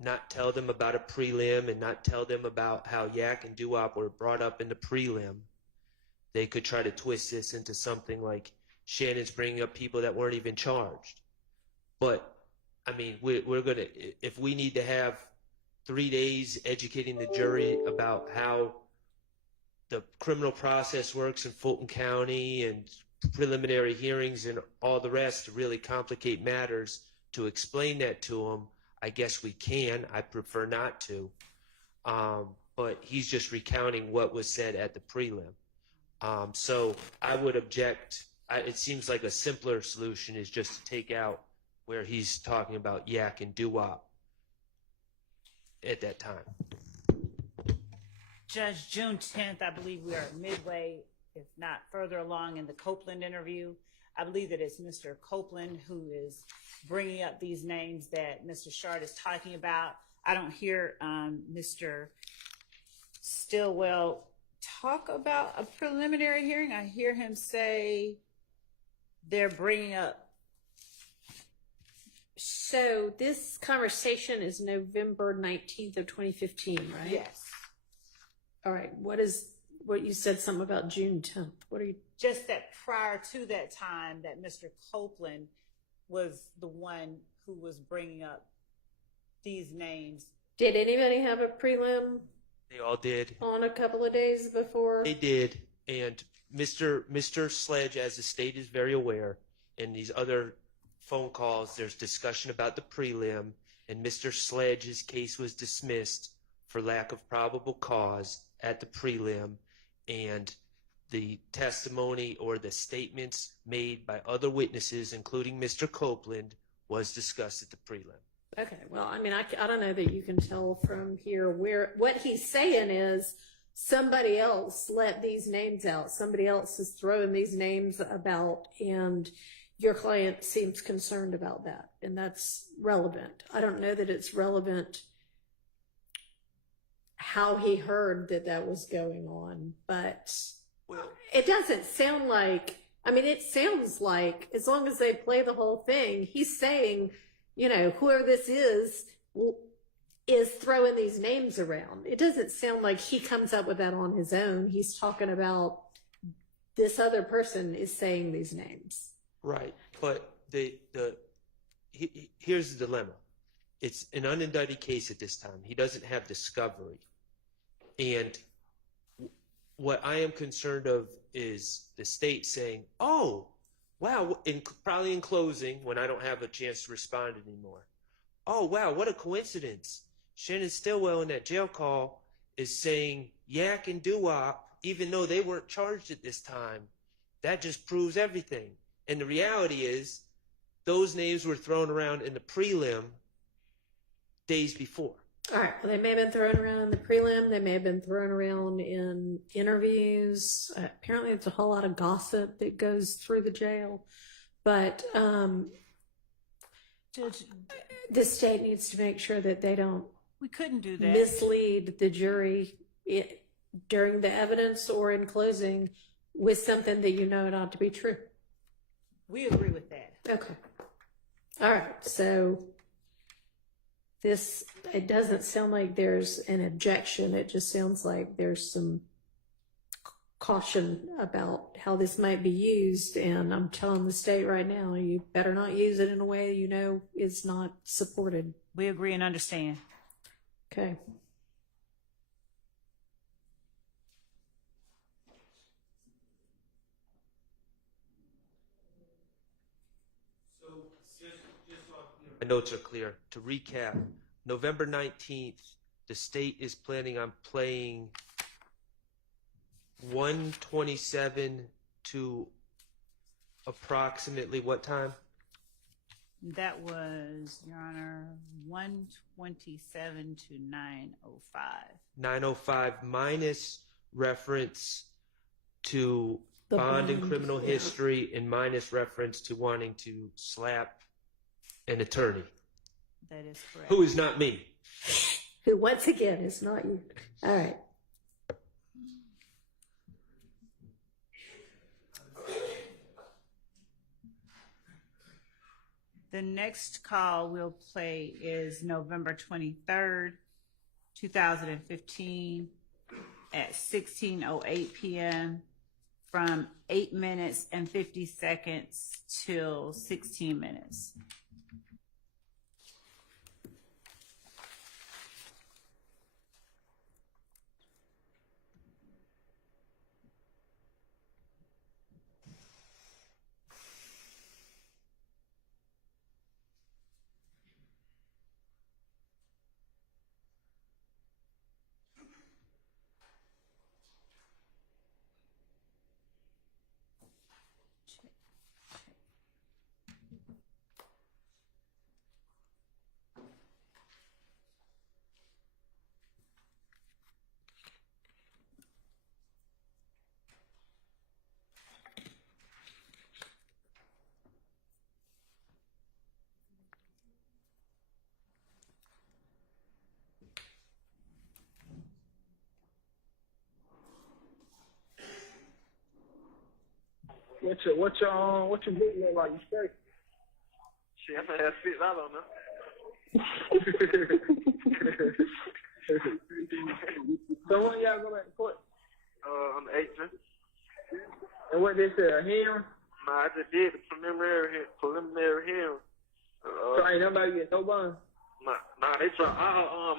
not tell them about a prelim and not tell them about how Yak and Duwop were brought up in the prelim, they could try to twist this into something like Shannon's bringing up people that weren't even charged. But, I mean, we're going to, if we need to have 3 days educating the jury about how the criminal process works in Fulton County and preliminary hearings and all the rest to really complicate matters, to explain that to them, I guess we can. I prefer not to. But he's just recounting what was said at the prelim. So I would object. It seems like a simpler solution is just to take out where he's talking about Yak and Duwop at that time. Judge, June 10th, I believe we are midway, if not further along in the Copeland interview. I believe that it's Mr. Copeland who is bringing up these names that Mr. Shard is talking about. I don't hear Mr. Stillwell talk about a preliminary hearing. I hear him say they're bringing up. So this conversation is November 19th of 2015, right? Yes. All right. What you said something about June 10th. What are you? Just that prior to that time that Mr. Copeland was the one who was bringing up these names. Did anybody have a prelim? They all did. On a couple of days before? They did. And Mr. Sledge, as the state is very aware, in these other phone calls, there's discussion about the prelim, and Mr. Sledge's case was dismissed for lack of probable cause at the prelim, and the testimony or the statements made by other witnesses, including Mr. Copeland, was discussed at the prelim. Okay, well, I mean, I don't know that you can tell from here what he's saying is somebody else let these names out. Somebody else is throwing these names about, and your client seems concerned about that, and that's relevant. I don't know that it's relevant how he heard that was going on, but it doesn't sound like, I mean, it sounds like as long as they play the whole thing, he's saying, you know, whoever this is throwing these names around. It doesn't sound like he comes up with that on his own. He's talking about this other person is saying these names. Right, but here's the dilemma. It's an unindicted case at this time. He doesn't have discovery. And what I am concerned of is the state saying, oh, wow, probably in closing when I don't have a chance to respond anymore. Oh, wow, what a coincidence. Shannon Stillwell in that jail call is saying yak and doo-wop, even though they weren't charged at this time. That just proves everything. And the reality is those names were thrown around in the prelim days before. All right. Well, they may have been thrown around in the prelim. They may have been thrown around in interviews. Apparently, it's a whole lot of gossip that goes through the jail. But Judge, the state needs to make sure that they don't we couldn't do that. mislead the jury during the evidence or in closing with something that you know not to be true. We agree with that. Okay. All right. So it doesn't sound like there's an objection. It just sounds like there's some caution about how this might be used. And I'm telling the state right now, you better not use it in a way you know is not supported. We agree and understand. Okay. So, just so My notes are clear. To recap, November 19th, the state is planning on playing 1:27 to approximately what time? That was, Your Honor, 1:27 to 9:05. 9:05 minus reference to The bond and bond, criminal yeah. history and minus reference to wanting to slap an attorney. That is correct. Who is not me. Who, once again, is not you. All right. The next call we'll play is November 23rd, 2015 at 16:08 p.m. from 8 minutes and 50 seconds till 16 minutes. What your book look like? You straight? Shit, I'm gonna have $6 on there. So when y'all go back to court? On the 18th. And what they say, a hearing? Nah, I just did the preliminary hearing. So ain't nobody get no bond? Nah, they tried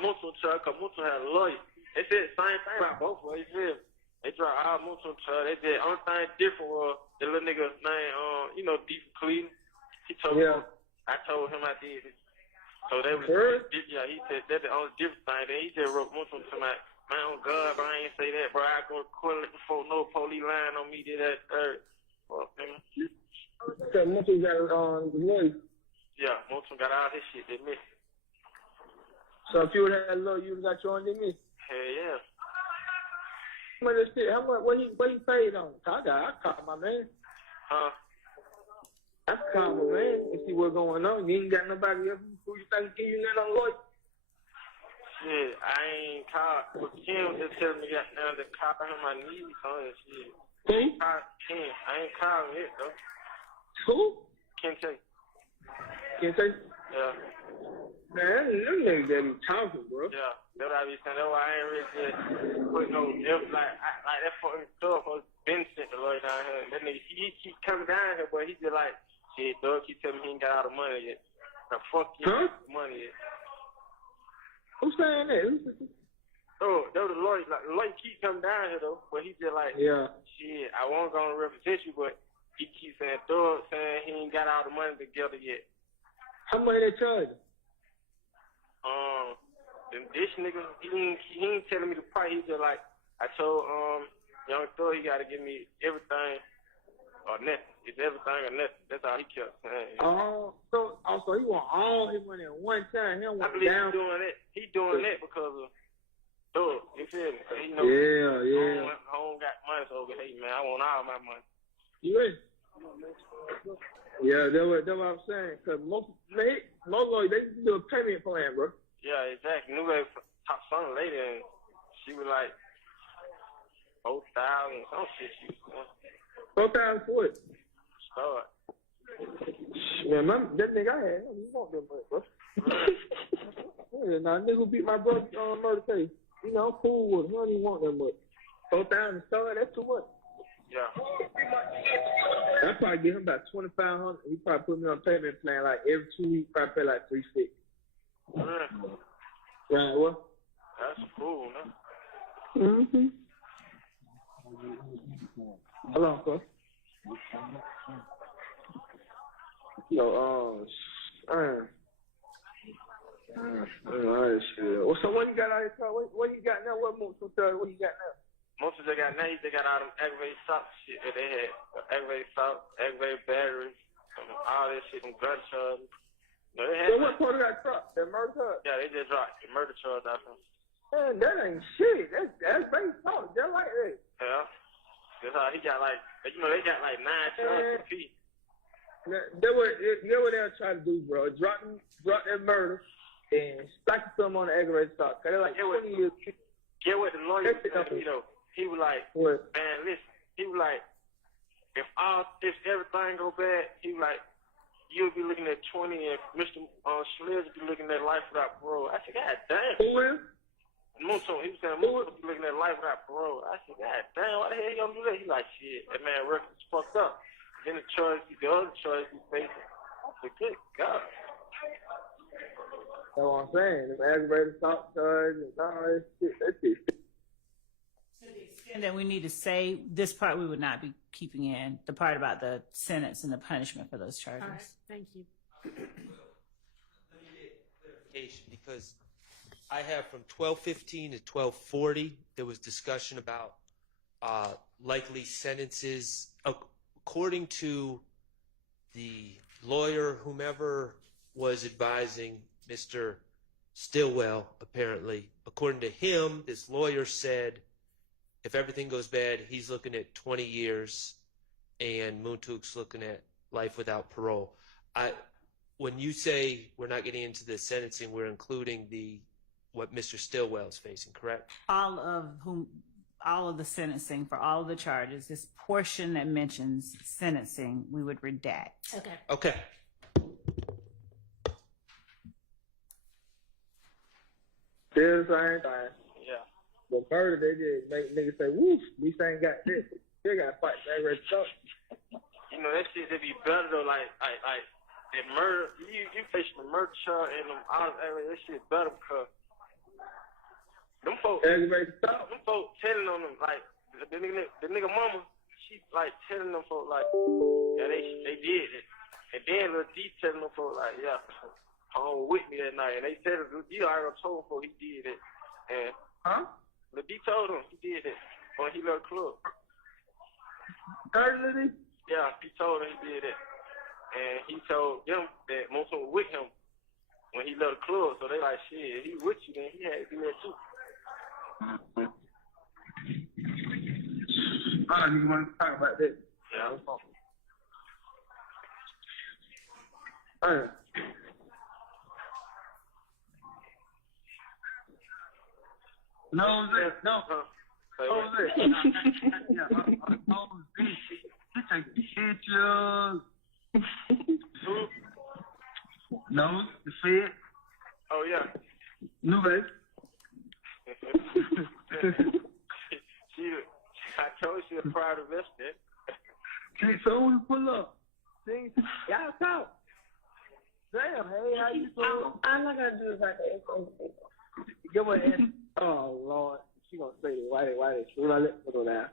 multiple charge because multiple had a lawyer. They said the same thing about both of them. You feel me? They tried all multiple charge. They did only thing different was the little nigga's name, Deep Cleveland. He told me, I told him I did it. So they was, yeah, he said that's the only different thing. Then he just wrote multiple to my, man, oh God, bro, I ain't say that, bro. I go to court before no police lying on me, did that, third. Fuck, man. So multiple got the lawyer. Yeah, multiple got all this shit they missed. So if you would have had a little, you would have got your own than me. Hell yeah. How much shit? How much? What he paid on? I called my man. Huh? I called my man and see what's going on. You ain't got nobody else who you think give you nothing on lawyer. Shit, I ain't called. But Kim just telling me that now to call him my knees on and shit. Who? Kim. I ain't calling it though. Who? Kente. Kente? Yeah. Man, them niggas that be talking, bro. Yeah. That's what I be saying. That's why I ain't really just put no effort. Like that fucking stuff was been sent to lawyer down here. That nigga, he keep coming down here, but he just like, shit, dog keep telling me he ain't got all the money yet. The fuck you ain't got the money yet. Who's saying that? Oh, that was the lawyer. Like, the lawyer keep coming down here though, but he just like, Yeah. shit, I won't gonna represent you, but he keeps saying, dog saying he ain't got all the money together yet. How much they charge? Then this nigga, he ain't telling me the price. He just like, I told young Thor he gotta give me everything or nothing. It's everything or nothing. That's all he kept saying. So he want all his money at one time. He don't I want believe down. he's doing that. He doing that because of Thor. You feel me? 'Cause he know Yeah. home got money, so hey man, I want all my money. You ready? Yeah, that's what I'm saying. Cause most lawyers, they do a payment plan, bro. Yeah, exactly. New lady talked to some lady and she was like 4,000 some shit. She was 4,000 for what? start. Man, that nigga I had, he want that much, bro. Yeah, now nigga who beat my brother murder case. You know, I'm cool with him. He don't even want that much. 4,000 start, that's too much. Yeah. I'd probably give him about 2,500. He probably put me on a payment plan like every 2 weeks. Probably pay like $350. Right, what? That's cool, man. Mm-hmm. Hello, bro. Yo, shit. Well, so what you got out of your car? What you got now? What you got now? Most of they got now, they got all them aggravated assault shit that they had. Aggravated assault, aggravated batteries, all that shit, some gun charges. No, they had So what part of that truck? That murder truck? Yeah, they just dropped the murder charge out of them. Man, that ain't shit. That's base talk. Just like that. Yeah. That's how he got like, you know, they got like 9 charges apiece. That's what they'll try to do, bro. Drop that murder and stack some on the aggravated assault. Cause they're like 20 years. Get what the lawyer was saying, you know. He was like, what? Man, listen. He was like, if everything go bad, he was like, you'll be looking at 20 and Mr. Schliz will be looking at life without parole. I said, God damn. Who will? Musso, he was saying Musso will be looking at life without parole. I said, God damn, why the hell you gonna do that? He like, shit, that man record's fucked up. Then the other charge he's facing. I said, good God. That's what I'm saying. Them aggravated assault charge and all that shit. That shit. To the extent that we need to say this part, we would not be keeping in the part about the sentence and the punishment for those charges. All right, thank you. Let me get clarification because I have from 12:15 to 12:40 there was discussion about likely sentences according to the lawyer, whomever was advising Mr. Stillwell. Apparently, according to him, this lawyer said, if everything goes bad, he's looking at 20 years, and Muntuk's looking at life without parole. When you say we're not getting into the sentencing, we're including what Mr. Stillwell is facing, correct? All of the sentencing for all of the charges, this portion that mentions sentencing, we would redact. Okay. Okay. Still the same thing. Yeah. But murder, they just make niggas say, woof, these ain't got this. They got to fight aggravated assault. You know, that shit, they be better though, like that murder, you facing the murder charge and them all that shit better because them folks, them folks telling on them, like, the nigga mama, she like telling them folks like, yeah, they did it. And then Lil D telling them folks like, yeah, home with me that night. And they said Lil D already told them folks he did it. And Lil D told him he did it when he left the club. Lil D? Yeah, he told him he did it. And he told them that Musso was with him. when he left the club. So they like, shit, if he with you, then he had to do that too. I don't even want to talk about that. Yeah. Alright. No, no. Oh, yeah, he take pictures. No, the Fed. Oh, yeah. New baby. I told you she a proud investor. See, so we pull up. See, y'all talk. Damn, hey, how you doing? I'm not gonna do it like that. Give her a oh, Lord. She gonna say, why they, should I let her go down?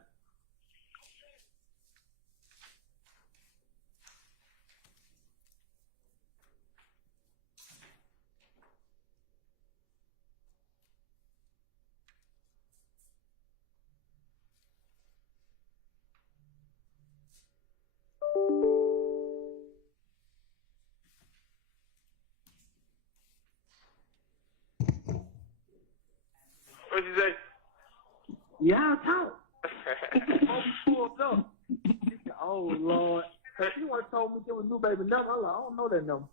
What you say? Y'all talk. Pulled up. Oh, Lord. She once told me there was new baby number. I'm like, I don't know that number.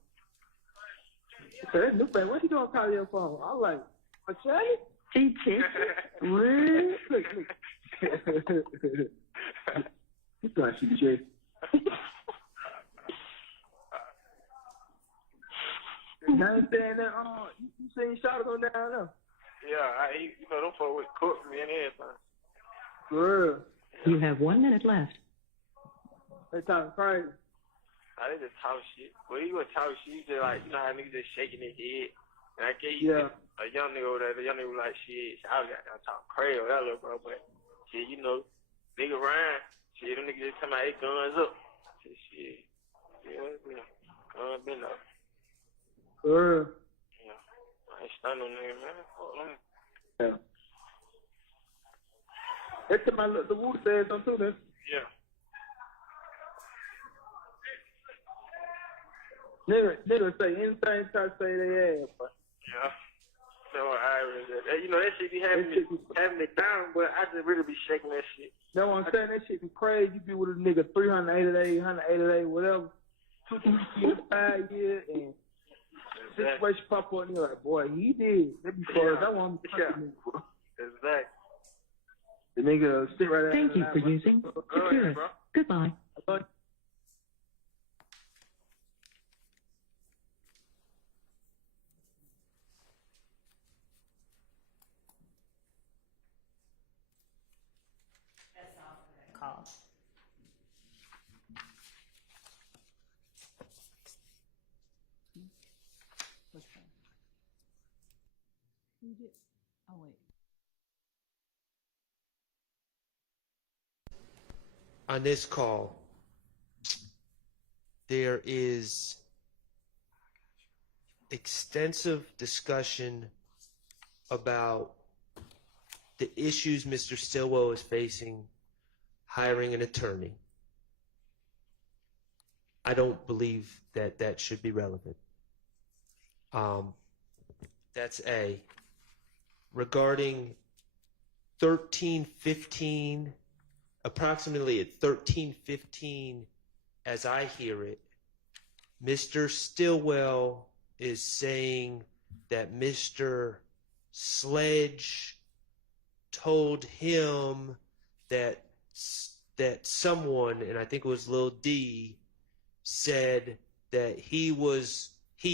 She said, that's new baby. What you doing calling your phone? I'm like, Michelle? She kissed. Look. You thought she kissed. You understand that? You seen Shawty go down there? Yeah, you know, them folks would cook me and everything. Girl. You have 1 minute left. They talking crazy. They just talk shit. Well, you gonna talk shit, you just like, you know how niggas just shaking their head. And I gave you a young nigga over there, the young nigga was like, shit, I got to talk crazy with that little bro, but shit, you know, nigga Ryan, shit, them niggas just talking about their guns up. Shit, yeah, guns been up. Girl. Yeah, I ain't stunned on nigga, man. Fuck them. Yeah. That's to my the Wu said something too, then. Yeah. Niggas say anything, try to say they ass, but. Yeah. So you know, that shit be having me down, but I just really be shaking that shit. That's what I'm saying, that shit be crazy. You be with a nigga 380 days, 180 days, whatever. 2 years, 5 years, and situation pop up and you're like, boy, he did. That be fun. That one be Exactly. The nigga sit right there. Thank you for using Securus. Goodbye. Call. Which one? Who did? Oh, wait. On this call, there is extensive discussion about the issues Mr. Stillwell is facing hiring an attorney. I don't believe that that should be relevant. That's A. Regarding 1315, approximately at 1315, as I hear it, Mr. Stillwell is saying that Mr. Sledge told him that someone, and I think it was Lil D, said that he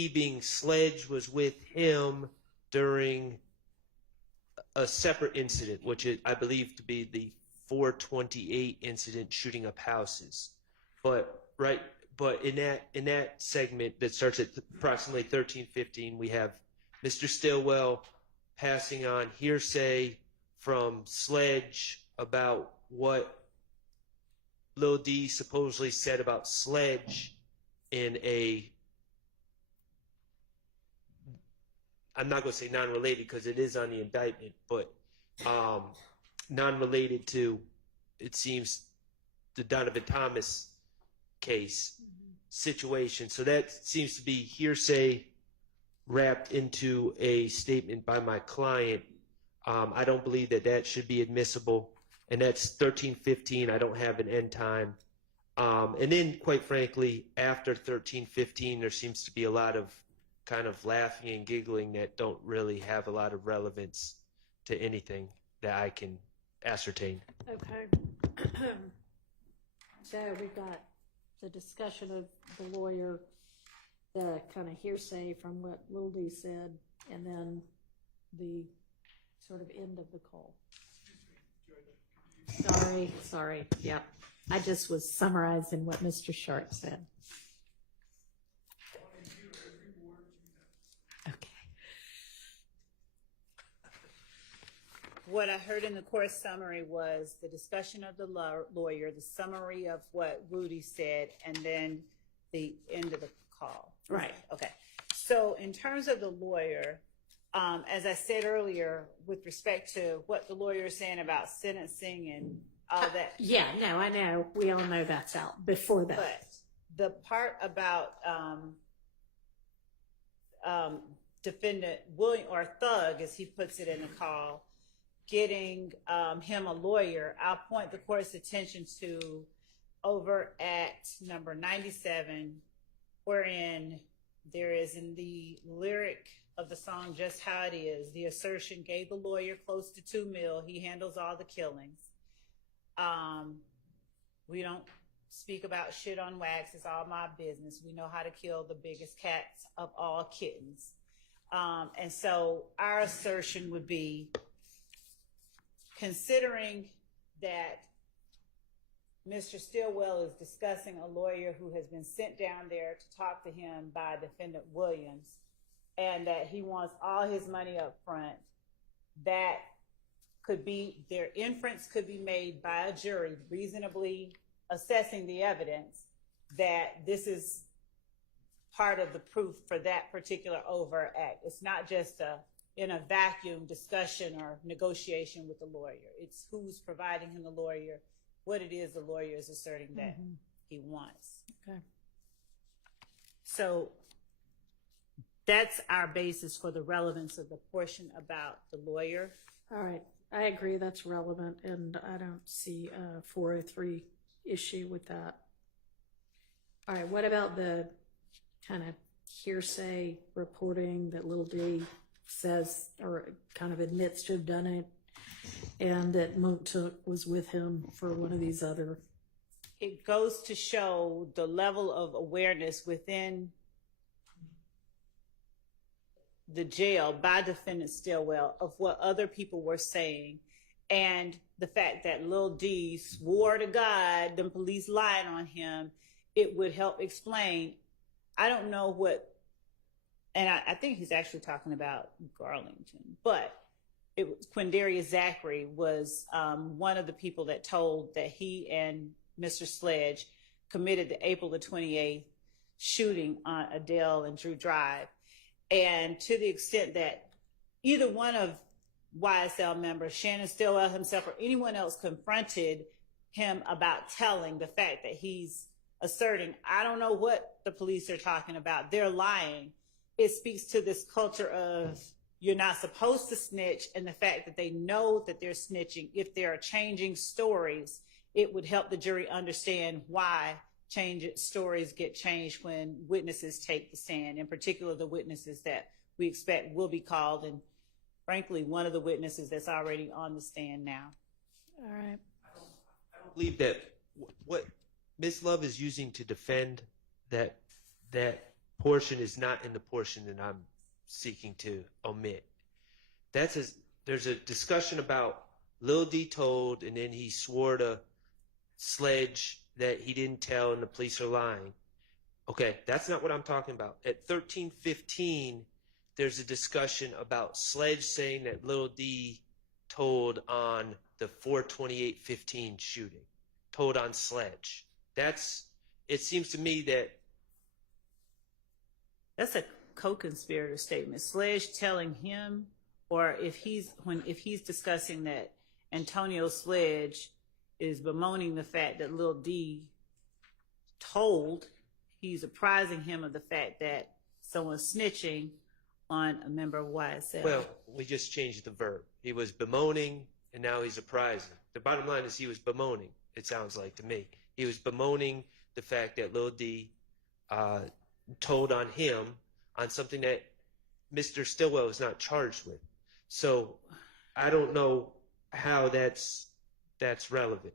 being Sledge was with him during a separate incident, which I believe to be the 428 incident shooting up houses. But in that segment that starts at approximately 1315, we have Mr. Stillwell passing on hearsay from Sledge about what Lil D supposedly said about Sledge in a, I'm not going to say non-related because it is on the indictment, but non-related to, it seems, the Donovan Thomas case situation. So that seems to be hearsay wrapped into a statement by my client. I don't believe that that should be admissible, and that's 1315. I don't have an end time. And then, quite frankly, after 1315, there seems to be a lot of kind of laughing and giggling that don't really have a lot of relevance to anything that I can ascertain. Okay. So we've got the discussion of the lawyer, the kind of hearsay from what Lil D said, and then the sort of end of the call. Sorry. Yeah. I just was summarizing what Mr. Sharp said. Okay. What I heard in the court summary was the discussion of the lawyer, the summary of what Rudy said, and then the end of the call. Right. Okay. So in terms of the lawyer, as I said earlier, with respect to what the lawyer is saying about sentencing and all that. Yeah, no, I know. We all know that's out before that. But the part about defendant William, or Thug, as he puts it in the call, getting him a lawyer, I'll point the court's attention to over at number 97, wherein there is in the lyric of the song Just How It Is, the assertion gave the lawyer close to $2 million. He handles all the killings. We don't speak about shit on wax. It's all my business. We know how to kill the biggest cats of all kittens. And so our assertion would be, considering that Mr. Stillwell is discussing a lawyer who has been sent down there to talk to him by defendant Williams, and that he wants all his money up front, that could be, their inference could be made by a jury reasonably assessing the evidence that this is part of the proof for that particular overt act. It's not just in a vacuum discussion or negotiation with the lawyer. It's who's providing him the lawyer, what it is the lawyer is asserting that he wants. Okay. So that's our basis for the relevance of the portion about the lawyer. All right. I agree that's relevant, and I don't see a 403 issue with that. All right. What about the kind of hearsay reporting that Lil D says, or kind of admits to have done it, and that Montook was with him for one of these other? It goes to show the level of awareness within the jail by defendant Stillwell of what other people were saying, and the fact that Lil D swore to God the police lied on him. It would help explain. I don't know what, and I think he's actually talking about Garlington, but it was Quindarius Zachary was one of the people that told that he and Mr. Sledge committed the April the 28th shooting on Adele and Drew Drive. And to the extent that either one of YSL members, Shannon Stillwell himself or anyone else, confronted him about telling, the fact that he's asserting, I don't know what the police are talking about, they're lying. It speaks to this culture of you're not supposed to snitch, and the fact that they know that they're snitching. If they are changing stories, it would help the jury understand why stories get changed when witnesses take the stand, in particular the witnesses that we expect will be called, and frankly, one of the witnesses that's already on the stand now. All right. I don't believe that what Ms. Love is using to defend that portion is not in the portion that I'm seeking to omit. There's a discussion about Lil D told, and then he swore to Sledge that he didn't tell and the police are lying. Okay, that's not what I'm talking about. At 1315, there's a discussion about Sledge saying that Lil D told on the 4/28/15 shooting, told on Sledge. It seems to me that that's a co-conspirator statement. Sledge telling him, or if he's discussing that Antonio Sledge is bemoaning the fact that Lil D told, he's apprising him of the fact that someone's snitching on a member of YSL? Well, we just changed the verb. He was bemoaning, and now he's apprising. The bottom line is he was bemoaning, it sounds like to me. He was bemoaning the fact that Lil D told on him on something that Mr. Stillwell is not charged with. So I don't know how that's relevant.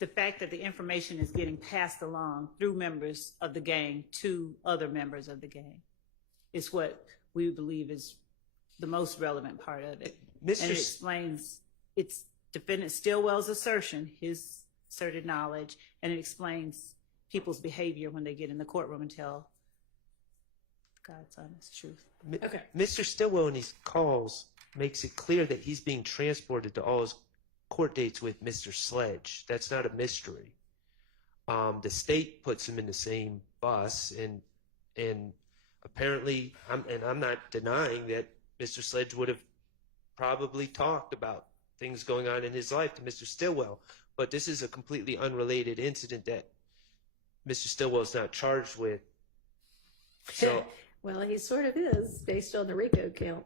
The fact that the information is getting passed along through members of the gang to other members of the gang is what we believe is the most relevant part of it. And it explains, it's defendant Stillwell's assertion, his asserted knowledge, and it explains people's behavior when they get in the courtroom and tell God's honest truth. Okay. Mr. Stillwell in his calls makes it clear that he's being transported to all his court dates with Mr. Sledge. That's not a mystery. The state puts him in the same bus, and apparently, I'm not denying that Mr. Sledge would have probably talked about things going on in his life to Mr. Stillwell, but this is a completely unrelated incident that Mr. Stillwell's not charged with. So, well, he sort of is based on the RICO count.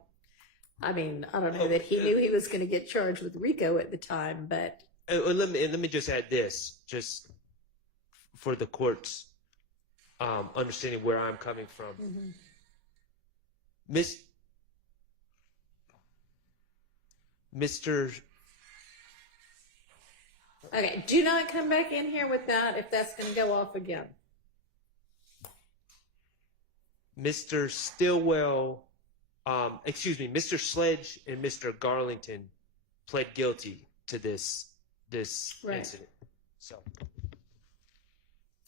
I mean, I don't know that he knew he was going to get charged with RICO at the time, but let me just add this, just for the court's understanding where I'm coming from. Mm-hmm. Mr. Okay, do not come back in here with that if that's going to go off again. Mr. Stillwell, Mr. Sledge and Mr. Garlington pled guilty to this Right. incident. So,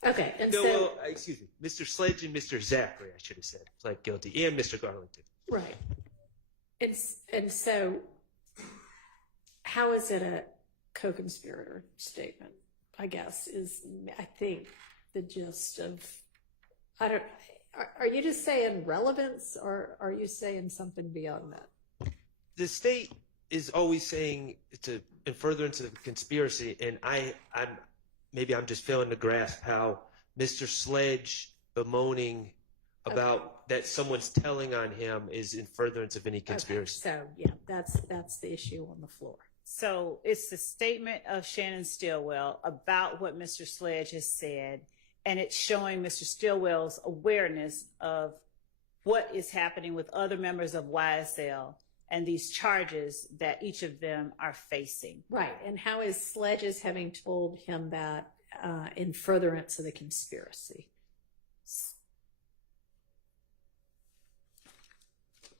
Okay, and Mr. Sledge and Mr. Zachary, I should have said, pled guilty, and Mr. Garlington. right, and so how is it a co-conspirator statement? I guess I think the gist of Are you just saying relevance, or are you saying something beyond that? The state is always saying in furtherance of the conspiracy, and I'm just failing to grasp how Mr. Sledge bemoaning about that someone's telling on him is in furtherance of any conspiracy. Okay, so yeah, that's the issue on the floor. So it's the statement of Shannon Stillwell about what Mr. Sledge has said, and it's showing Mr. Stillwell's awareness of what is happening with other members of YSL and these charges that each of them are facing. Right, and how is Sledge's having told him that in furtherance of the conspiracy?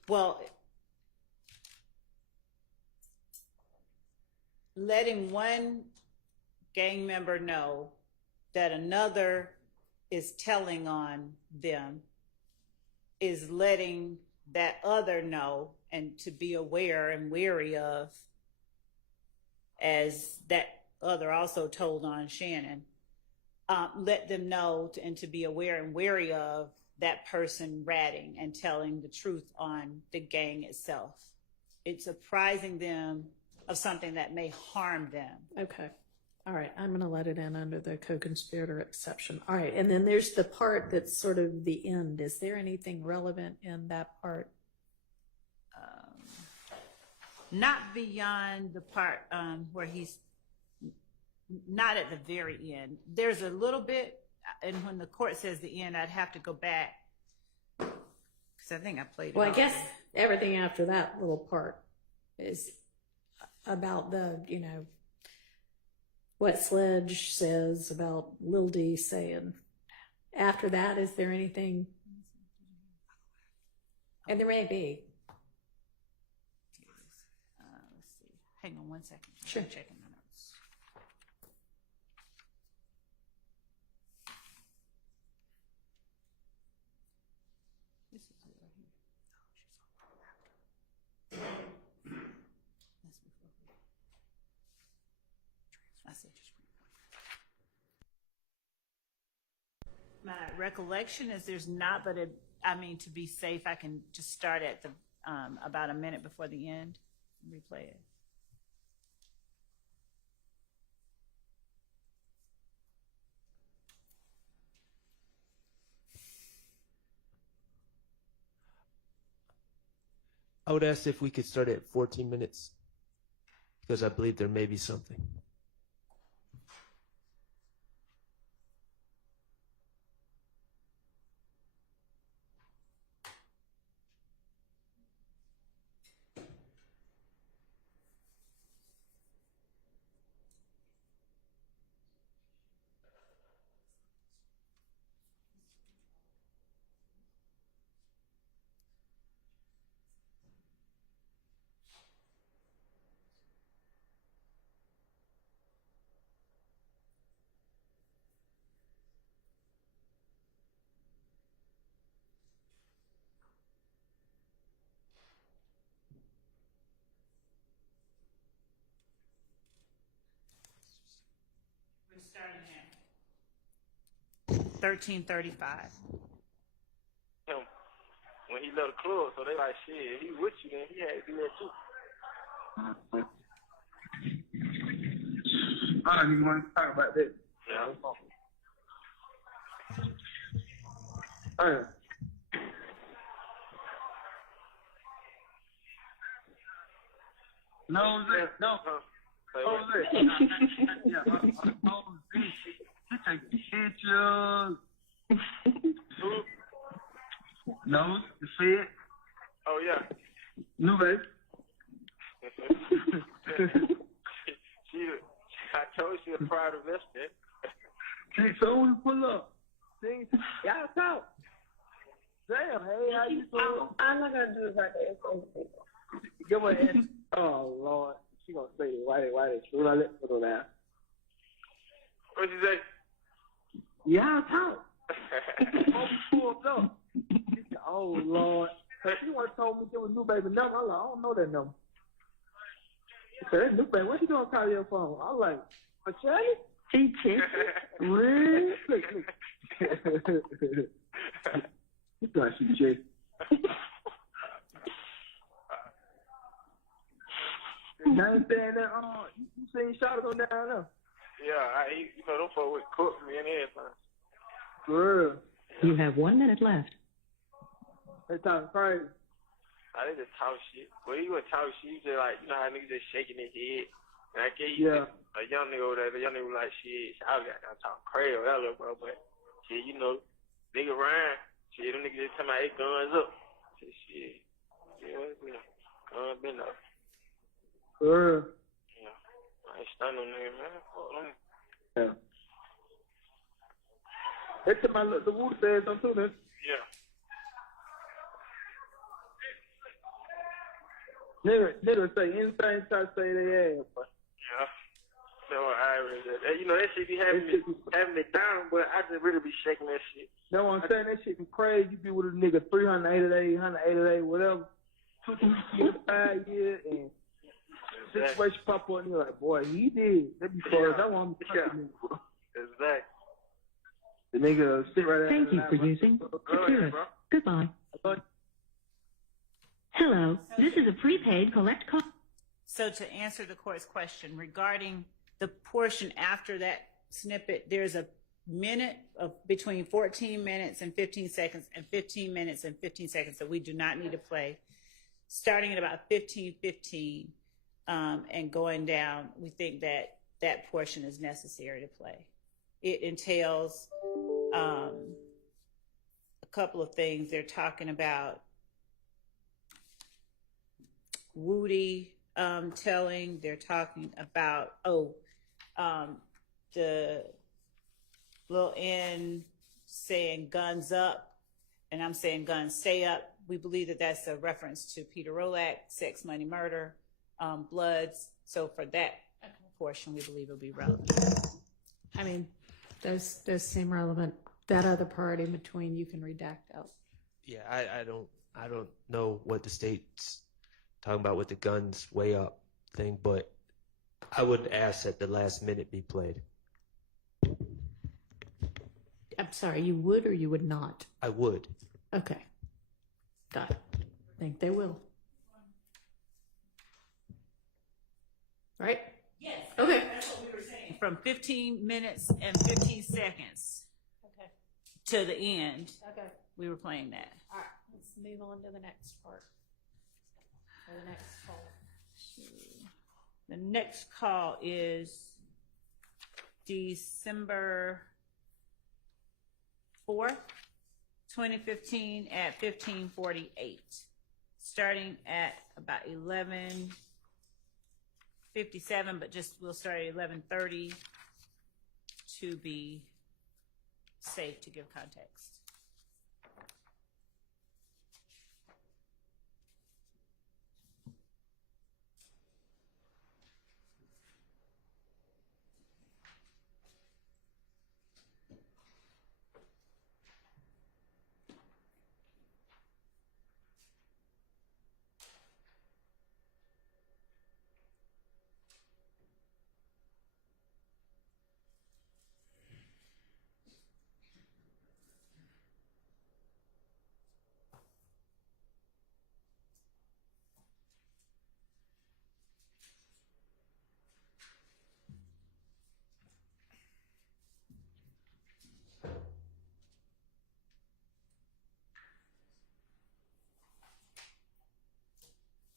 Well, letting one gang member know that another is telling on them is letting that other know and to be aware and wary of, as that other also told on Shannon, let them know and to be aware and wary of that person ratting and telling the truth on the gang itself. It's apprising them of something that may harm them. Okay. All right. I'm going to let it in under the co-conspirator exception. All right. And then there's the part that's sort of the end. Is there anything relevant in that part? Not beyond the part where he's not at the very end. There's a little bit, and when the court says the end, I'd have to go back because I think I played it. Well, I guess everything after that little part is about the, what Sledge says about Lil D saying. After that, is there anything? And there may be. Let's see. Hang on one second. Sure. I'm checking my notes. This is it right here. Oh, she's on after. That's before. I said just. My recollection is there's not, but to be safe, I can just start at the about a minute before the end and replay it. I would ask if we could start at 14 minutes because I believe there may be something. We're starting at 13:35. Him when he left the club, so they like, shit, he with you, then he had to do that too. I don't even want to talk about that. Yeah. No, Zach, no. Jose. Yeah, Jose. He take pictures. Who? No, the Fed. Oh, yeah. New baby. I told you she a proud investor. Hey, so when we pull up, see, y'all talk. Damn, hey, how you doing? I'm not gonna do it like that. Give her an answer. Oh, Lord. She gonna say, why they shoot I let her down. What'd you say? Y'all talk. Pulled up. She said, oh, Lord. She once told me there was new baby number. I'm like, I don't know that number. She said, that's new baby. What you doing call your phone? I'm like, Shirley? She checked it. Real quick. You thought she checked. Now you saying that, you seen Shawty go down there? Yeah, you know, them folks would cook me and everything. Girl. You have 1 minute left. They talking crazy. They just talk shit. Well, you would talk shit, you just like, you know how niggas just shaking their head. And I gave you a young nigga over there, the young nigga was like, shit, I was got down talking crazy with that little bro, but shit, you know, nigga Ryan, shit, them niggas just talking about they guns up. Shit, yeah, guns been up. Girl. Yeah, I ain't stunned on nigga, man. Fuck them. Yeah. They took the Wu said something too, then. Yeah. Nigga say anything, try to say they ass, but. Yeah. No, I really, you know, that shit be having me down, but I just really be shaking that shit. No, I'm saying that shit be crazy. You be with a nigga 380 days, 180 days, whatever. 2 years, 5 years, and situation pop up, and you're like, boy, he did. That be far. That one be nigga, bro. Exactly. The nigga sit right there. Thank you for using Securus. Goodbye. Hello, this is a prepaid collect call. So to answer the court's question regarding the portion after that snippet, there's a minute of between 14 minutes and 15 seconds and 15 minutes and 15 seconds that we do not need to play. Starting at about 15:15 and going down, we think that that portion is necessary to play. It entails a couple of things. They're talking about Woody telling. They're talking about the little N saying guns up, and I'm saying guns stay up. We believe that that's a reference to Peter Rolak, sex, money, murder, Bloods. So for that portion, we believe it'll be relevant. I mean, those seem relevant. That other part in between, you can redact out. Yeah, I don't know what the state's talking about with the guns way up thing, but I would ask that the last minute be played. I'm sorry, you would or you would not? I would. Okay. Got it. I think they will. Right? Yes. Okay. That's what we were saying. From 15 minutes and 15 seconds to the end. Okay. We were playing that. All right. Let's move on to the next part. The next call. The next call is December 4th, 2015 at 15:48, starting at about 11:57, but we'll start at 11:30 to be safe to give context.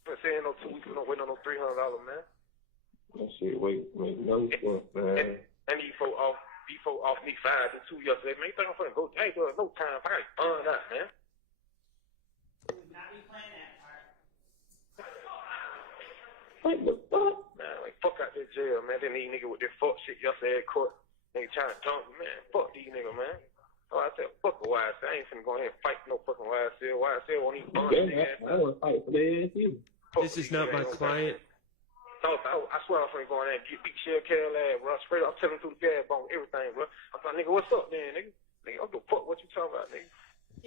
Been saying no 2 weeks, we don't wait on no $300, man. That shit, wait, no fuck, man. And these folk off me 5 to 2 yesterday, man. You think I'm finna go? Hey, there's no time. I got burned out, man. Not be playing that part. What the fuck? Man, like, fuck out this jail, man. Then these niggas with this fuck shit yesterday at court. Nigga trying to dunk me, man. Fuck these niggas, man. So I said, fuck a YSL. I ain't finna go ahead and fight no fucking YSL. YSL won't even burn this nigga ass. I want to fight for their ass, too. This is not my client. So I swear I'm finna go in there and get beat Shell Carol ass, bro. Straight up, I'm telling through the gas bone, everything, bro. I'm like, nigga, what's up, then, nigga? Nigga, I don't give a fuck what you talking about, nigga.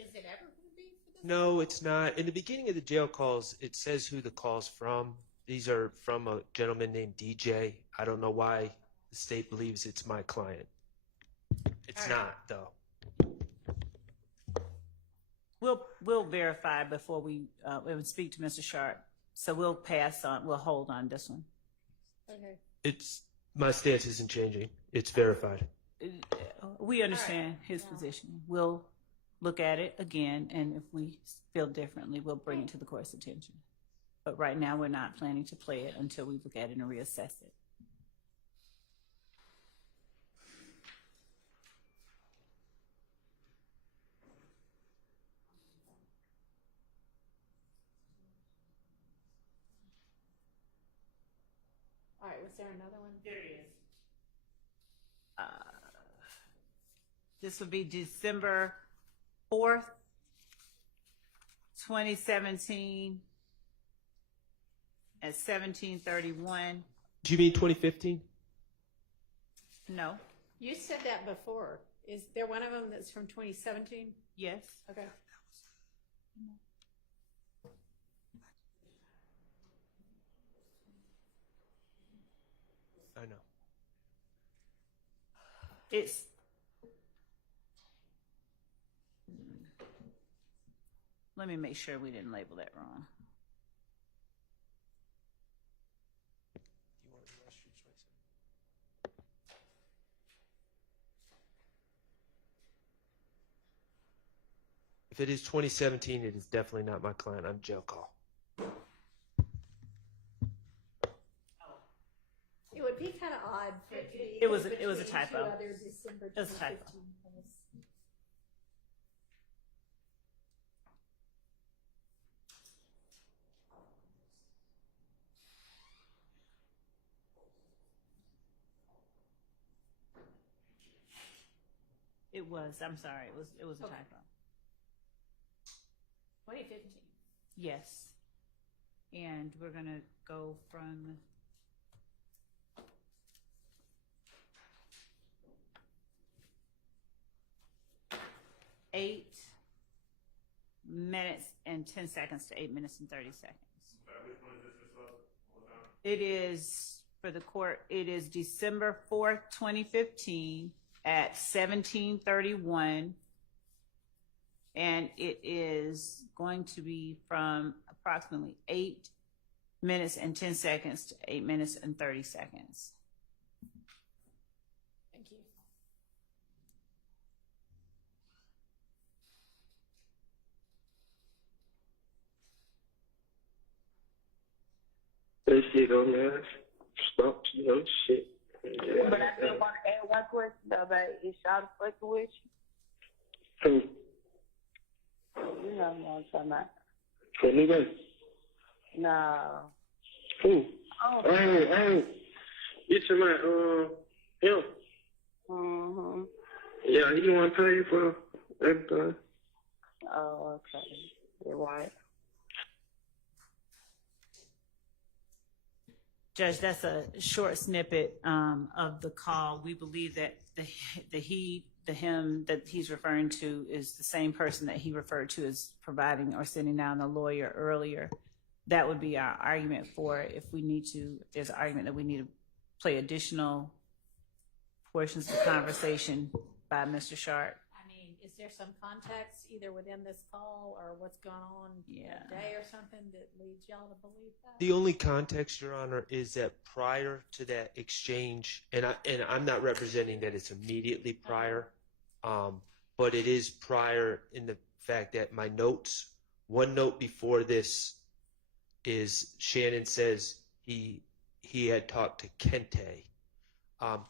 Is it ever going to be for this? No, it's not. In the beginning of the jail calls, it says who the call's from. These are from a gentleman named DJ. I don't know why the state believes it's my client. It's not, though. We'll verify before we speak to Mr. Sharp. So we'll pass on. We'll hold on this one. Okay. My stance isn't changing. It's verified. We understand his position. We'll look at it again, and if we feel differently, we'll bring it to the court's attention. But right now, we're not planning to play it until we look at it and reassess it. All right, was there another one? There is. This would be December 4th, 2017 at 17:31. Do you mean 2015? No. You said that before. Is there one of them that's from 2017? Yes. Okay. I know. It's let me make sure we didn't label that wrong. You want the last street choice? If it is 2017, it is definitely not my client. I'm jail call. It would be kind of odd for it to be. It was a between typo. two other December It was a typo. 2015 polls. It was. I'm sorry. It was a Okay. typo. 2015. Yes. And we're gonna go from (8 minutes and 10 seconds to 8 minutes and 30 seconds. It is, for the court, it is December 4th, 2015 at 17:31. And it is going to be from approximately 8 minutes and 10 seconds to 8 minutes and 30 seconds. Thank you. That shit on there. Stop, shit. Yeah. But I still want to add one question though, about is y'all fucking with you? Who? You know what I'm talking about. For me, baby? No. Who? Oh. Hey. You to my, him? Mm-hmm. Yeah, he want to pay for everything. Oh, okay. You're right. Judge, that's a short snippet of the call. We believe that the him that he's referring to is the same person that he referred to as providing or sending down the lawyer earlier. That would be our argument for it. If there's an argument that we need to play additional portions of the conversation by Mr. Sharp. I mean, is there some context either within this call or what's gone on today or something that leads y'all to believe that? The only context, Your Honor, is that prior to that exchange, and I'm not representing that it's immediately prior, but it is prior in the fact that my notes, one note before this is Shannon says he had talked to Kente.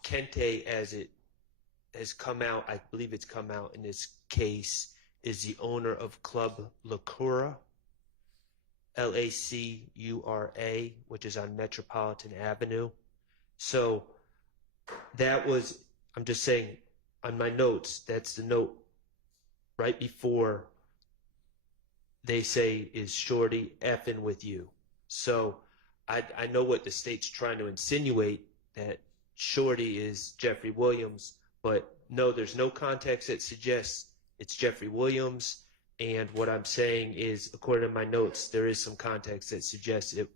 Kente, as it has come out, I believe it's come out in this case, is the owner of Club Lacura, Lacura, which is on Metropolitan Avenue. So that was, I'm just saying, on my notes, that's the note right before they say, is Shorty effing with you? So I know what the state's trying to insinuate, that Shorty is Jeffrey Williams, but no, there's no context that suggests it's Jeffrey Williams. And what I'm saying is, according to my notes, there is some context that suggests it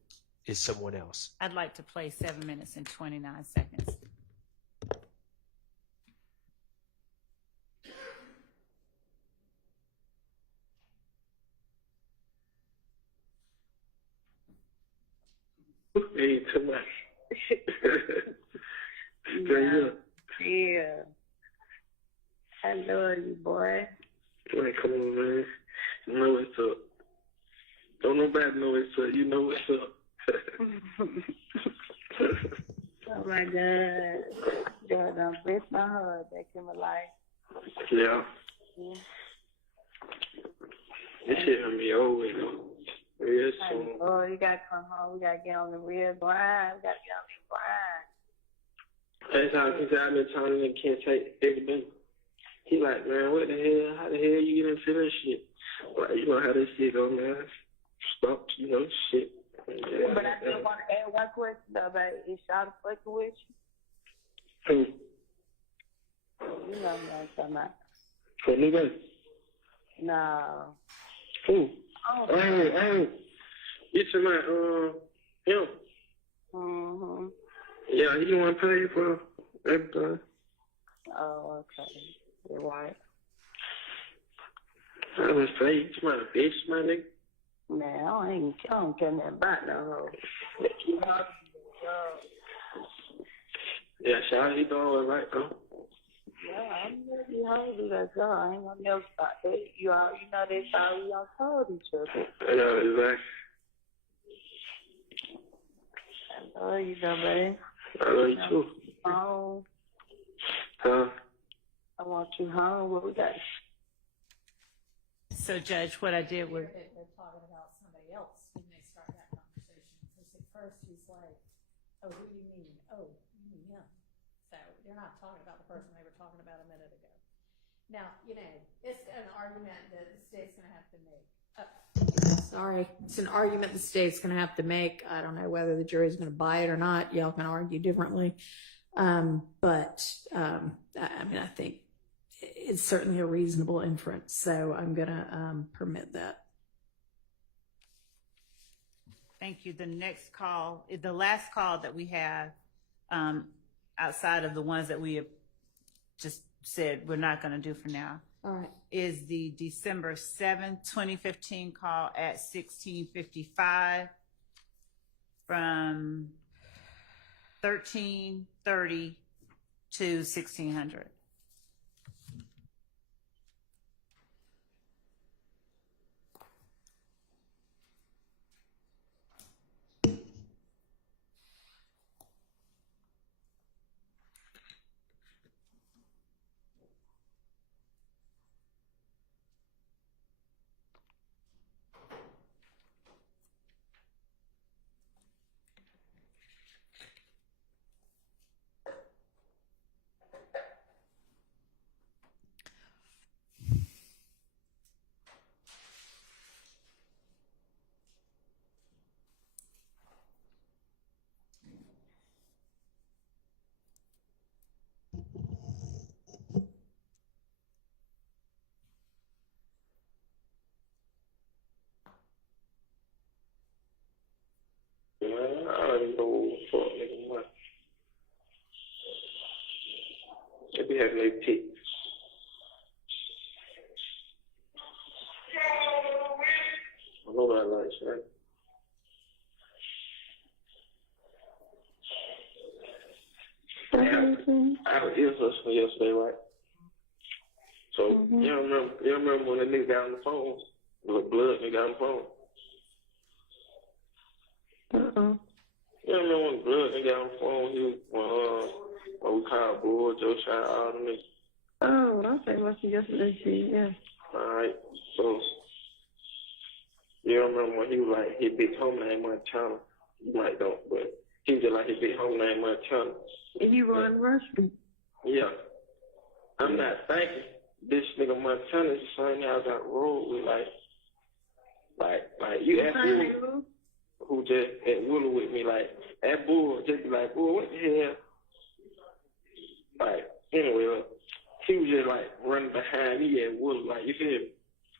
is someone else. I'd like to play 7 minutes and 29 seconds. Hey, too much. Yeah. I love you, boy. Man, come on, man. You know what's up. Don't nobody know what's up. You know what's up. Oh my God. God, don't bless my heart back in my life. Yeah. This shit gonna be over, you know. Real soon. Oh, you gotta come home. We gotta get on the real grind. We gotta get on the grind. That's how I've been telling him can't take everything. He like, man, what the hell? How the hell you get into that shit? Like, you know how this shit go, man. Stop, shit. Yeah, but I still want to add one question though, about is y'all fucking with you? Who? You know what I'm talking about. For me, baby? No. Who? Oh. Hey. You to my, him? Mm-hmm. Yeah, he want to pay for everything. Oh, okay. You're right. I was say, you to my bitch, my nigga. Man, I don't care nothing about no hoe. You know, yeah, Charlie, he doing all right, though. yeah, I'm ready to do that girl. I ain't gonna never stop that. You know, that's how we all told each other. I know, exactly. I love you, though, baby. I love you, too. Home. Huh? I want you home. What we got? So, Judge, what I did was... They're talking about somebody else when they start that conversation. Because at first he's like, oh, who do you mean? Oh, you mean him. So they're not talking about the person they were talking about a minute ago. Now, it's an argument that the state's going to have to make. Sorry. It's an argument the state's going to have to make. I don't know whether the jury's going to buy it or not. Y'all can argue differently. But I think it's certainly a reasonable inference. So I'm going to permit that. Thank you. The next call, the last call that we have, outside of the ones that we have just said we're not going to do for now, all right, is the December 7th, 2015 call at 16:55 from 1330 to 1600. having their pick. I know that likes, right? I had an ear hustle yesterday, right? So you remember when the nigga got on the phone? The blood nigga got on the phone. You remember when the blood nigga got on the phone? He was when we called Bull, Joe Shot, all them niggas. Oh, I say what's yesterday shit, yeah. Alright, so you remember when he was like his big home name Montana? You might don't, but he was just like his big home name Montana. And you run Rush Street. Yeah. I'm not thinking this nigga Montana is the same guy I got rolled with, like you ask me who just at Willow with me, like that Bull just be like, Bull, what the hell? Like, anyway, he was just like running behind me at Willow, like, you feel me?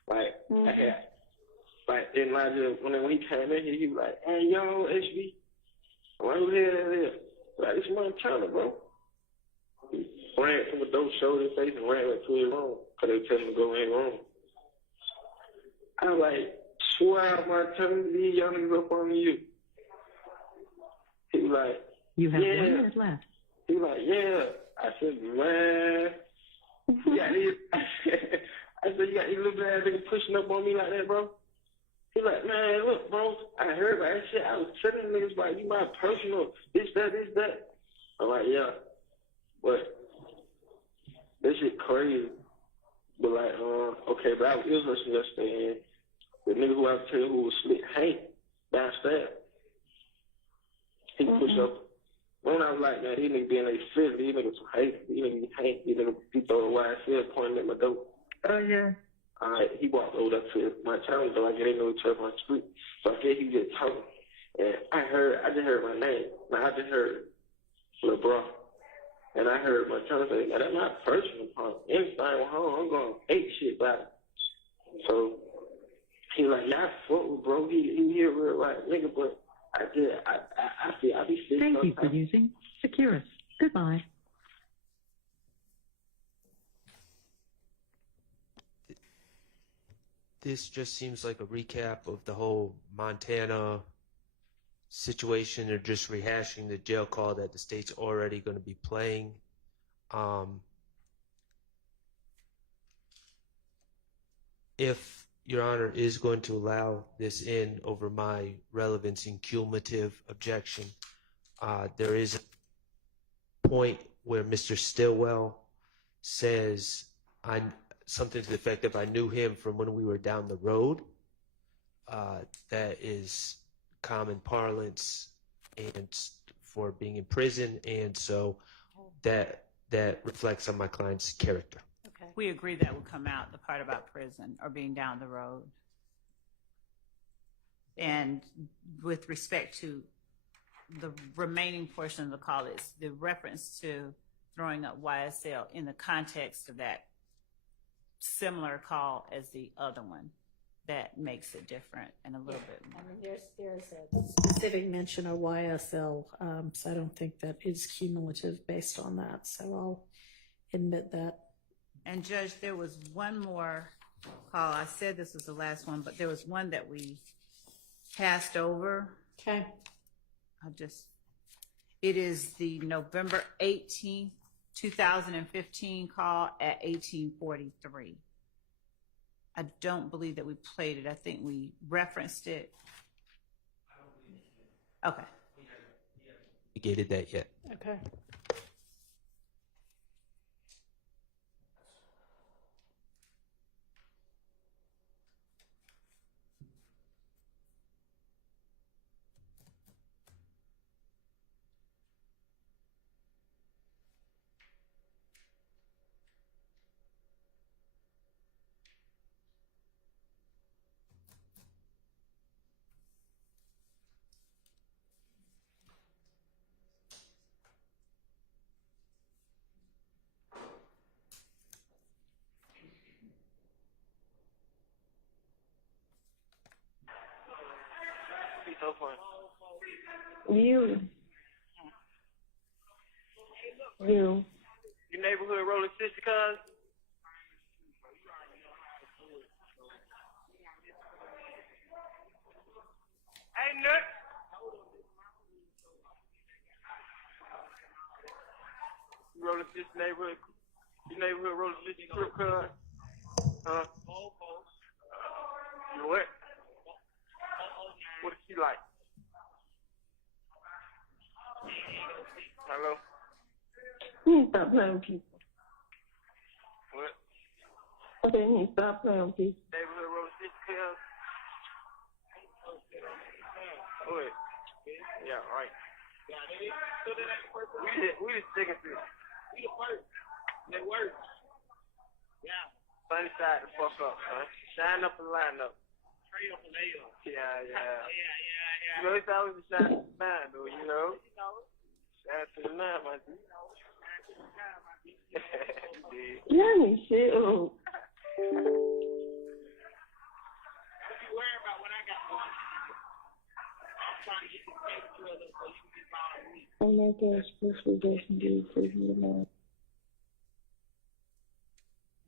Like, I had, like, and I just, when he came in here, he was like, hey, yo, HB, why who the hell that is? Like, this Montana, bro. He ran from the door, showed his face, and ran back to his room, because they were telling him to go in his room. I was like, swear Montana, these young niggas up on you. He was like, You have yeah. 1 minute left. He was like, yeah. I said, man, you got these, I said, you got these little ass niggas pushing up on me like that, bro? He like, man, look, bro, I heard about that shit. I was telling niggas like, you my personal, this, that. I'm like, yeah. But this shit crazy. But like, okay, but I was ill hustling yesterday, and the nigga who I was telling you who was slick, Hank, downstairs, he pushed up. When I was like, man, these niggas being like fit, these niggas some hate, these niggas hate, these niggas be throwing YSL pointing at my door. Oh, yeah. Alright, he walked over there to my challenge door. I get into each other on the street. So I guess he was just talking. And I just heard my name. Now I just heard Lil Bro. And I heard my challenge say, that's my personal part. Anything home, I'm going to hate shit about it. So he like, yeah, I fuck with bro. He here real right nigga, but I feel I be sick. Thank you for using Securus. Goodbye. This just seems like a recap of the whole Montana situation. They're just rehashing the jail call that the state's already going to be playing. If Your Honor is going to allow this in over my relevance and cumulative objection, there is a point where Mr. Stillwell says something to the effect of, I knew him from when we were down the road. That is common parlance and for being in prison, and so that reflects on my client's character. Okay. We agree that will come out, the part about prison or being down the road. And with respect to the remaining portion of the call, it's the reference to throwing up YSL in the context of that similar call as the other one that makes it different and a little bit more. I mean, there's a specific mention of YSL, so I don't think that is cumulative based on that. So I'll admit that. And Judge, there was one more call. I said this was the last one, but there was one that we passed over. Okay. It is the November 18th, 2015 call at 1843. I don't believe that we played it. I think we referenced it. Okay. We gated that yet. Okay. So fun. You. You your neighborhood rolling 60 cars? Ain't nothing. You rolling 60 neighborhood? Your neighborhood rolling 60 crib cars? Huh? You what? What is she like? Hello? You need to stop playing with people. What? I said you need to stop playing with people. Neighborhood rolling 60 cars? What? Yeah, right. We the second fish. We the first. That works. Yeah. Sunny side the fuck up, son. Shine up and line up. Straight up and lay up. Yeah. You know, it's always a shine to the nine, though, you know? Shine to the nine, my dude. Yeah, me shit. Oh. What you worry about when I got one? I'm trying to get the paper to her so you can get my week. Oh my gosh, special guest and do please me tomorrow.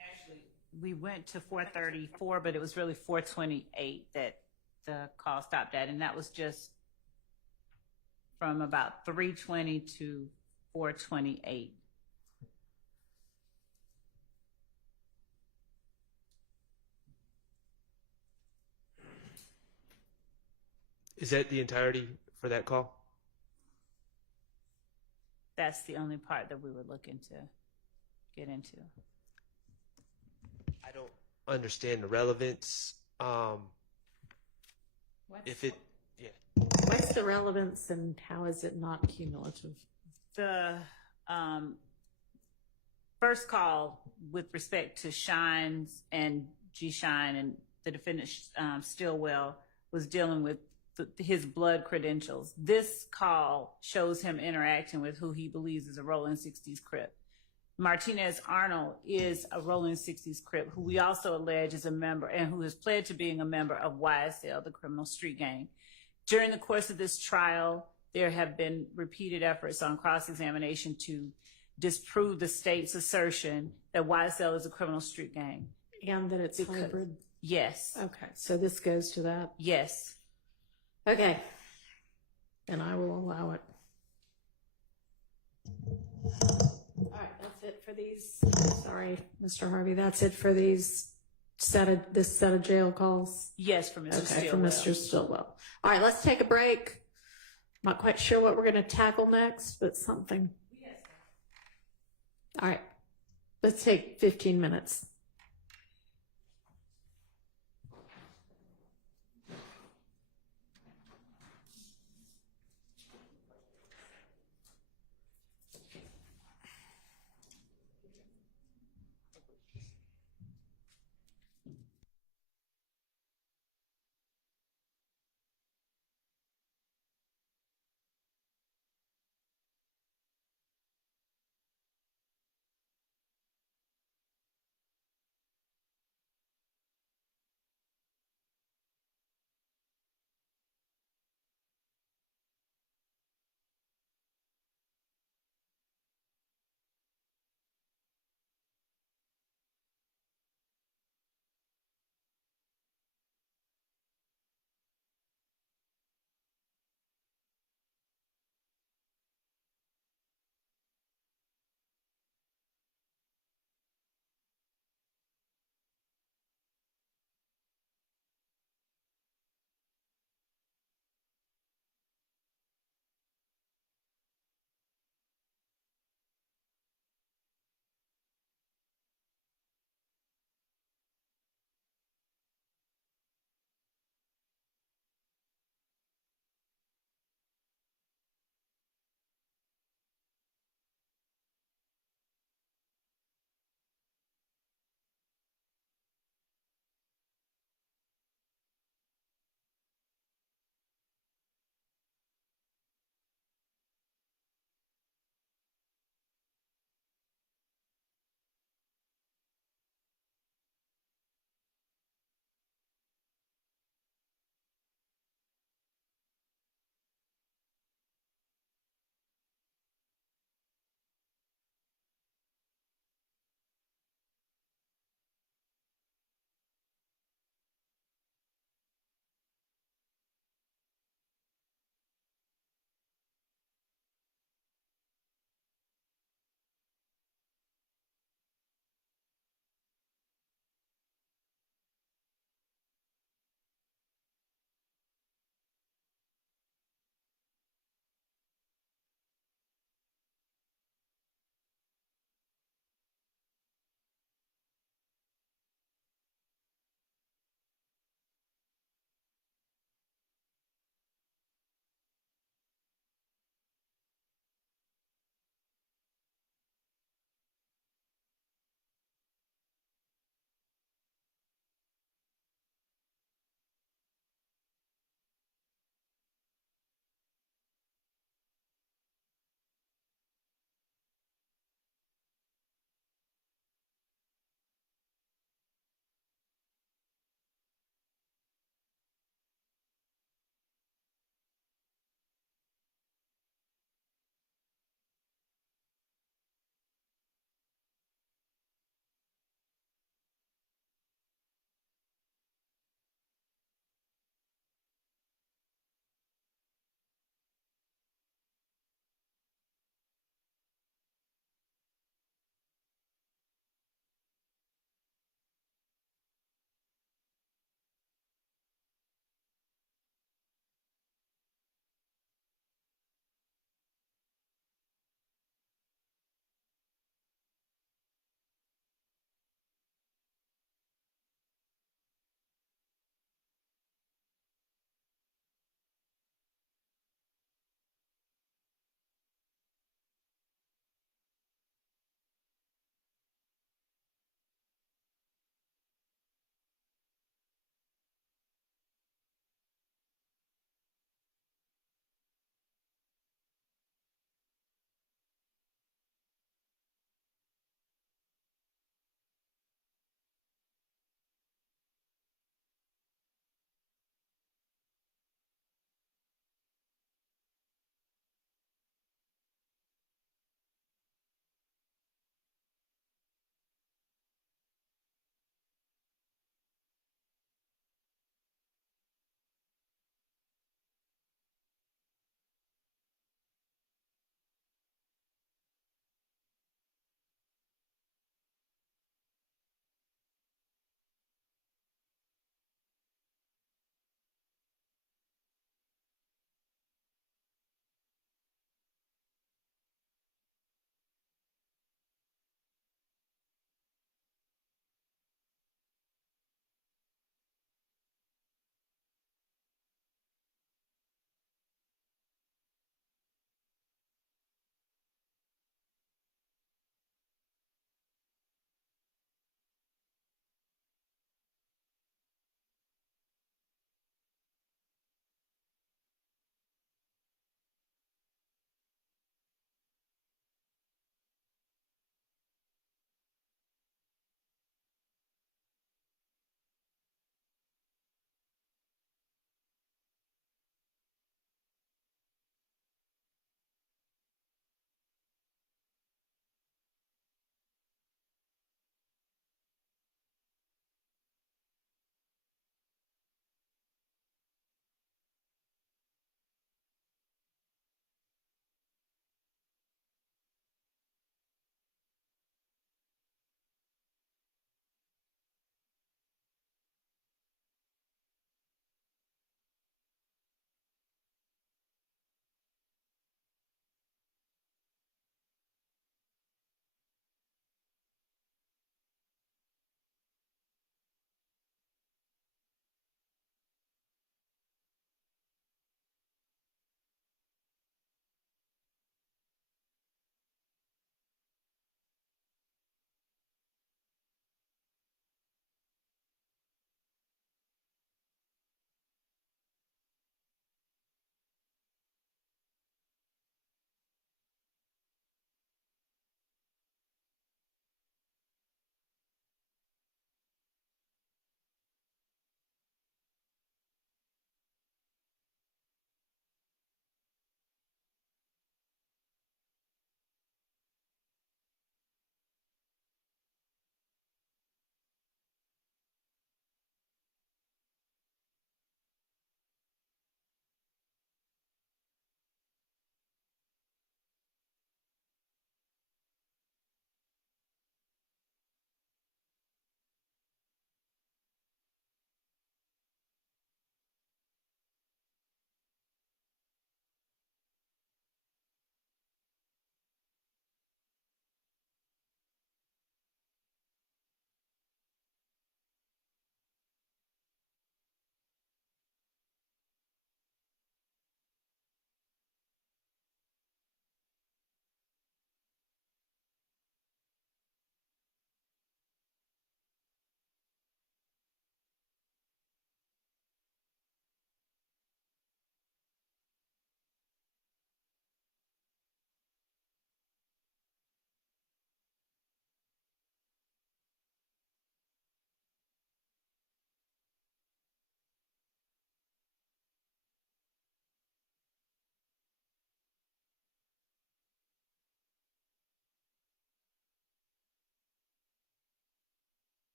Actually, we went to 434, but it was really 428 that the call stopped at, and that was just from about 320 to 428. Is that the entirety for that call? That's the only part that we were looking to get into. I don't understand the relevance. If it, yeah. What's the relevance and how is it not cumulative? The first call with respect to Shines and G Shine and the defendant Stillwell was dealing with his blood credentials. This call shows him interacting with who he believes is a Rolling 60s Crip. Martinez Arnold is a Rolling 60s Crip who we also allege is a member and who has pled to being a member of YSL, the criminal street gang. During the course of this trial, there have been repeated efforts on cross-examination to disprove the state's assertion that YSL is a criminal street gang. And that it's hybrid? Yes. Okay, so this goes to that? Yes. Okay, and I will allow it. All right, that's it for these. Sorry, Mr. Harvey, that's it for these this set of jail calls? Yes, for Mr. Stillwell. Okay, for Mr. Stillwell. All right, let's take a break. Not quite sure what we're going to tackle next, but something. Yes. All right, let's take 15 minutes.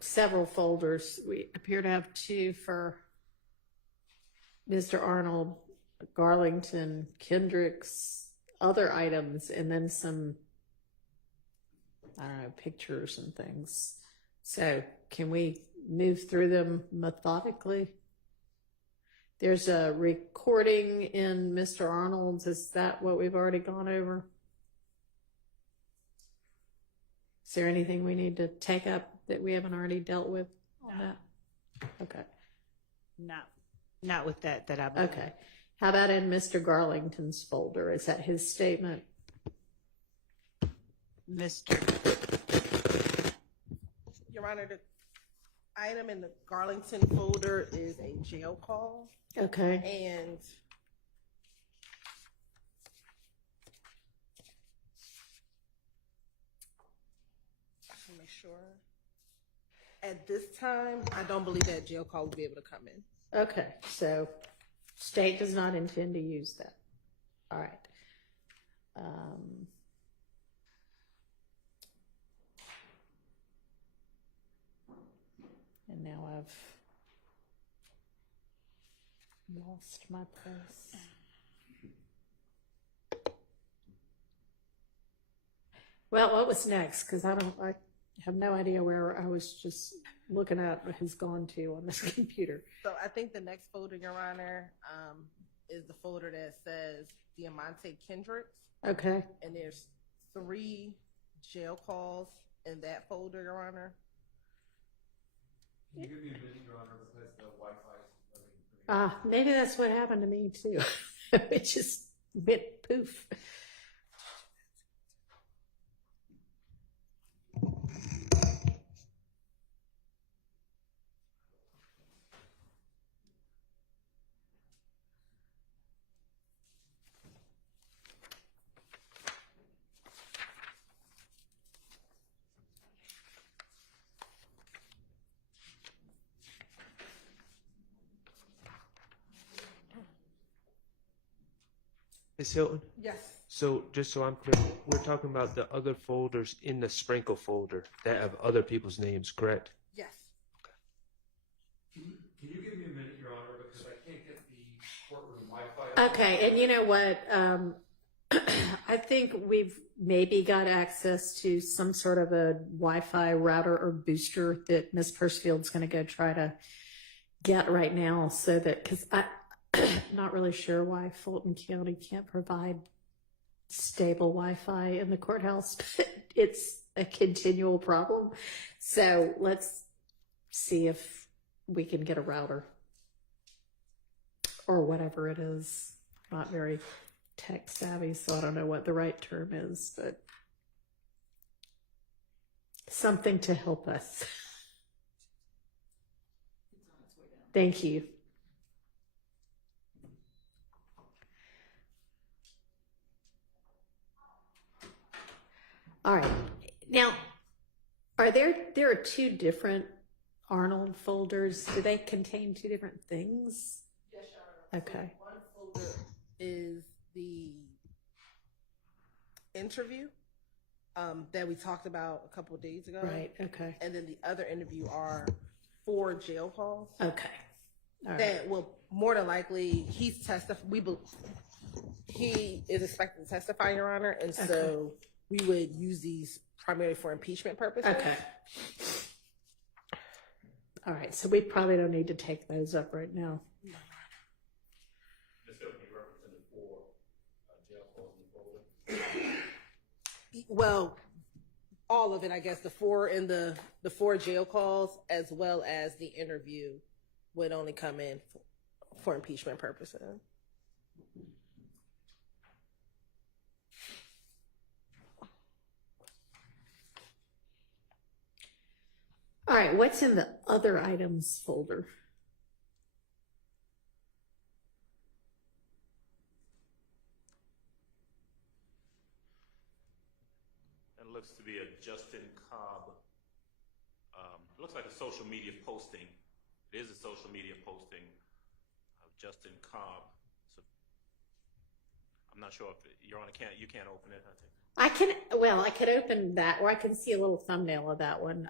several folders. We appear to have two for Mr. Arnold, Garlington, Kendricks, other items, and then some, I don't know, pictures and things. So can we move through them methodically? There's a recording in Mr. Arnold's. Is that what we've already gone over? Is there anything we need to take up that we haven't already dealt with on that? Okay. Not with that I believe. Okay. How about in Mr. Garlington's folder? Is that his statement? Your Honor, the item in the Garlington folder is a jail call. Okay. And to make sure. At this time, I don't believe that jail call will be able to come in. Okay, so state does not intend to use that. All right. And now I've lost my place. Well, what was next? Because I have no idea where I was just looking at has gone to on this computer. So I think the next folder, Your Honor, is the folder that says Diamante Kendricks. Okay. And there's 3 jail calls in that folder, Your Honor. Can you give me a minute, Your Honor, because the Wi-Fi is running. Maybe that's what happened to me too. It just went poof. Ms. Hilton? Yes. So just so I'm clear, we're talking about the other folders in the sprinkle folder that have other people's names, correct? Yes. Can you give me a minute, Your Honor, because I can't get the courtroom Wi-Fi. Okay, and you know what? I think we've maybe got access to some sort of a Wi-Fi router or booster that Ms. Persfield's going to go try to get right now, so that, because I'm not really sure why Fulton County can't provide stable Wi-Fi in the courthouse, but it's a continual problem. So let's see if we can get a router or whatever it is. Not very tech savvy, so I don't know what the right term is, but something to help us. Thank you. All right. Now, there are 2 different Arnold folders. Do they contain 2 different things? Yes, Your Honor. Okay. So one folder is the interview that we talked about a couple of days ago. Right. Okay. And then the other interview are 4 jail calls. Okay. All right. That will more than likely he is expected to testify, Your Honor, and so we would use these primarily for impeachment purposes. Okay. All right. So we probably don't need to take those up right now. This will be represented 4 jail calls in the folder. Well, all of it, I guess. The 4 in the 4 jail calls, as well as the interview, would only come in for impeachment purposes. All right. What's in the other items folder? It looks to be a Justin Cobb. It looks like a social media posting. It is a social media posting of Justin Cobb. So I'm not sure if Your Honor you can't open it, I think. I could open that, or I can see a little thumbnail of that one.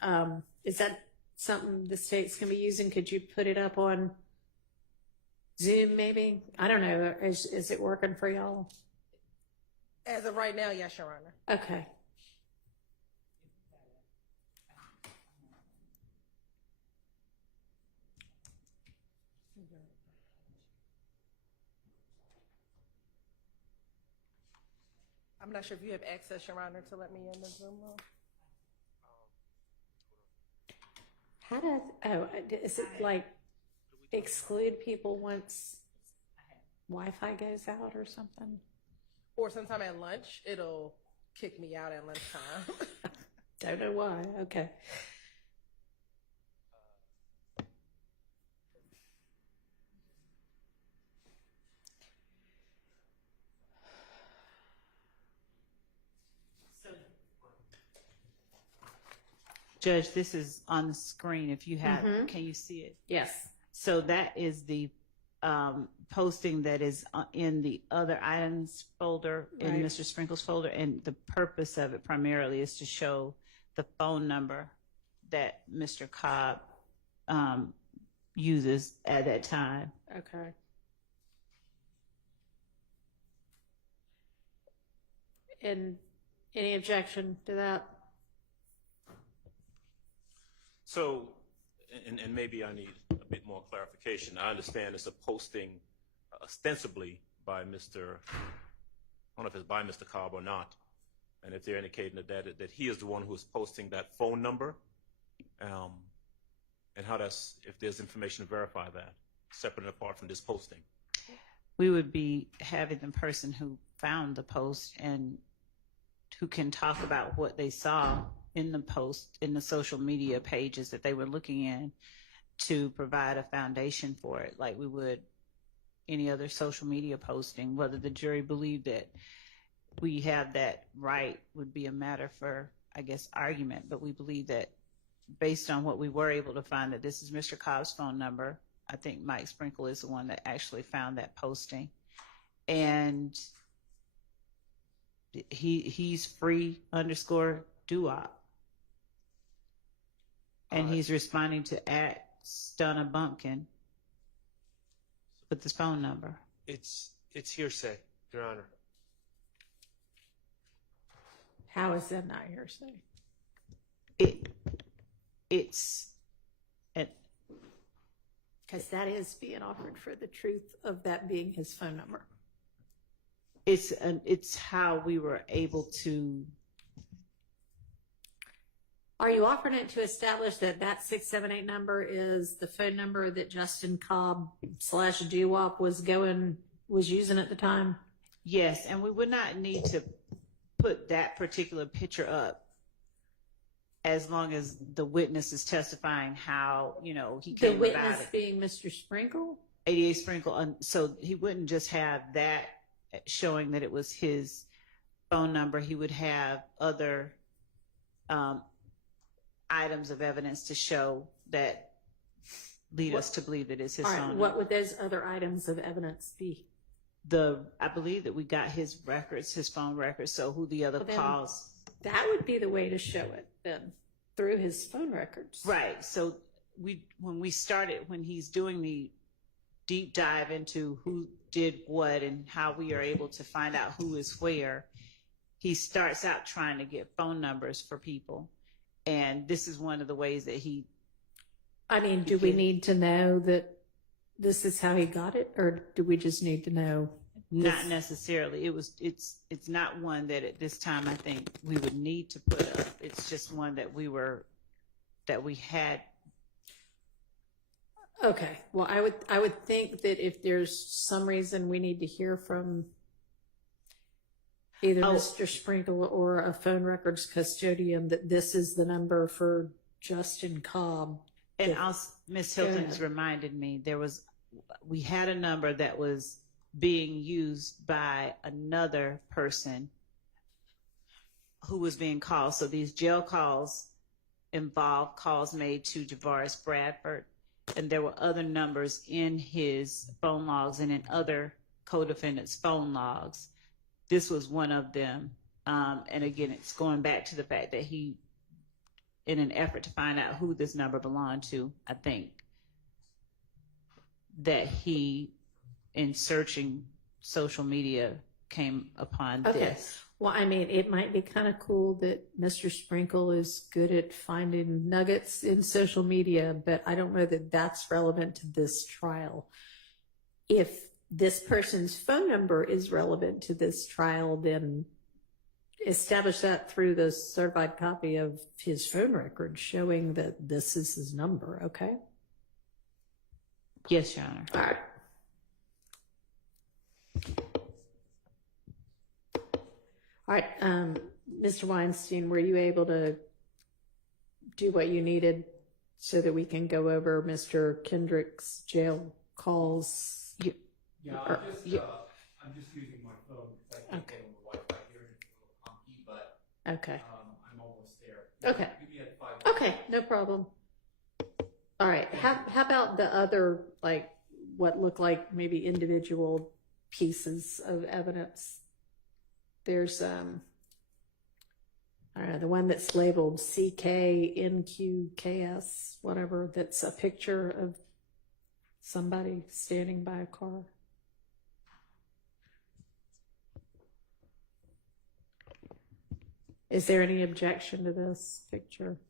Is that something the state's going to be using? Could you put it up on Zoom, maybe? I don't know. Is it working for y'all? As of right now, yes, Your Honor. Okay. I'm not sure if you have access, Your Honor, to let me in the Zoom room. Is it like exclude people once Wi-Fi goes out or something? Or sometime at lunch, it'll kick me out at lunchtime. Don't know why. Okay. Judge, this is on the screen. If you have, can you see it? Yes. So that is the posting that is in the other items folder in Mr. Sprinkle's folder, and the purpose of it primarily is to show the phone number that Mr. Cobb uses at that time. Okay. And any objection to that? So, and maybe I need a bit more clarification. I understand it's a posting ostensibly by Mr. I don't know if it's by Mr. Cobb or not, and if they're indicating that he is the one who is posting that phone number, and how if there's information to verify that, separate and apart from this posting. We would be having the person who found the post and who can talk about what they saw in the post, in the social media pages that they were looking in, to provide a foundation for it, like we would any other social media posting. Whether the jury believed that we have that right would be a matter for, I guess, argument. But we believe that based on what we were able to find, that this is Mr. Cobb's phone number. I think Mike Sprinkle is the one that actually found that posting. And he's free _duop. And he's responding to @Stunna Bumpkin with his phone number. It's hearsay, Your Honor. How is that not hearsay? It's because that is being offered for the truth of that being his phone number. It's how we were able to. Are you offering it to establish that 678 number is the phone number that Justin Cobb /Doo-Wop was using at the time? Yes, and we would not need to put that particular picture up as long as the witness is testifying how, he came about it. The witness being Mr. Sprinkle? 88 Sprinkle. So he wouldn't just have that showing that it was his phone number. He would have other items of evidence to show that lead us to believe that it's his phone number. What would those other items of evidence be? I believe that we got his records, his phone records, so who the other calls. That would be the way to show it then, through his phone records. Right. So when he's doing the deep dive into who did what and how we are able to find out who is where, he starts out trying to get phone numbers for people. And this is one of the ways that do we need to know that this is how he got it, or do we just need to know? Not necessarily. It's not one that at this time I think we would need to put up. It's just one that we had. Okay. Well, I would think that if there's some reason we need to hear from either Mr. Sprinkle or a phone records custodian that this is the number for Justin Cobb. And Ms. Hilton's reminded me we had a number that was being used by another person who was being called. So these jail calls involved calls made to Javaris Bradford, and there were other numbers in his phone logs and in other co-defendants' phone logs. This was one of them And again, it's going back to the fact that he, in an effort to find out who this number belonged to, I think that he, in searching social media, came upon this. Well, I mean, it might be kind of cool that Mr. Sprinkle is good at finding nuggets in social media, but I don't know that that's relevant to this trial. If this person's phone number is relevant to this trial, then establish that through the certified copy of his phone record showing that this is his number, okay? Yes, Your Honor. All right. All right, Mr. Weinstein, were you able to do what you needed so that we can go over Mr. Kendrick's jail calls? Yeah, I'm just using my phone because I can't get on the Wi-Fi here. It's a little clunky, but Okay. I'm almost there. Okay. Give me a 5 minutes. Okay, no problem. All right, how about the other, like, what look like maybe individual pieces of evidence? There's, I don't know, the one that's labeled CKNQKS, whatever, that's a picture of somebody standing by a car. Is there any objection to this picture?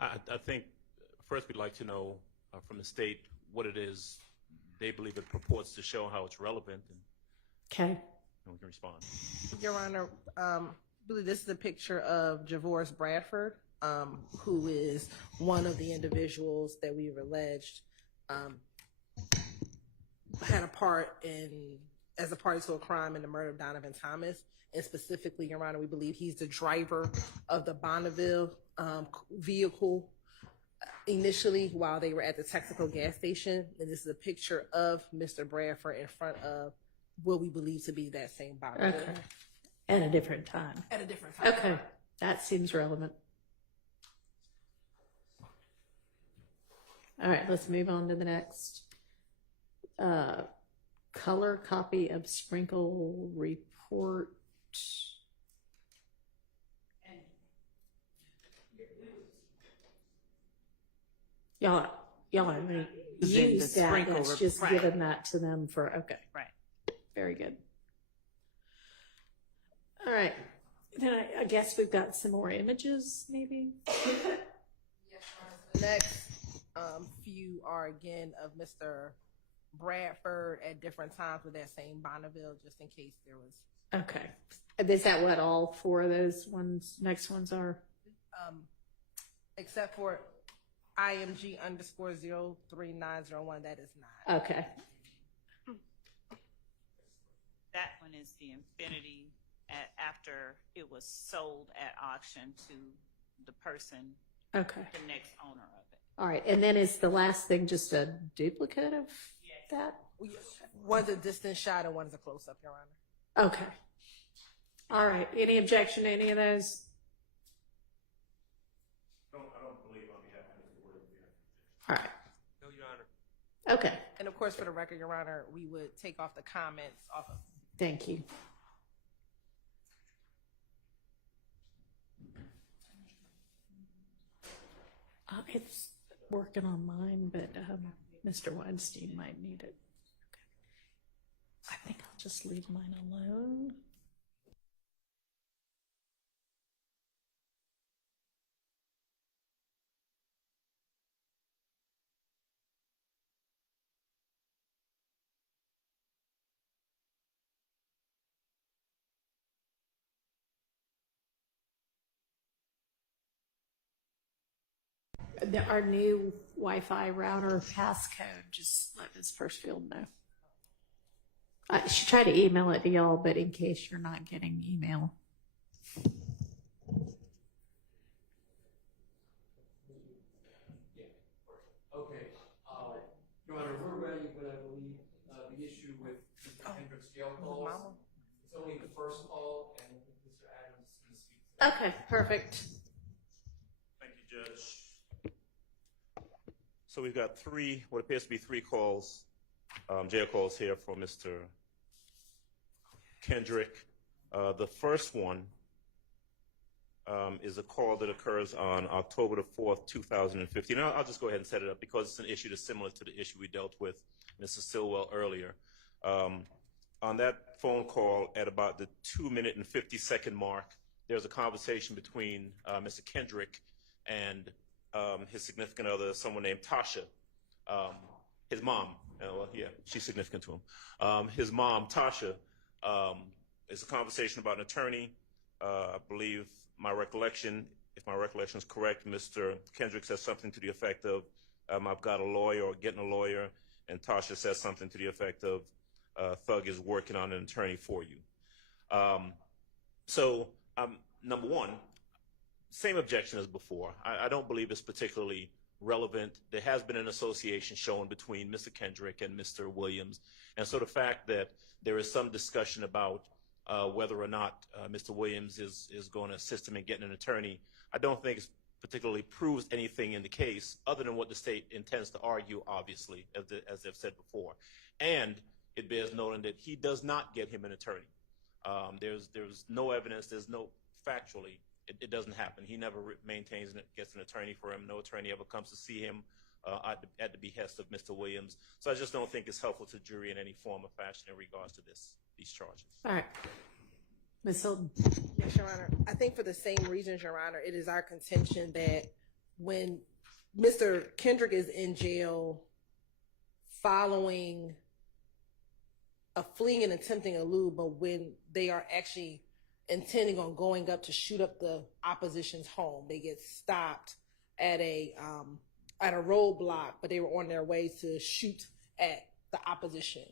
I think first we'd like to know from the state what it is they believe it purports to show, how it's relevant, and Okay. we can respond. Your Honor, I believe this is a picture of Javoris Bradford, who is one of the individuals that we've alleged had a part in, as a party to a crime in the murder of Donovan Thomas. And specifically, Your Honor, we believe he's the driver of the Bonneville vehicle initially while they were at the Texaco gas station. And this is a picture of Mr. Bradford in front of what we believe to be that same Bonneville. Okay. At a different time. At a different time. Okay. That seems relevant. All right, let's move on to the next. Color copy of Sprinkle report. Y'all already used that. Sprinkle Let's just right. given that to them for, okay. Right. Very good. All right. Then I guess we've got some more images, maybe? Yes, the next few are again of Mr. Bradford at different times with that same Bonneville, just in case there was. Okay. Is that what all four of those ones, next ones are? Except for IMG _ 03901, that is not. Okay. That one is the Infinity after it was sold at auction to the person, Okay. the next owner of it. All right. And then is the last thing just a duplicate of that? One's a distant shot and one's a close up, Your Honor. Okay. All right. Any objection to any of those? I don't believe on behalf of Mr. Ward. All right. No, Your Honor. Okay. And of course, for the record, Your Honor, we would take off the comments off of. Thank you. It's working on mine, but Mr. Weinstein might need it. Okay. I think I'll just leave mine alone. Our new Wi-Fi router passcode, just let Ms. Persfield know. I should try to email it to y'all, but in case you're not getting email. Okay. Your Honor, we're ready, but I believe the issue with Mr. Hendrick's jail calls, it's only the first call, and Mr. Adams is going to speak to that. Okay, perfect. Thank you, Judge. So we've got what appears to be three calls jail calls here for Mr. Kendrick. The first one is a call that occurs on October the 4th, 2015. I'll just go ahead and set it up because it's an issue that's similar to the issue we dealt with Mrs. Stillwell earlier. On that phone call at about the 2-minute and 50-second mark, there's a conversation between Mr. Kendrick and his significant other, someone named Tasha. His mom, well, yeah, she's significant to him. His mom, Tasha, is a conversation about an attorney. I believe my recollection, if my recollection is correct, Mr. Kendrick says something to the effect of, I've got a lawyer or getting a lawyer, and Tasha says something to the effect of, Thug is working on an attorney for you. Number one, same objection as before. I don't believe it's particularly relevant. There has been an association shown between Mr. Kendrick and Mr. Williams. And so the fact that there is some discussion about whether or not Mr. Williams is going to assist him in getting an attorney, I don't think it particularly proves anything in the case other than what the state intends to argue, obviously, as they've said before. And it bears noting that he does not get him an attorney. There's no evidence, there's no factually, it doesn't happen. He never maintains and gets an attorney for him. No attorney ever comes to see him at the behest of Mr. Williams. So I just don't think it's helpful to the jury in any form or fashion in regards to these charges. All right. Ms. Hilton. Yes, Your Honor. I think for the same reasons, Your Honor, it is our contention that when Mr. Kendrick is in jail following a fleeing and attempting elude, but when they are actually intending on going up to shoot up the opposition's home, they get stopped at a roadblock, but they were on their way to shoot at the opposition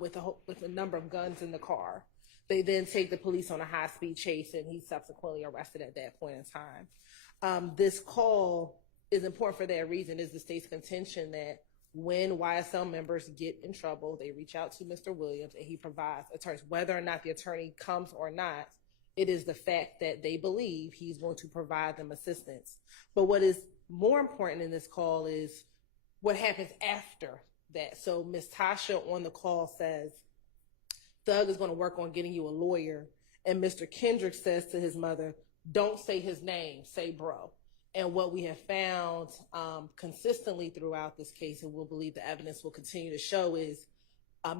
with a number of guns in the car. They then take the police on a high-speed chase, and he's subsequently arrested at that point in time. This call is important for that reason. Is the state's contention that when YSL members get in trouble, they reach out to Mr. Williams, and he provides attorneys. Whether or not the attorney comes or not, it is the fact that they believe he's going to provide them assistance. But what is more important in this call is what happens after that. So Ms. Tasha on the call says, Thug is going to work on getting you a lawyer. And Mr. Kendrick says to his mother, don't say his name, say bro. And what we have found consistently throughout this case, and we'll believe the evidence will continue to show, is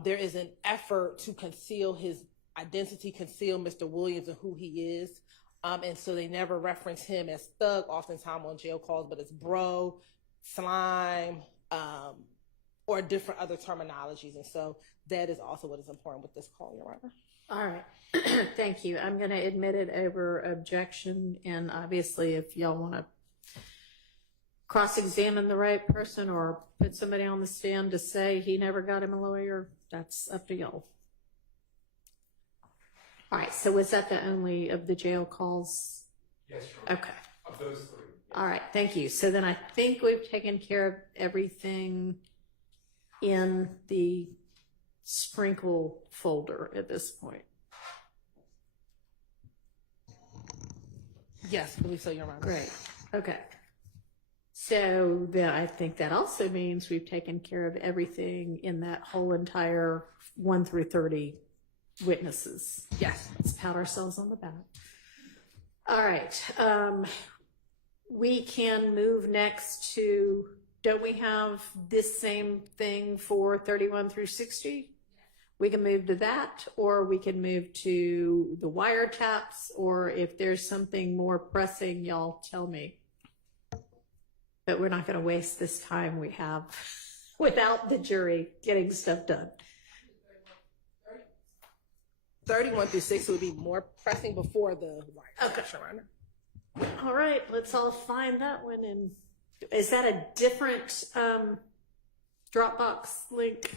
there is an effort to conceal his identity, conceal Mr. Williams and who he is. And so they never reference him as Thug, oftentimes on jail calls, but it's bro, slime, or different other terminologies. And so that is also what is important with this call, Your Honor. All right. Thank you. I'm going to admit it over objection. And obviously, if y'all want to cross-examine the right person or put somebody on the stand to say he never got him a lawyer, that's up to y'all. All right. So was that the only of the jail calls? Yes, Your Honor. Okay. Of those three. Yes. All right. Thank you. So then I think we've taken care of everything in the sprinkle folder at this point. Yes, I believe so, Your Honor. Great. Okay. So then I think that also means we've taken care of everything in that whole entire 1 through 30 witnesses. Yes. Let's pat ourselves on the back. All right. We can move next to, don't we have this same thing for 31 through 60? We can move to that, or we can move to the wiretaps, or if there's something more pressing, y'all tell me. But we're not going to waste this time we have without the jury getting stuff done. 31 through 60 would be more pressing before the wiretaps, okay, Your Honor. All right, let's all find that one. And is that a different Dropbox link?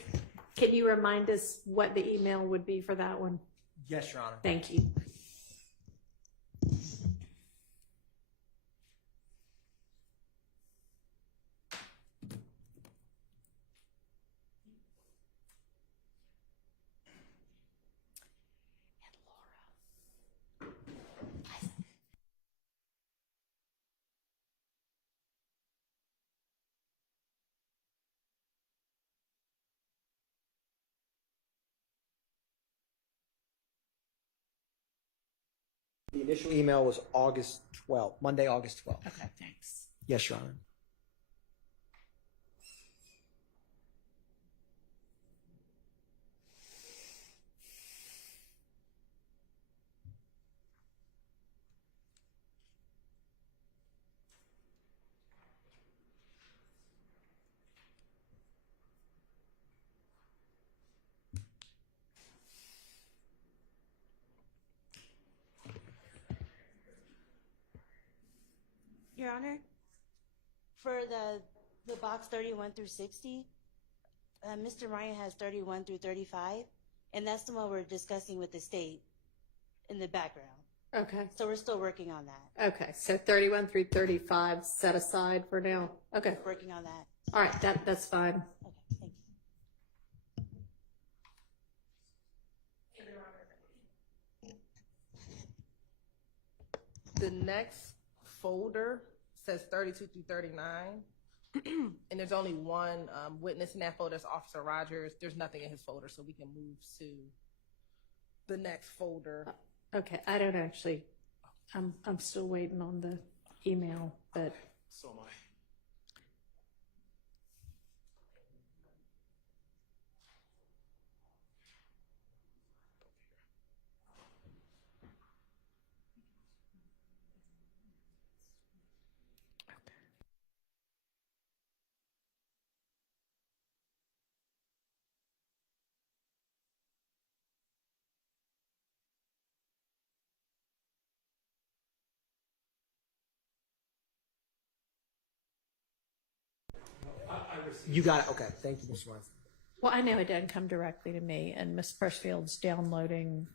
Can you remind us what the email would be for that one? Yes, Your Honor. Thank you. The initial email was August 12th, Monday, August 12th. Okay, thanks. Yes, Your Honor. Your Honor, for the box 31 through 60, Mr. Ryan has 31 through 35, and that's the one we're discussing with the state in the background. Okay. So we're still working on that. Okay, so 31 through 35 set aside for now. Okay. Working on that. All right, that's fine. Okay, thank you. The next folder says 32 through 39, and there's only one witness in that folder. It's Officer Rogers. There's nothing in his folder, so we can move to the next folder. Okay, I don't actually. I'm still waiting on the email, but So am I. You got it. Okay. Thank you, Mr. Weinstein. well, I know it doesn't come directly to me, and Miss Pressfield's downloading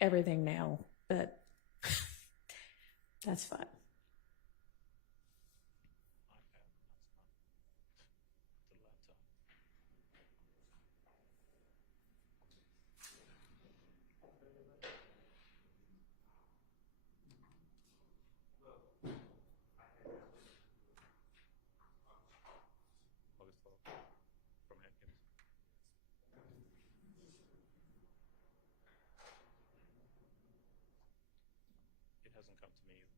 everything now, but that's fine. August 12th from Hankins. It hasn't come to me either.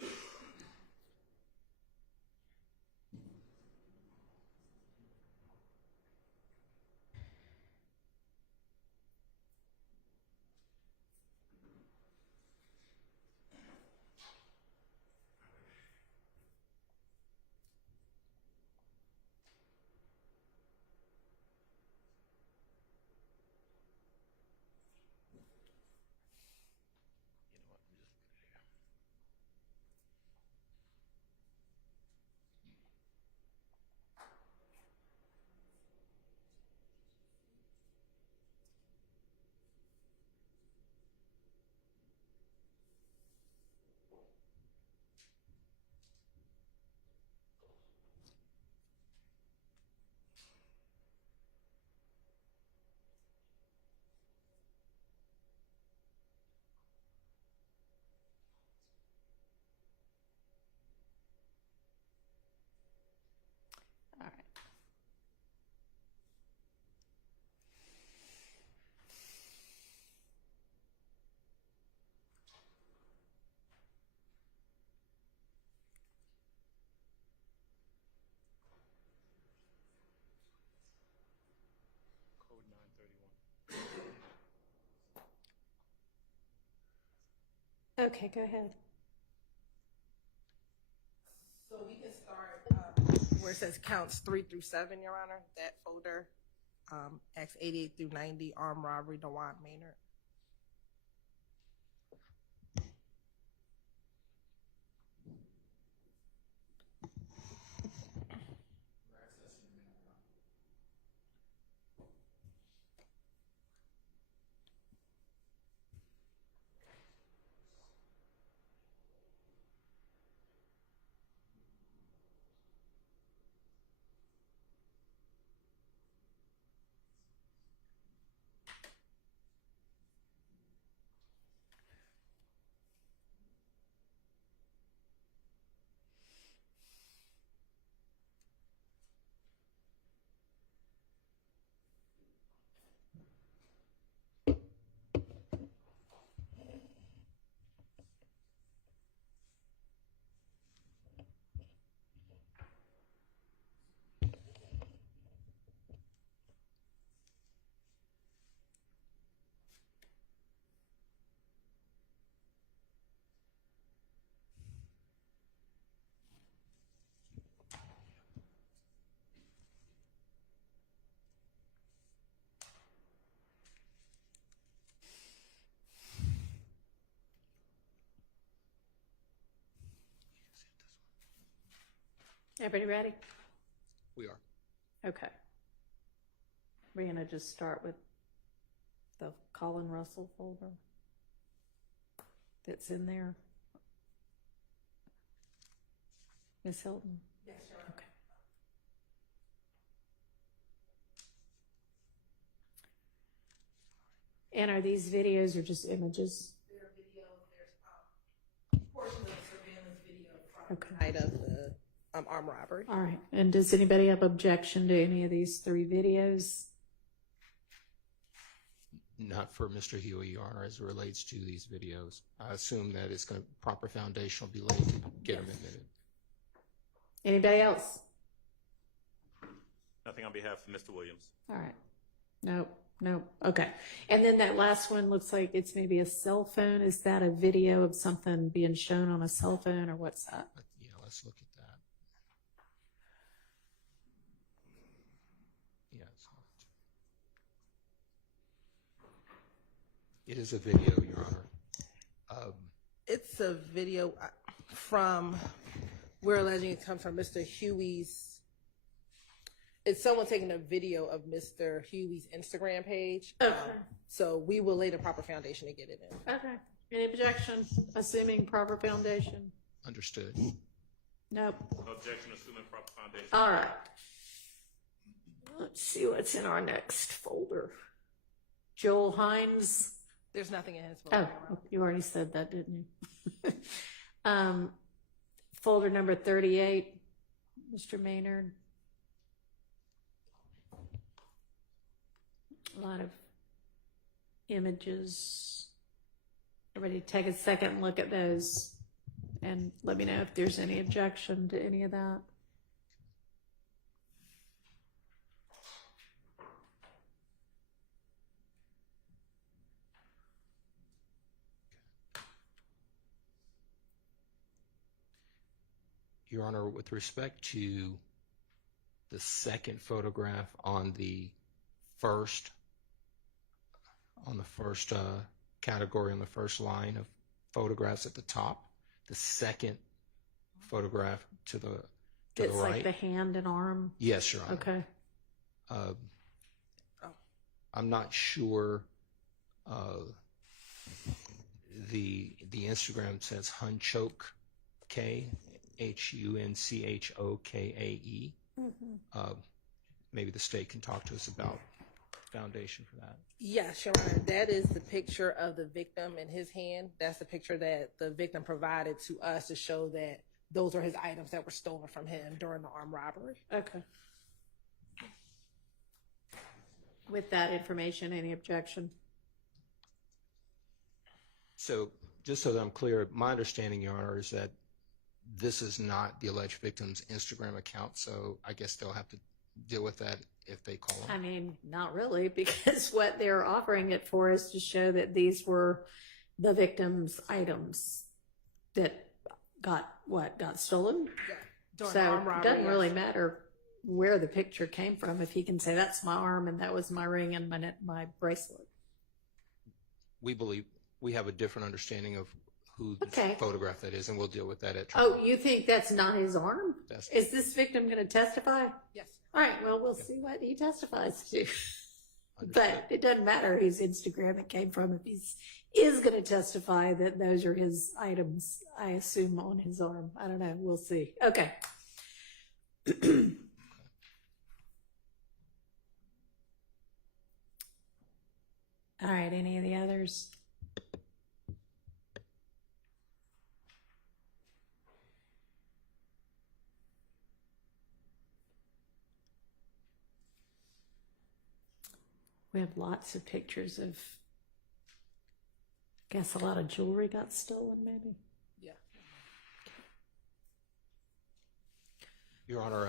You know what? I'm just looking at here. All right. Code 931. Okay, go ahead. So we can start where it says counts 3 through 7, Your Honor, that folder, Acts 88 through 90, armed robbery, DeWan Maynard. Everybody ready? We are. Okay. We're going to just start with the Colin Russell folder that's in there. Ms. Hilton? Yes, sure. Okay. And are these videos or just images? There are videos. There's portions of the surveillance video from the night of the armed robbery. All right. And does anybody have objection to any of these 3 videos? Not for Mr. Huey, Your Honor, as it relates to these videos. I assume that it's going to proper foundation will be laid to get them admitted. Anybody else? Nothing on behalf of Mr. Williams. All right. Nope. Okay. And then that last one looks like it's maybe a cell phone. Is that a video of something being shown on a cell phone, or what's that? Yeah, let's look at that. Yeah, it is a video, Your Honor. It's a video from, we're alleging it comes from Mr. Huey's. It's someone taking a video of Mr. Huey's Instagram page. Okay. So we will lay the proper foundation to get it in. Okay. Any objection? Assuming proper foundation? Understood. Nope. No objection, assuming proper foundation. All right. Let's see what's in our next folder. Joel Hines. There's nothing in his folder. Oh, you already said that, didn't you? Folder number 38, Mr. Maynard. A lot of images. Everybody take a second look at those and let me know if there's any objection to any of that. Your Honor, with respect to the second photograph on the first category, on the first line of photographs at the top, the second photograph to the right. It's like the hand and arm? Yes, Your Honor. Okay. I'm not sure. The Instagram says Hunchoke, Hunchokae. Maybe the state can talk to us about foundation for that. Yes, Your Honor. That is the picture of the victim in his hand. That's the picture that the victim provided to us to show that those are his items that were stolen from him during the armed robbery. Okay. With that information, any objection? So, just so that I'm clear, my understanding, Your Honor, is that this is not the alleged victim's Instagram account, so I guess they'll have to deal with that if they call them. I mean, not really, because what they're offering it for is to show that these were the victim's items that got stolen. Yeah. During the So armed it robbery, doesn't really yes. matter where the picture came from if he can say that's my arm and that was my ring and my bracelet. We believe we have a different understanding of who the Okay. photograph that is, and we'll deal with that at trial. Oh, you think that's not his arm? Is this victim going to testify? Yes. All right, well, we'll see what he testifies to. But it doesn't matter whose Instagram it came from. If he is going to testify that those are his items, I assume, on his arm. I don't know. We'll see. Okay. All right, any of the others? We have lots of pictures of, I guess a lot of jewelry got stolen, maybe? Yeah. Your Honor,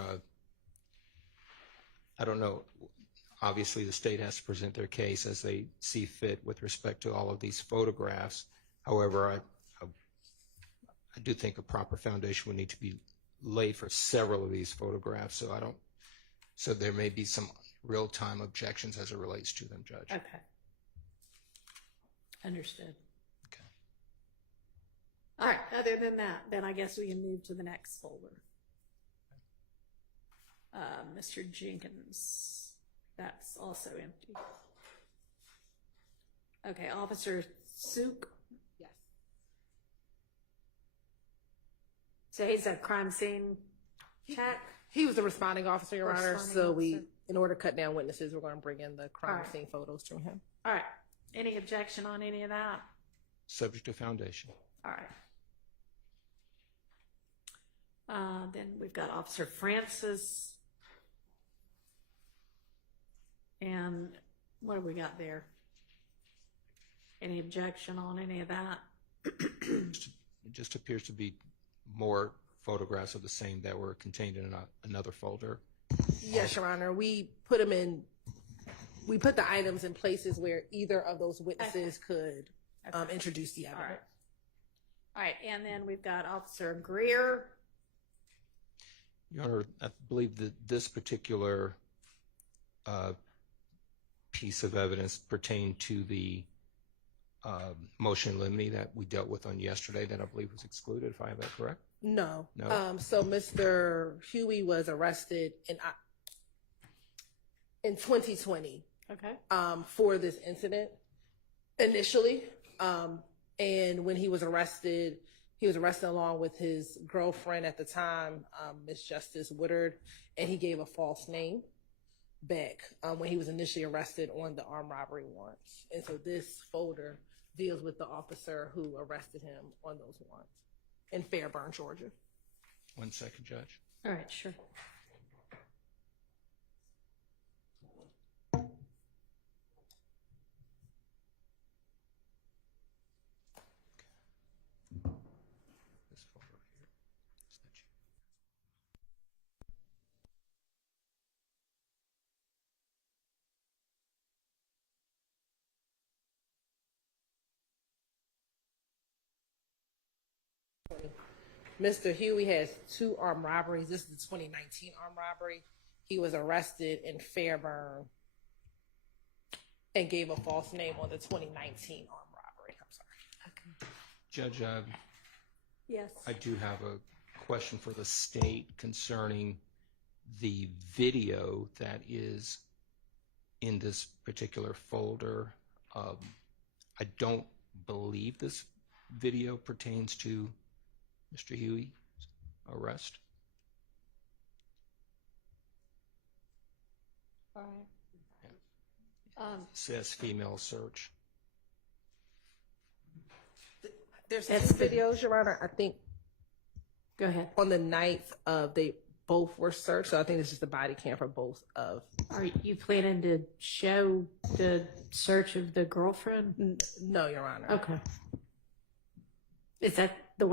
I don't know. Obviously, the state has to present their case as they see fit with respect to all of these photographs. However, I do think a proper foundation would need to be laid for several of these photographs. So there may be some real-time objections as it relates to them, Judge. Okay. Understood. Okay. All right, other than that, then I guess we can move to the next folder. Mr. Jenkins, that's also empty. Okay, Officer Suk. Yes. So he's a crime scene check? He was the responding officer, Your Honor. Responding So officer. in order to cut down witnesses, we're going to bring in the crime All right. scene photos from him. All right. Any objection on any of that? Subject to foundation. All right. Then we've got Officer Francis. And what have we got there? Any objection on any of that? It just appears to be more photographs of the same that were contained in another folder. Yes, Your Honor. We put the items in places where either of those witnesses could introduce the evidence. All right. And then we've got Officer Greer. Your Honor, I believe that this particular piece of evidence pertained to the motion in limine that we dealt with on yesterday that I believe was excluded, if I have that correct? No. No? So Mr. Huey was arrested in 2020 Okay. for this incident initially. And when he was arrested along with his girlfriend at the time, Miss Justice Woodard, and he gave a false name back when he was initially arrested on the armed robbery warrants. And so this folder deals with the officer who arrested him on those warrants in Fairburn, Georgia. 1 second, Judge. All right, sure. This folder here. Is that you? Mr. Huey has 2 armed robberies. This is the 2019 armed robbery. He was arrested in Fairburn and gave a false name on the 2019 armed robbery. I'm sorry. Okay. Judge, Yes. I do have a question for the state concerning the video that is in this particular folder. I don't believe this video pertains to Mr. Huey's arrest. All right. It says female search. There's 2 videos, Your Honor. I think. Go ahead. On the night they both were searched, so I think this is the body cam for both of. Are you planning to show the search of the girlfriend? No, Your Honor. Okay. Is that the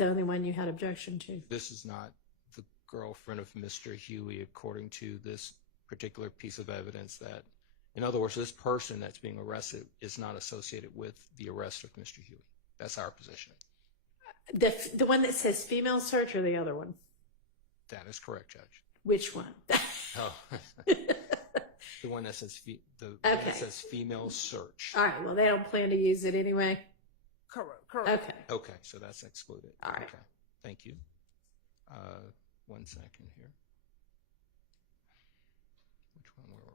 only one you had objection to? This is not the girlfriend of Mr. Huey, according to this particular piece of evidence. That, in other words, this person that's being arrested is not associated with the arrest of Mr. Huey. That's our position. The one that says female search or the other one? That is correct, Judge. Which one? Oh. The one that says one that says female search. All right. Well, they don't plan to use it anyway. Correct. Okay. Okay, so that's excluded. All right. Okay, thank you. 1 second here. Which one were we?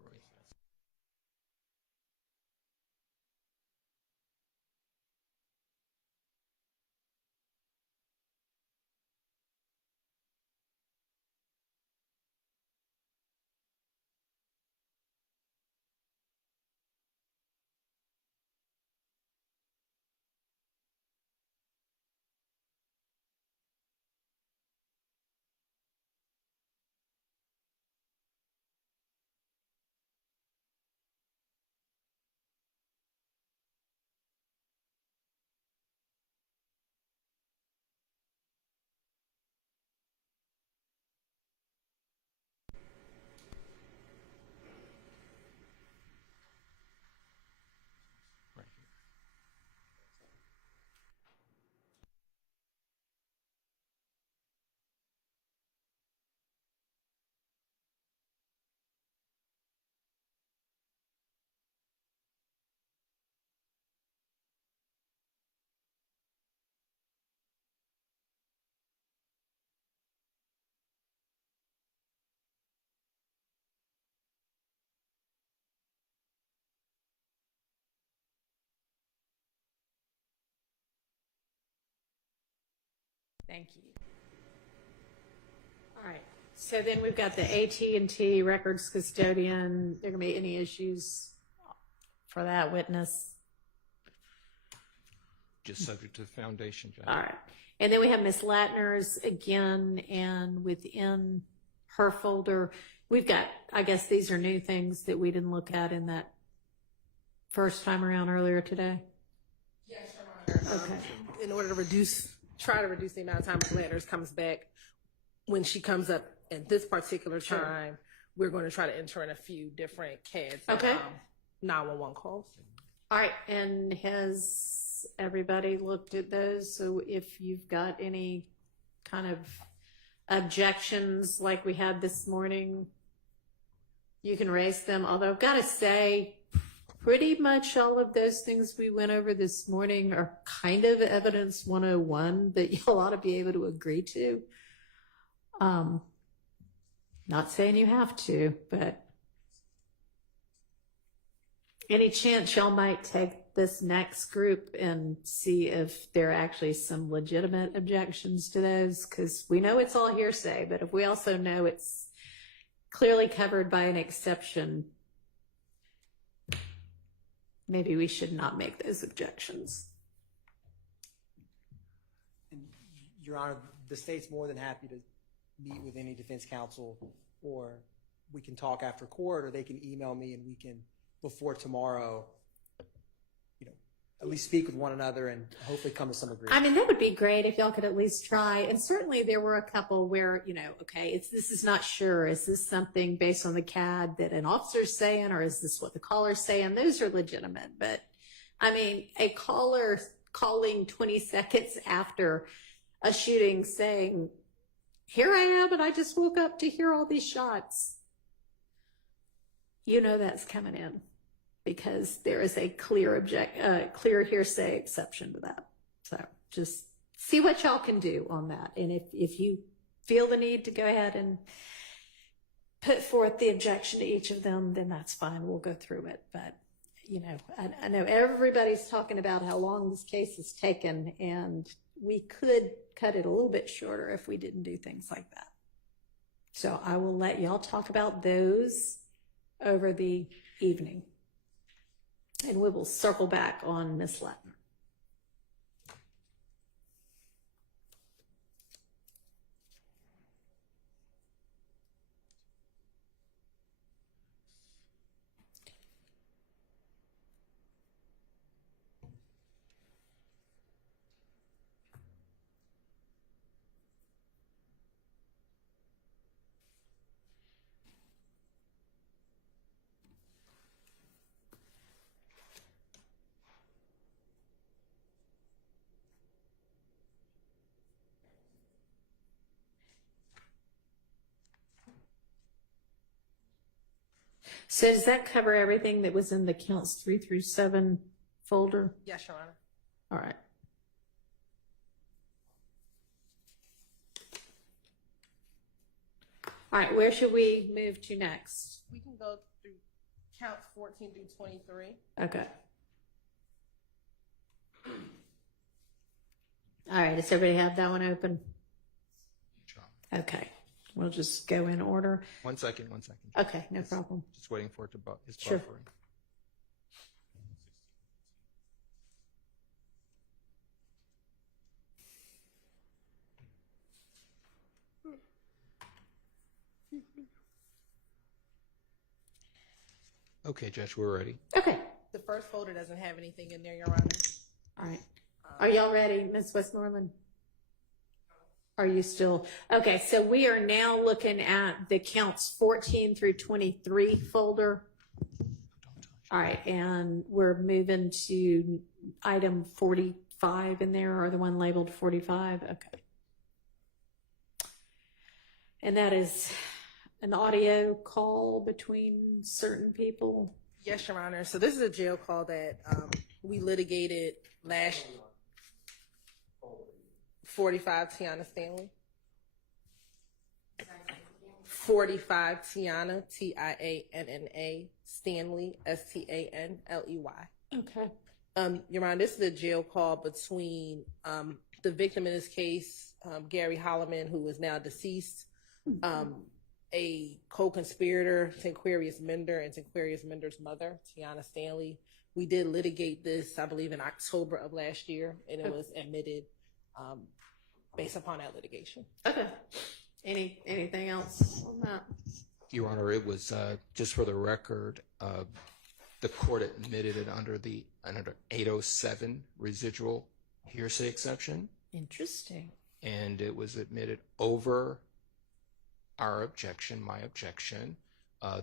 Thank you. All right. So then we've got the AT&T records custodian. There gonna be any issues for that witness? Just subject to the foundation, Judge. All right. And then we have Miss Latner's again, and within her folder, we've got, I guess these are new things that we didn't look at in that first time around earlier today. Yes, Your Honor. Okay. In order to try to reduce the amount of time Ms. Latner's comes back, when she comes up at this particular time, we're going to try to enter in a few different CADs. Okay. 911 calls. All right. And has everybody looked at those? So if you've got any kind of objections like we had this morning, you can raise them. Although I've got to say, pretty much all of those things we went over this morning are kind of evidence 101 that you'll ought to be able to agree to. Not saying you have to, but any chance y'all might take this next group and see if there are actually some legitimate objections to those? Because we know it's all hearsay, but if we also know it's clearly covered by an exception, maybe we should not make those objections. Your Honor, the state's more than happy to meet with any defense counsel, or we can talk after court, or they can email me and we can, before tomorrow, at least speak with one another and hopefully come to some agreement. I mean, that would be great if y'all could at least try. And certainly there were a couple where, okay, this is not sure. Is this something based on the CAD that an officer's saying, or is this what the caller's saying? Those are legitimate. But I mean, a caller calling 20 seconds after a shooting saying, here I am, and I just woke up to hear all these shots. That's coming in because there is a clear hearsay exception to that. So just see what y'all can do on that. And if you feel the need to go ahead and put forth the objection to each of them, then that's fine. We'll go through it. But, I know everybody's talking about how long this case has taken, and we could cut it a little bit shorter if we didn't do things like that. So I will let y'all talk about those over the evening. And we will circle back on Ms. Latner. So does that cover everything that was in the counts 3 through 7 folder? Yes, Your Honor. All right. All right, where should we move to next? We can go through counts 14 through 23. Okay. All right, does everybody have that one open? Sure. Okay, we'll just go in order. One second. Okay, no problem. Just waiting for it to it's Sure. buffering. Okay, Judge, we're ready. Okay. The first folder doesn't have anything in there, Your Honor. All right. Are y'all ready, Ms. Westmoreland? Are you still? Okay, so we are now looking at the counts 14 through 23 folder. All right, and we're moving to item 45 in there, or the one labeled 45. Okay. And that is an audio call between certain people. Yes, Your Honor. So this is a jail call that we litigated last 45 Tiana Stanley. 45 Tiana, Tianna, Stanley, Stanley. Okay. Your Honor, this is a jail call between the victim in this case Gary Holloman, who is now deceased, a co-conspirator, Tinquarius Mender, and Tinquarius Mender's mother, Tiana Stanley. We did litigate this, I believe, in October of last year, and it was admitted based upon that litigation. Okay. Anything else on that? Your Honor, it was just for the record, the court admitted it under 807 residual hearsay exception. Interesting. And it was admitted over our objection, my objection.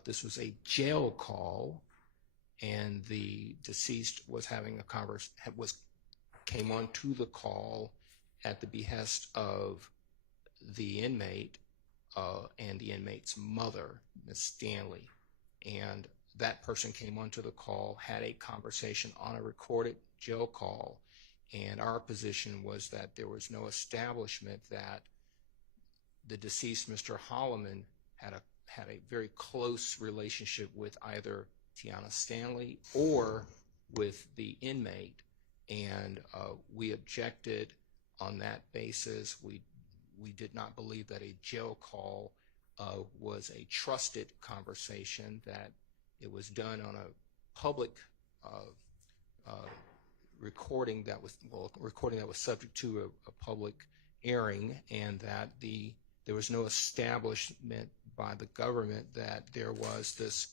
This was a jail call, and the deceased was having a came on to the call at the behest of the inmate and the inmate's mother, Ms. Stanley. And that person came onto the call, had a conversation on a recorded jail call, and our position was that there was no establishment that the deceased, Mr. Holloman, had a very close relationship with either Tiana Stanley or with the inmate, and we objected on that basis. We did not believe that a jail call was a trusted conversation, that it was done on a public recording that was subject to a public airing, and that there was no establishment by the government that there was this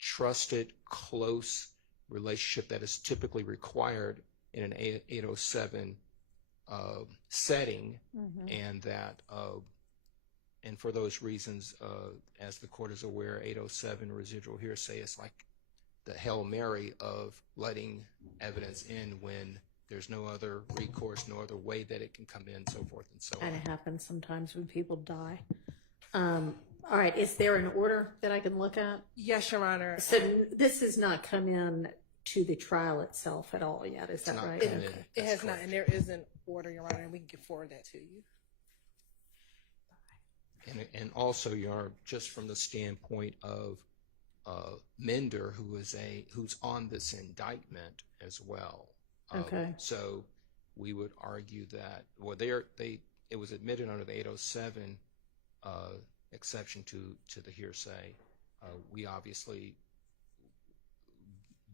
trusted, close relationship that is typically required in an 807 setting, and that and for those reasons, as the court is aware, 807 residual hearsay is like the Hail Mary of letting evidence in when there's no other recourse, no other way that it can come in, so forth and so on. And it happens sometimes when people die. All right, is there an order that I can look at? Yes, Your Honor. So this has not come in to the trial itself at all yet, is that right? It has not, and there is an order, Your Honor, and we can forward that to you. And also, Your Honor, just from the standpoint of Mender, who's on this indictment as well. Okay. So we would argue that, well, it was admitted under the 807 exception to the hearsay. We obviously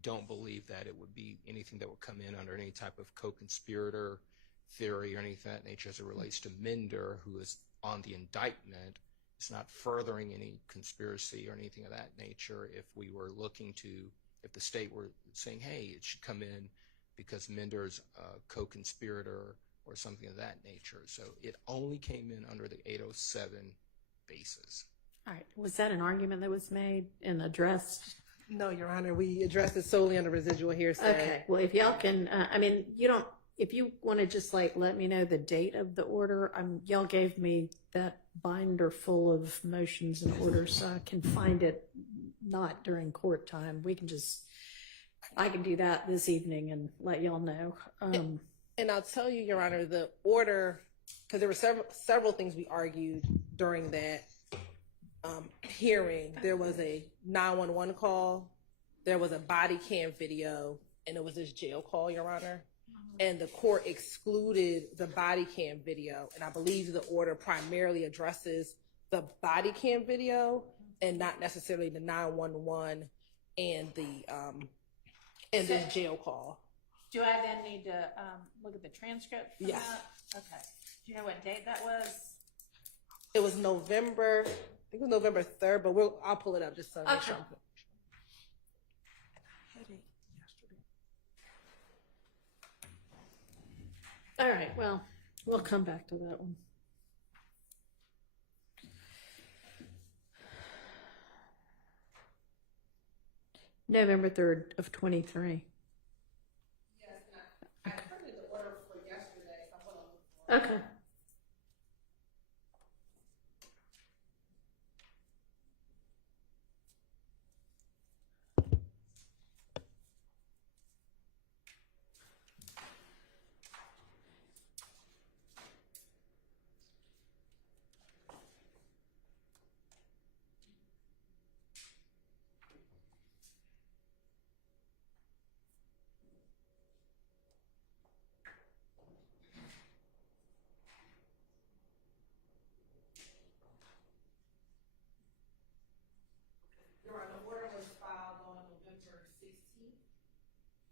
don't believe that it would be anything that would come in under any type of co-conspirator theory or anything of that nature as it relates to Mender, who is on the indictment. It's not furthering any conspiracy or anything of that nature. If the state were saying, hey, it should come in because Mender's a co-conspirator or something of that nature. So it only came in under the 807 basis. All right. Was that an argument that was made and addressed? No, Your Honor. We addressed it solely under residual hearsay. Okay. Well, if y'all can, if you want to just let me know the date of the order, y'all gave me that binder full of motions and orders, so I can find it not during court time. I can do that this evening and let y'all know. And I'll tell you, Your Honor, the order, because there were several things we argued during that hearing. There was a 911 call, there was a body cam video, and it was this jail call, Your Honor. And the court excluded the body cam video, and I believe the order primarily addresses the body cam video and not necessarily the 911 and this jail call. Do I then need to look at the transcript for Yes. that? Okay. Do you know what date that was? It was November, I think it was November 3rd, but I'll pull it up just so make sure. All right, well, we'll come back to that one. November 3rd of 23. Yes, I printed the order for yesterday. Okay.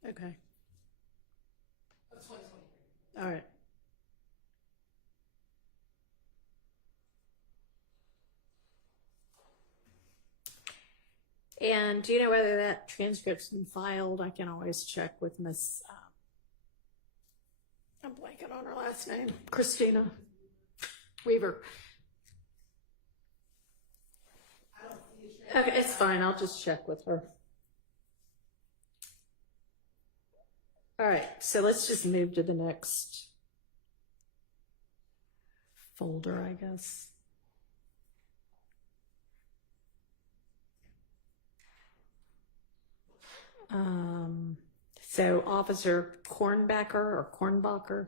Okay. 2023. All right. And do you know whether that transcript's been filed? I can always check with Miss. I'm blanking on her last name. Christina Weaver. Okay, it's fine. I'll just check with her. All right, so let's just move to the next folder, I guess. So Officer Kornbacher or Kornbacher?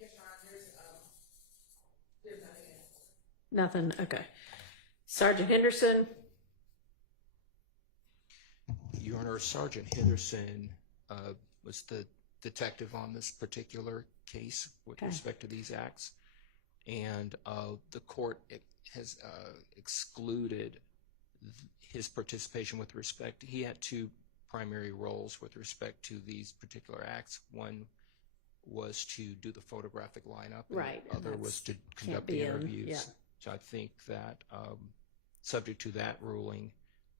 Yes, Your Honor, there's nothing. Nothing, okay. Sergeant Henderson? Your Honor, Sergeant Henderson was the detective on this particular case with respect to these acts, and the court has excluded his participation with respect. He had two primary roles with respect to these particular acts. One was to do the photographic lineup, and right, the other was to conduct the interviews. Yeah. So I think that subject to that ruling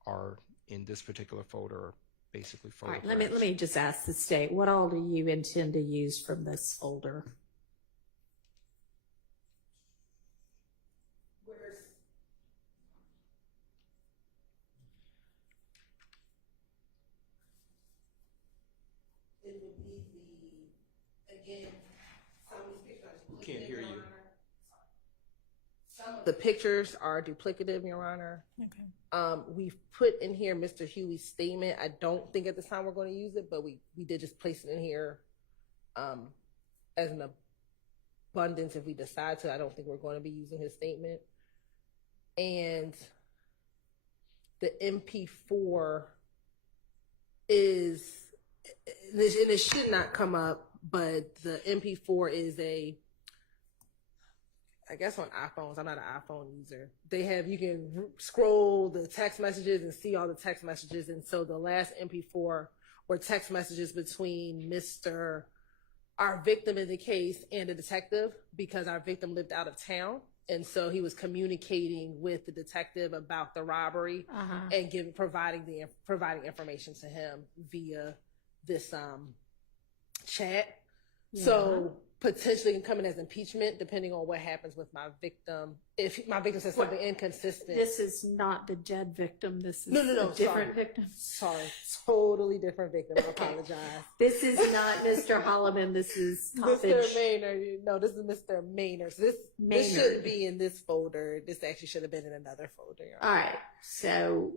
are in this particular folder basically photographs. All right, let me just ask the state, what all do you intend to use from this folder? It would be again, some of these pictures are duplicative. Can't hear you. Some of the pictures are duplicative, Your Honor. Okay. We've put in here Mr. Huey's statement. I don't think at this time we're going to use it, but we did just place it in here as an abundance if we decide to. I don't think we're going to be using his statement. And the MP4 is, and it should not come up, but the MP4 is I guess on iPhones, I'm not an iPhone user. You can scroll the text messages and see all the text messages. And so the last MP4 were text messages between our victim in the case and the detective, because our victim lived out of town. And so he was communicating with the detective about the robbery and providing information to him via this chat. Yeah. So potentially can come in as impeachment depending on what happens with my victim. If my victim says something inconsistent. This is not the dead victim. This is no, a different victim. Sorry, totally different victim. I apologize. This is not Mr. Holloman. This is Mr. Maynard. No, this is Mr. Maynard. So this shouldn't be in this folder. This actually should have been in another folder. All right. So,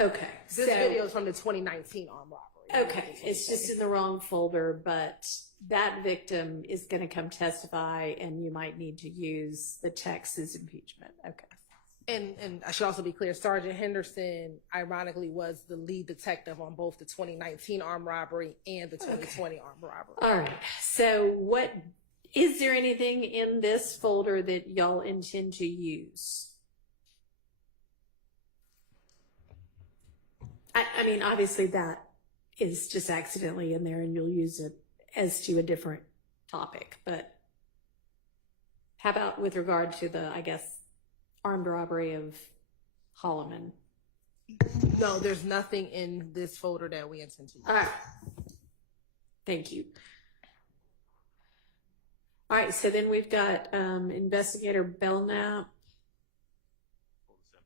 okay. This video is from the 2019 armed robbery. Okay. It's just in the wrong folder, but that victim is going to come testify and you might need to use the text as impeachment. Okay. And I should also be clear, Sergeant Henderson, ironically, was the lead detective on both the 2019 armed robbery and the 2020 armed robbery. All right. So is there anything in this folder that y'all intend to use? I mean, obviously that is just accidentally in there and you'll use it as to a different topic. But how about with regard to the, I guess, armed robbery of Holloman? No, there's nothing in this folder that we intend to use. All right. Thank you. All right, so then we've got Investigator Belknap.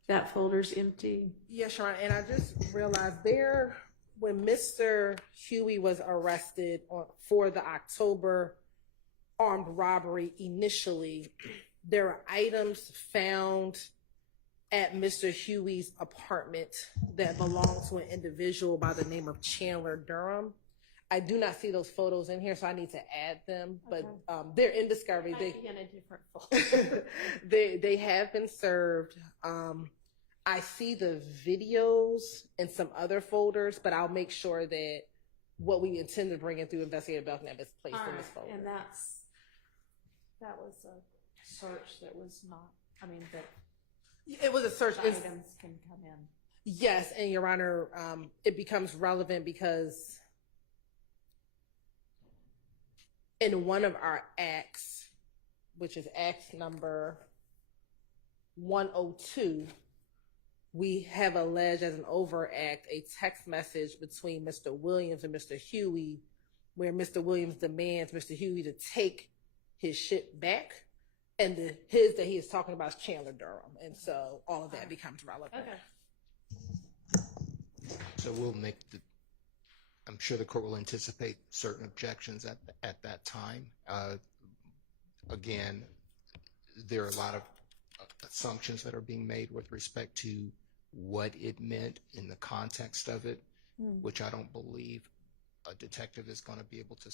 That folder's empty. Yes, Sharon, and I just realized when Mr. Huey was arrested for the October armed robbery initially, there were items found at Mr. Huey's apartment that belonged to an individual by the name of Chandler Durham. I do not see those photos in here, so I need to add them, but they're in discovery. They might be in a different folder. they have been served. I see the videos in some other folders, but I'll make sure that what we intend to bring in through Investigator Belknap is placed in this folder. And that was a search that was not, I mean, that it was a search. Items can come in. Yes, and Your Honor, it becomes relevant because in one of our acts, which is act number 102, we have alleged as an overact a text message between Mr. Williams and Mr. Huey, where Mr. Williams demands Mr. Huey to take his shit back, and his that he is talking about is Chandler Durham, and so all of that becomes relevant. Okay. So we'll make I'm sure the court will anticipate certain objections at that time. Again, there are a lot of assumptions that are being made with respect to what it meant in the context of it, which I don't believe a detective is going to be able to,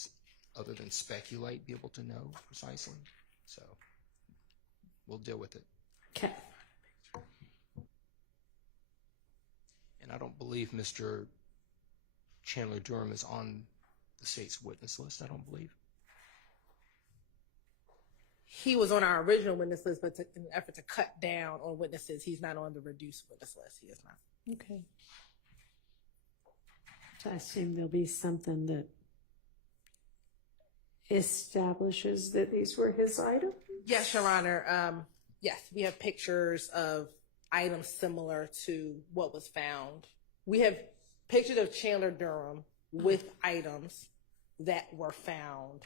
other than speculate, be able to know precisely. So we'll deal with it. Okay. And I don't believe Mr. Chandler Durham is on the state's witness list, I don't believe. He was on our original witness list, but in an effort to cut down on witnesses, he's not on the reduced witness list. He is not. Okay. So I assume there'll be something that establishes that these were his items? Yes, Your Honor. Yes, we have pictures of items similar to what was found. We have pictures of Chandler Durham with items that were found.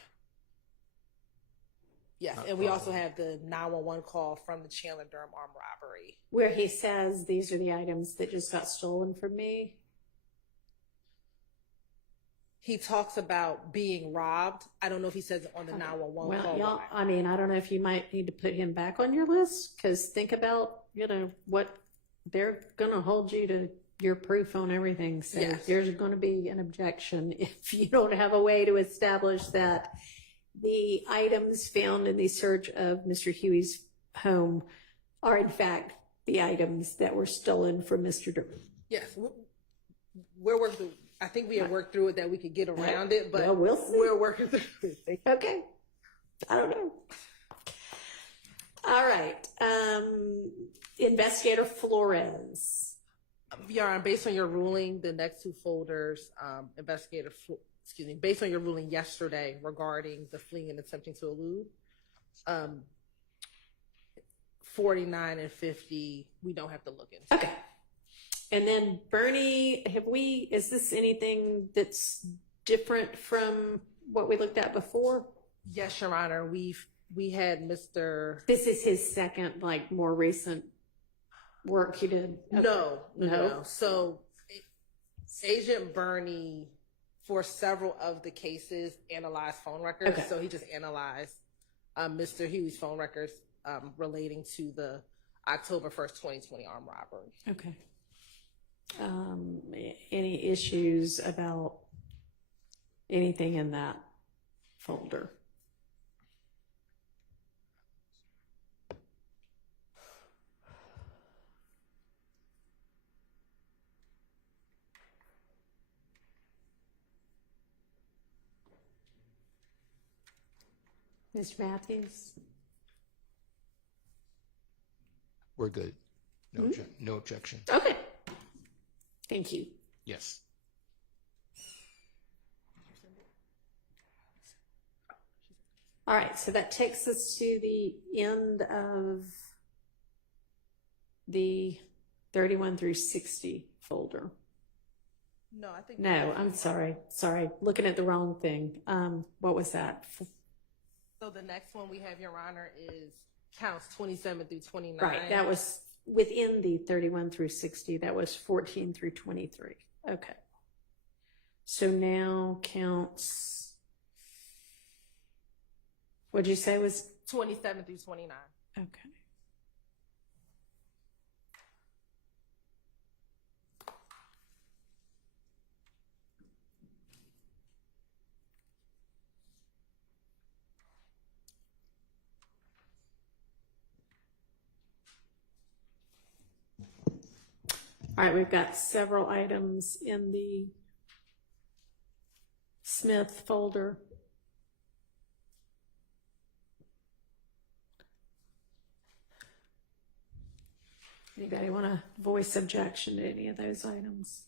Yes, and we also have the 911 call from the Chandler Durham armed robbery. Where he says, these are the items that just got stolen from me? He talks about being robbed. I don't know if he says it on the 911 call. Well, I mean, I don't know if you might need to put him back on your list, because think about, what they're going to hold you to your proof on everything. So Yes. there's going to be an objection if you don't have a way to establish that the items found in the search of Mr. Huey's home are in fact the items that were stolen from Mr. Durham. Yes, we're working through. I think we have worked through it that we could get around it, but Well, we'll see. we're working through it. Okay. I don't know. All right. Investigator Flores. Your Honor, based on your ruling, the next two folders, based on your ruling yesterday regarding the fleeing and attempting to elude, 49 and 50, we don't have to look into. Okay. And then Bernie, is this anything that's different from what we looked at before? Yes, Your Honor. We had Mr. This is his second, more recent work he did? Okay. No. So Agent Bernie, for several of the cases, analyzed phone records. Okay. So he just analyzed Mr. Huey's phone records relating to the October 1st, 2020 armed robbery. Okay. Any issues about anything in that folder? Mr. Matthews? We're good. No objection. Okay. Thank you. Yes. All right, so that takes us to the end of the 31 through 60 folder. No, I think. No, I'm sorry. Looking at the wrong thing. What was that? So the next one we have, Your Honor, is counts 27 through 29. Right, that was within the 31 through 60. That was 14 through 23. Okay. So now counts, what'd you say was? 27 through 29. Okay. All right, we've got several items in the Smith folder. Anybody want to voice objection to any of those items?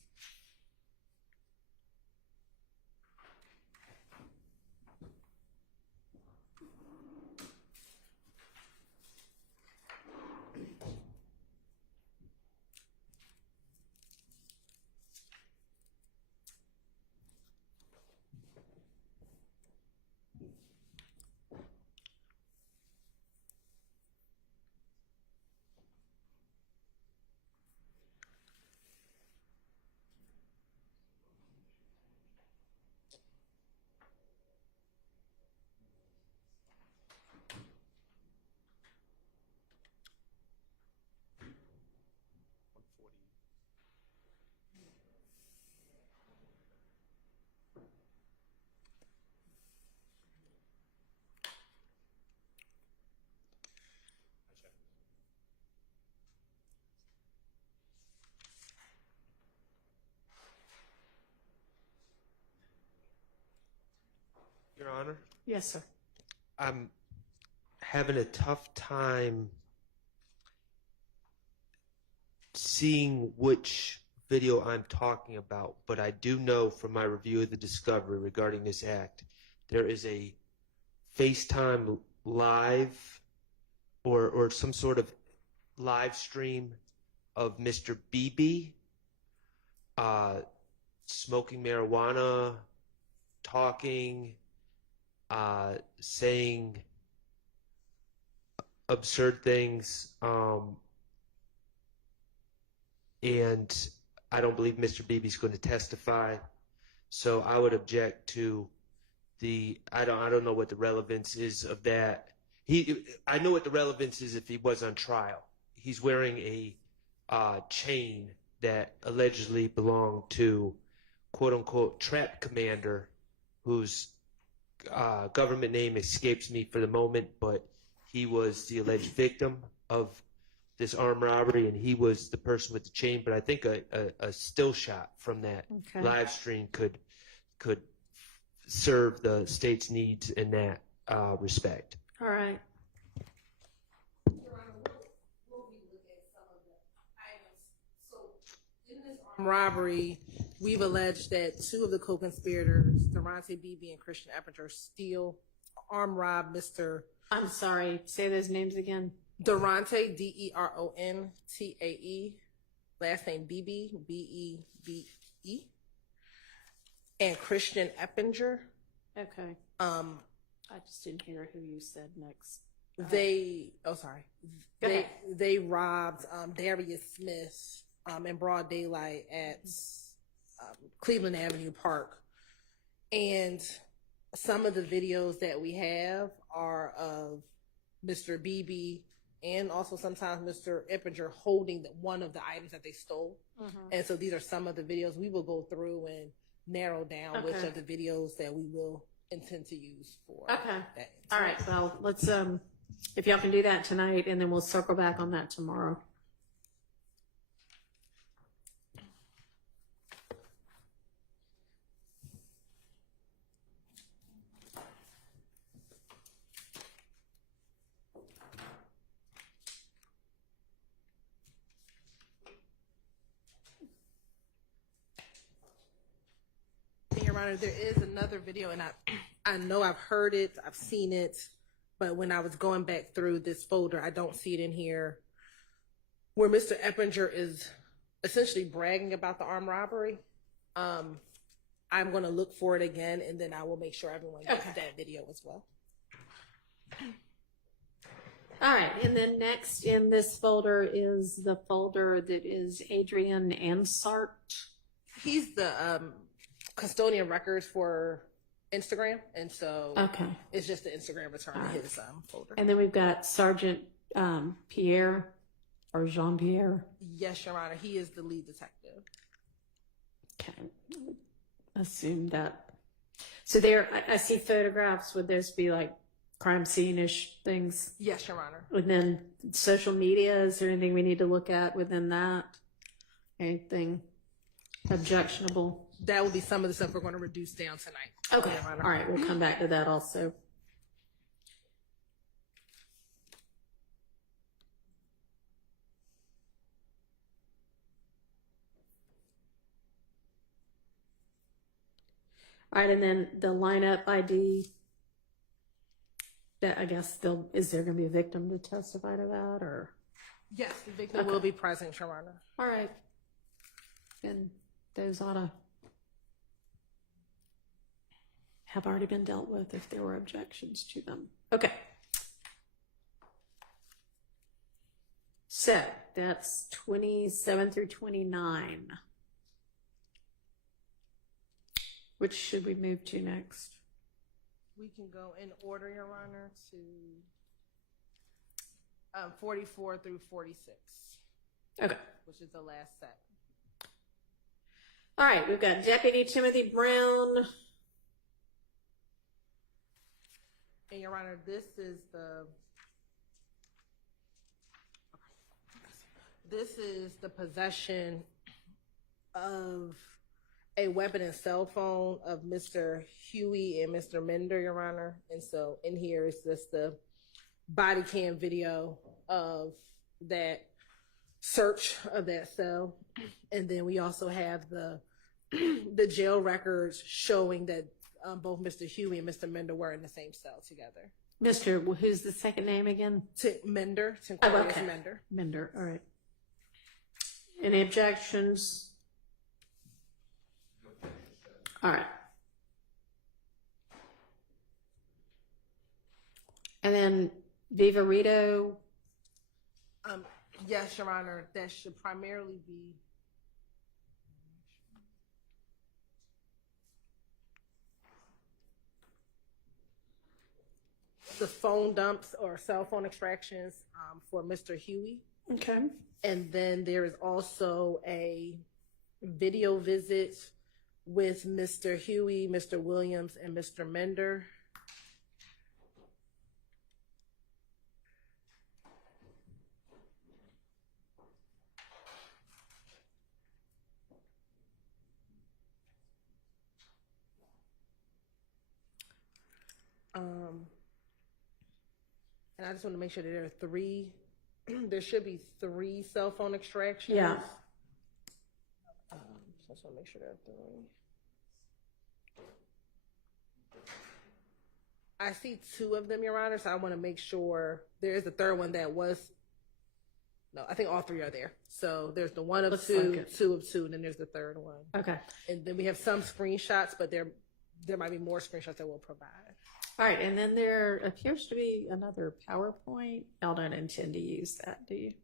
Your Honor? Yes, sir. I'm having a tough time seeing which video I'm talking about, but I do know from my review of the discovery regarding this act, there is a FaceTime live or some sort of live stream of Mr. Beebe smoking marijuana, talking, saying absurd things, and I don't believe Mr. Beebe's going to testify. So I would object to I don't know what the relevance is of that. I know what the relevance is if he was on trial. He's wearing a chain that allegedly belonged to quote unquote trap commander, whose government name escapes me for the moment, but he was the alleged victim of this armed robbery, and he was the person with the chain. But I think a still shot from that live stream could serve the state's needs in that respect. All right. Robbery, we've alleged that two of the co-conspirators, Durante Beebe and Christian Eppinger, armed rob Mr. I'm sorry, say those names again. Durante, Derontae, last name Beebe, Bebe, and Christian Eppinger. Okay. I just didn't hear who you said next. They robbed Darius Smith in broad daylight at Cleveland Avenue Park. And some of the videos that we have are of Mr. Beebe and also sometimes Mr. Eppinger holding one of the items that they stole. And so these are some of the videos. We will go through and narrow down which of the videos that we will intend to use for that. All right. Well, let's, if y'all can do that tonight, and then we'll circle back on that tomorrow. Your Honor, there is another video, and I know I've heard it, I've seen it, but when I was going back through this folder, I don't see it in here, where Mr. Eppinger is essentially bragging about the armed robbery. I'm going to look for it again, and then I will make sure everyone gets that video as well. All right, and then next in this folder is the folder that is Adrian Ansart. He's the custodian records for Instagram, and so it's just the Instagram return to his folder. And then we've got Sergeant Pierre or Jean-Pierre. Yes, Your Honor, he is the lead detective. Okay, assume that. So there, I see photographs. Would those be like crime scene-ish things? Yes, Your Honor. And then social media, is there anything we need to look at within that? Anything objectionable? That will be some of the stuff we're going to reduce down tonight. Okay. All right. We'll come back to that also. All right, and then the lineup ID, that I guess is there going to be a victim to testify to that, or? Yes, the victim will be present, Your Honor. All right. And those ought to have already been dealt with if there were objections to them. Okay. So that's 27 through 29. Which should we move to next? We can go in order, Your Honor, to 44 through 46. Okay. Which is the last set. All right, we've got Deputy Timothy Brown. And Your Honor, this is the possession of a weapon and cell phone of Mr. Huey and Mr. Mender, Your Honor. And so in here is just the body cam video of that search of that cell. And then we also have the jail records showing that both Mr. Huey and Mr. Mender were in the same cell together. Who's the second name again? Mender. Okay. Mender. Mender, all right. Any objections? All right. And then Vivarito. Yes, Your Honor, that should primarily be the phone dumps or cell phone extractions for Mr. Huey. Okay. And then there is also a video visit with Mr. Huey, Mr. Williams, and Mr. Mender. And I just want to make sure that there are three, there should be 3 cell phone extractions. Yeah. So I just want to make sure there are 3. I see 2 of them, Your Honor, so I want to make sure there is a third one that was, no, I think all 3 are there. So there's the 1 of Looks 2, like it. 2 of 2, and then there's the third one. Okay. And then we have some screenshots, but there might be more screenshots that we'll provide. All right, and then there appears to be another PowerPoint. Y'all don't intend to use that, do you?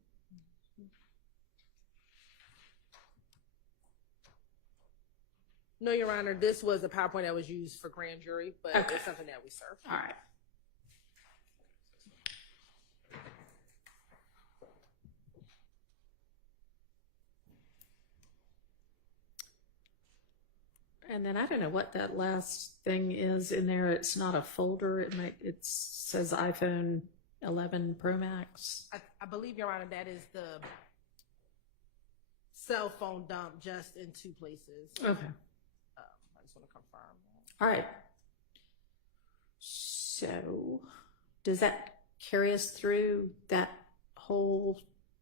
No, Your Honor, this was a PowerPoint that was used for grand jury, but it's something that we serve. All right. And then I don't know what that last thing is in there. It's not a folder. It says iPhone 11 Pro Max. I believe, Your Honor, that is the cell phone dump just in 2 places. Okay. I just want to confirm that. All right. So does that carry us through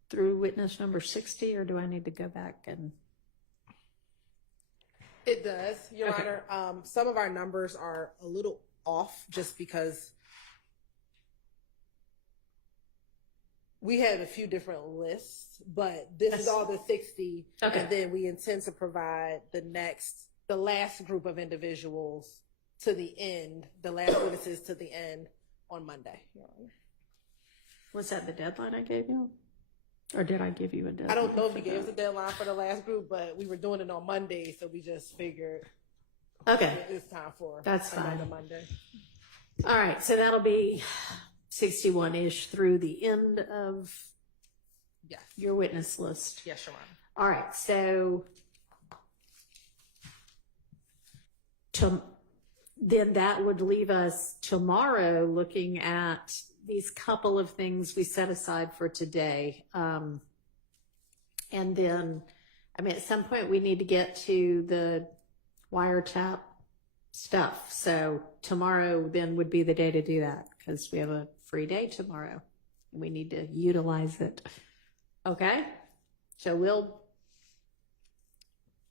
through witness number 60, or do I need to go back and... It does, Your Honor. Some of our numbers are a little off just because we have a few different lists, but this is all the 60. Okay. And then we intend to provide the last group of individuals to the end, the last witnesses to the end on Monday, Your Honor. Was that the deadline I gave you? Or did I give you a deadline? I don't know if you gave us a deadline for the last group, but we were doing it on Monday, so we just figured it's time for another Monday. All right, so that'll be 61-ish through the end of your witness list. Yes, Your Honor. All right, so then that would leave us tomorrow looking at these couple of things we set aside for today. And then, at some point we need to get to the wiretap stuff. So tomorrow then would be the day to do that because we have a free day tomorrow and we need to utilize it. Okay? So we'll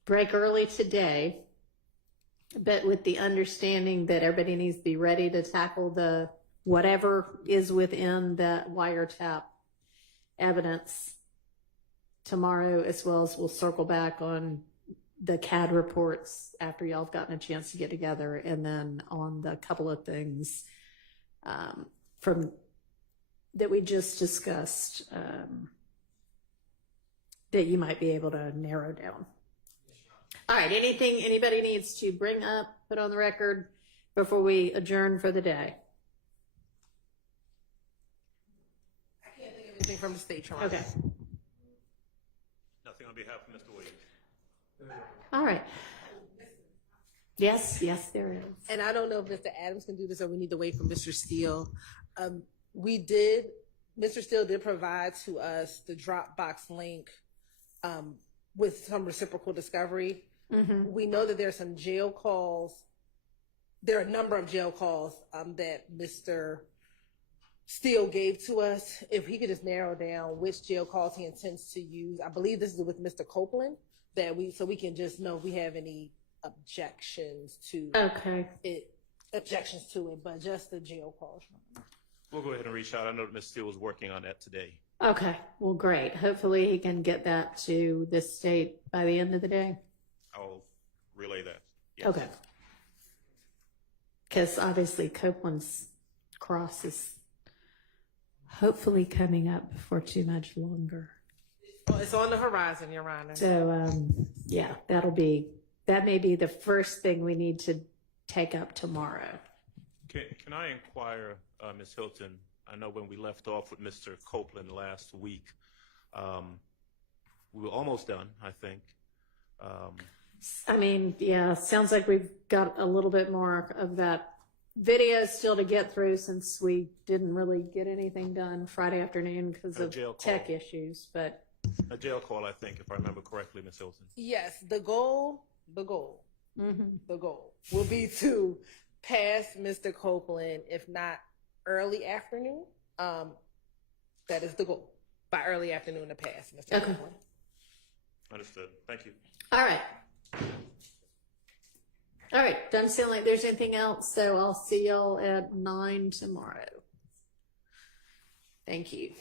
break early today but with the understanding that everybody needs to be ready to tackle the whatever is within the wiretap evidence tomorrow, as well as we'll circle back on the CAD reports after y'all have gotten a chance to get together, and then on the couple of things from that we just discussed that you might be able to narrow down. All right, anything anybody needs to bring up, put on the record before we adjourn for the day? I can't think of anything from the state, Your Honor. Okay. Nothing on behalf of Mr. Williams. All right. Yes, there is. And I don't know if Mr. Adams can do this or we need to wait for Mr. Steele. Mr. Steele did provide to us the Dropbox link with some reciprocal discovery. Mm-hmm. We know that there's some jail calls. There are a number of jail calls that Mr. Steele gave to us. If he could just narrow down which jail calls he intends to use. I believe this is with Mr. Copeland, so we can just know if we have any objections to it, but just the jail calls. We'll go ahead and reach out. I know that Ms. Steele was working on that today. Okay, well, great. Hopefully he can get that to the state by the end of the day. I'll relay that. Yes. Okay. Because obviously Copeland's cross is hopefully coming up before too much longer. Well, it's on the horizon, Your Honor. So, yeah, that may be the first thing we need to take up tomorrow. Can I inquire, Ms. Hilton? I know when we left off with Mr. Copeland last week, we were almost done, I think. I mean, yeah, sounds like we've got a little bit more of that video still to get through, since we didn't really get anything done Friday afternoon because of tech issues. But a jail call, I think, if I remember correctly, Ms. Hilton. Yes, the goal will be to pass Mr. Copeland, if not early afternoon. That is the goal. By early afternoon to pass Mr. Copeland. Understood. Thank you. All right. Doesn't sound like there's anything else, so I'll see y'all at 9 tomorrow. Thank you.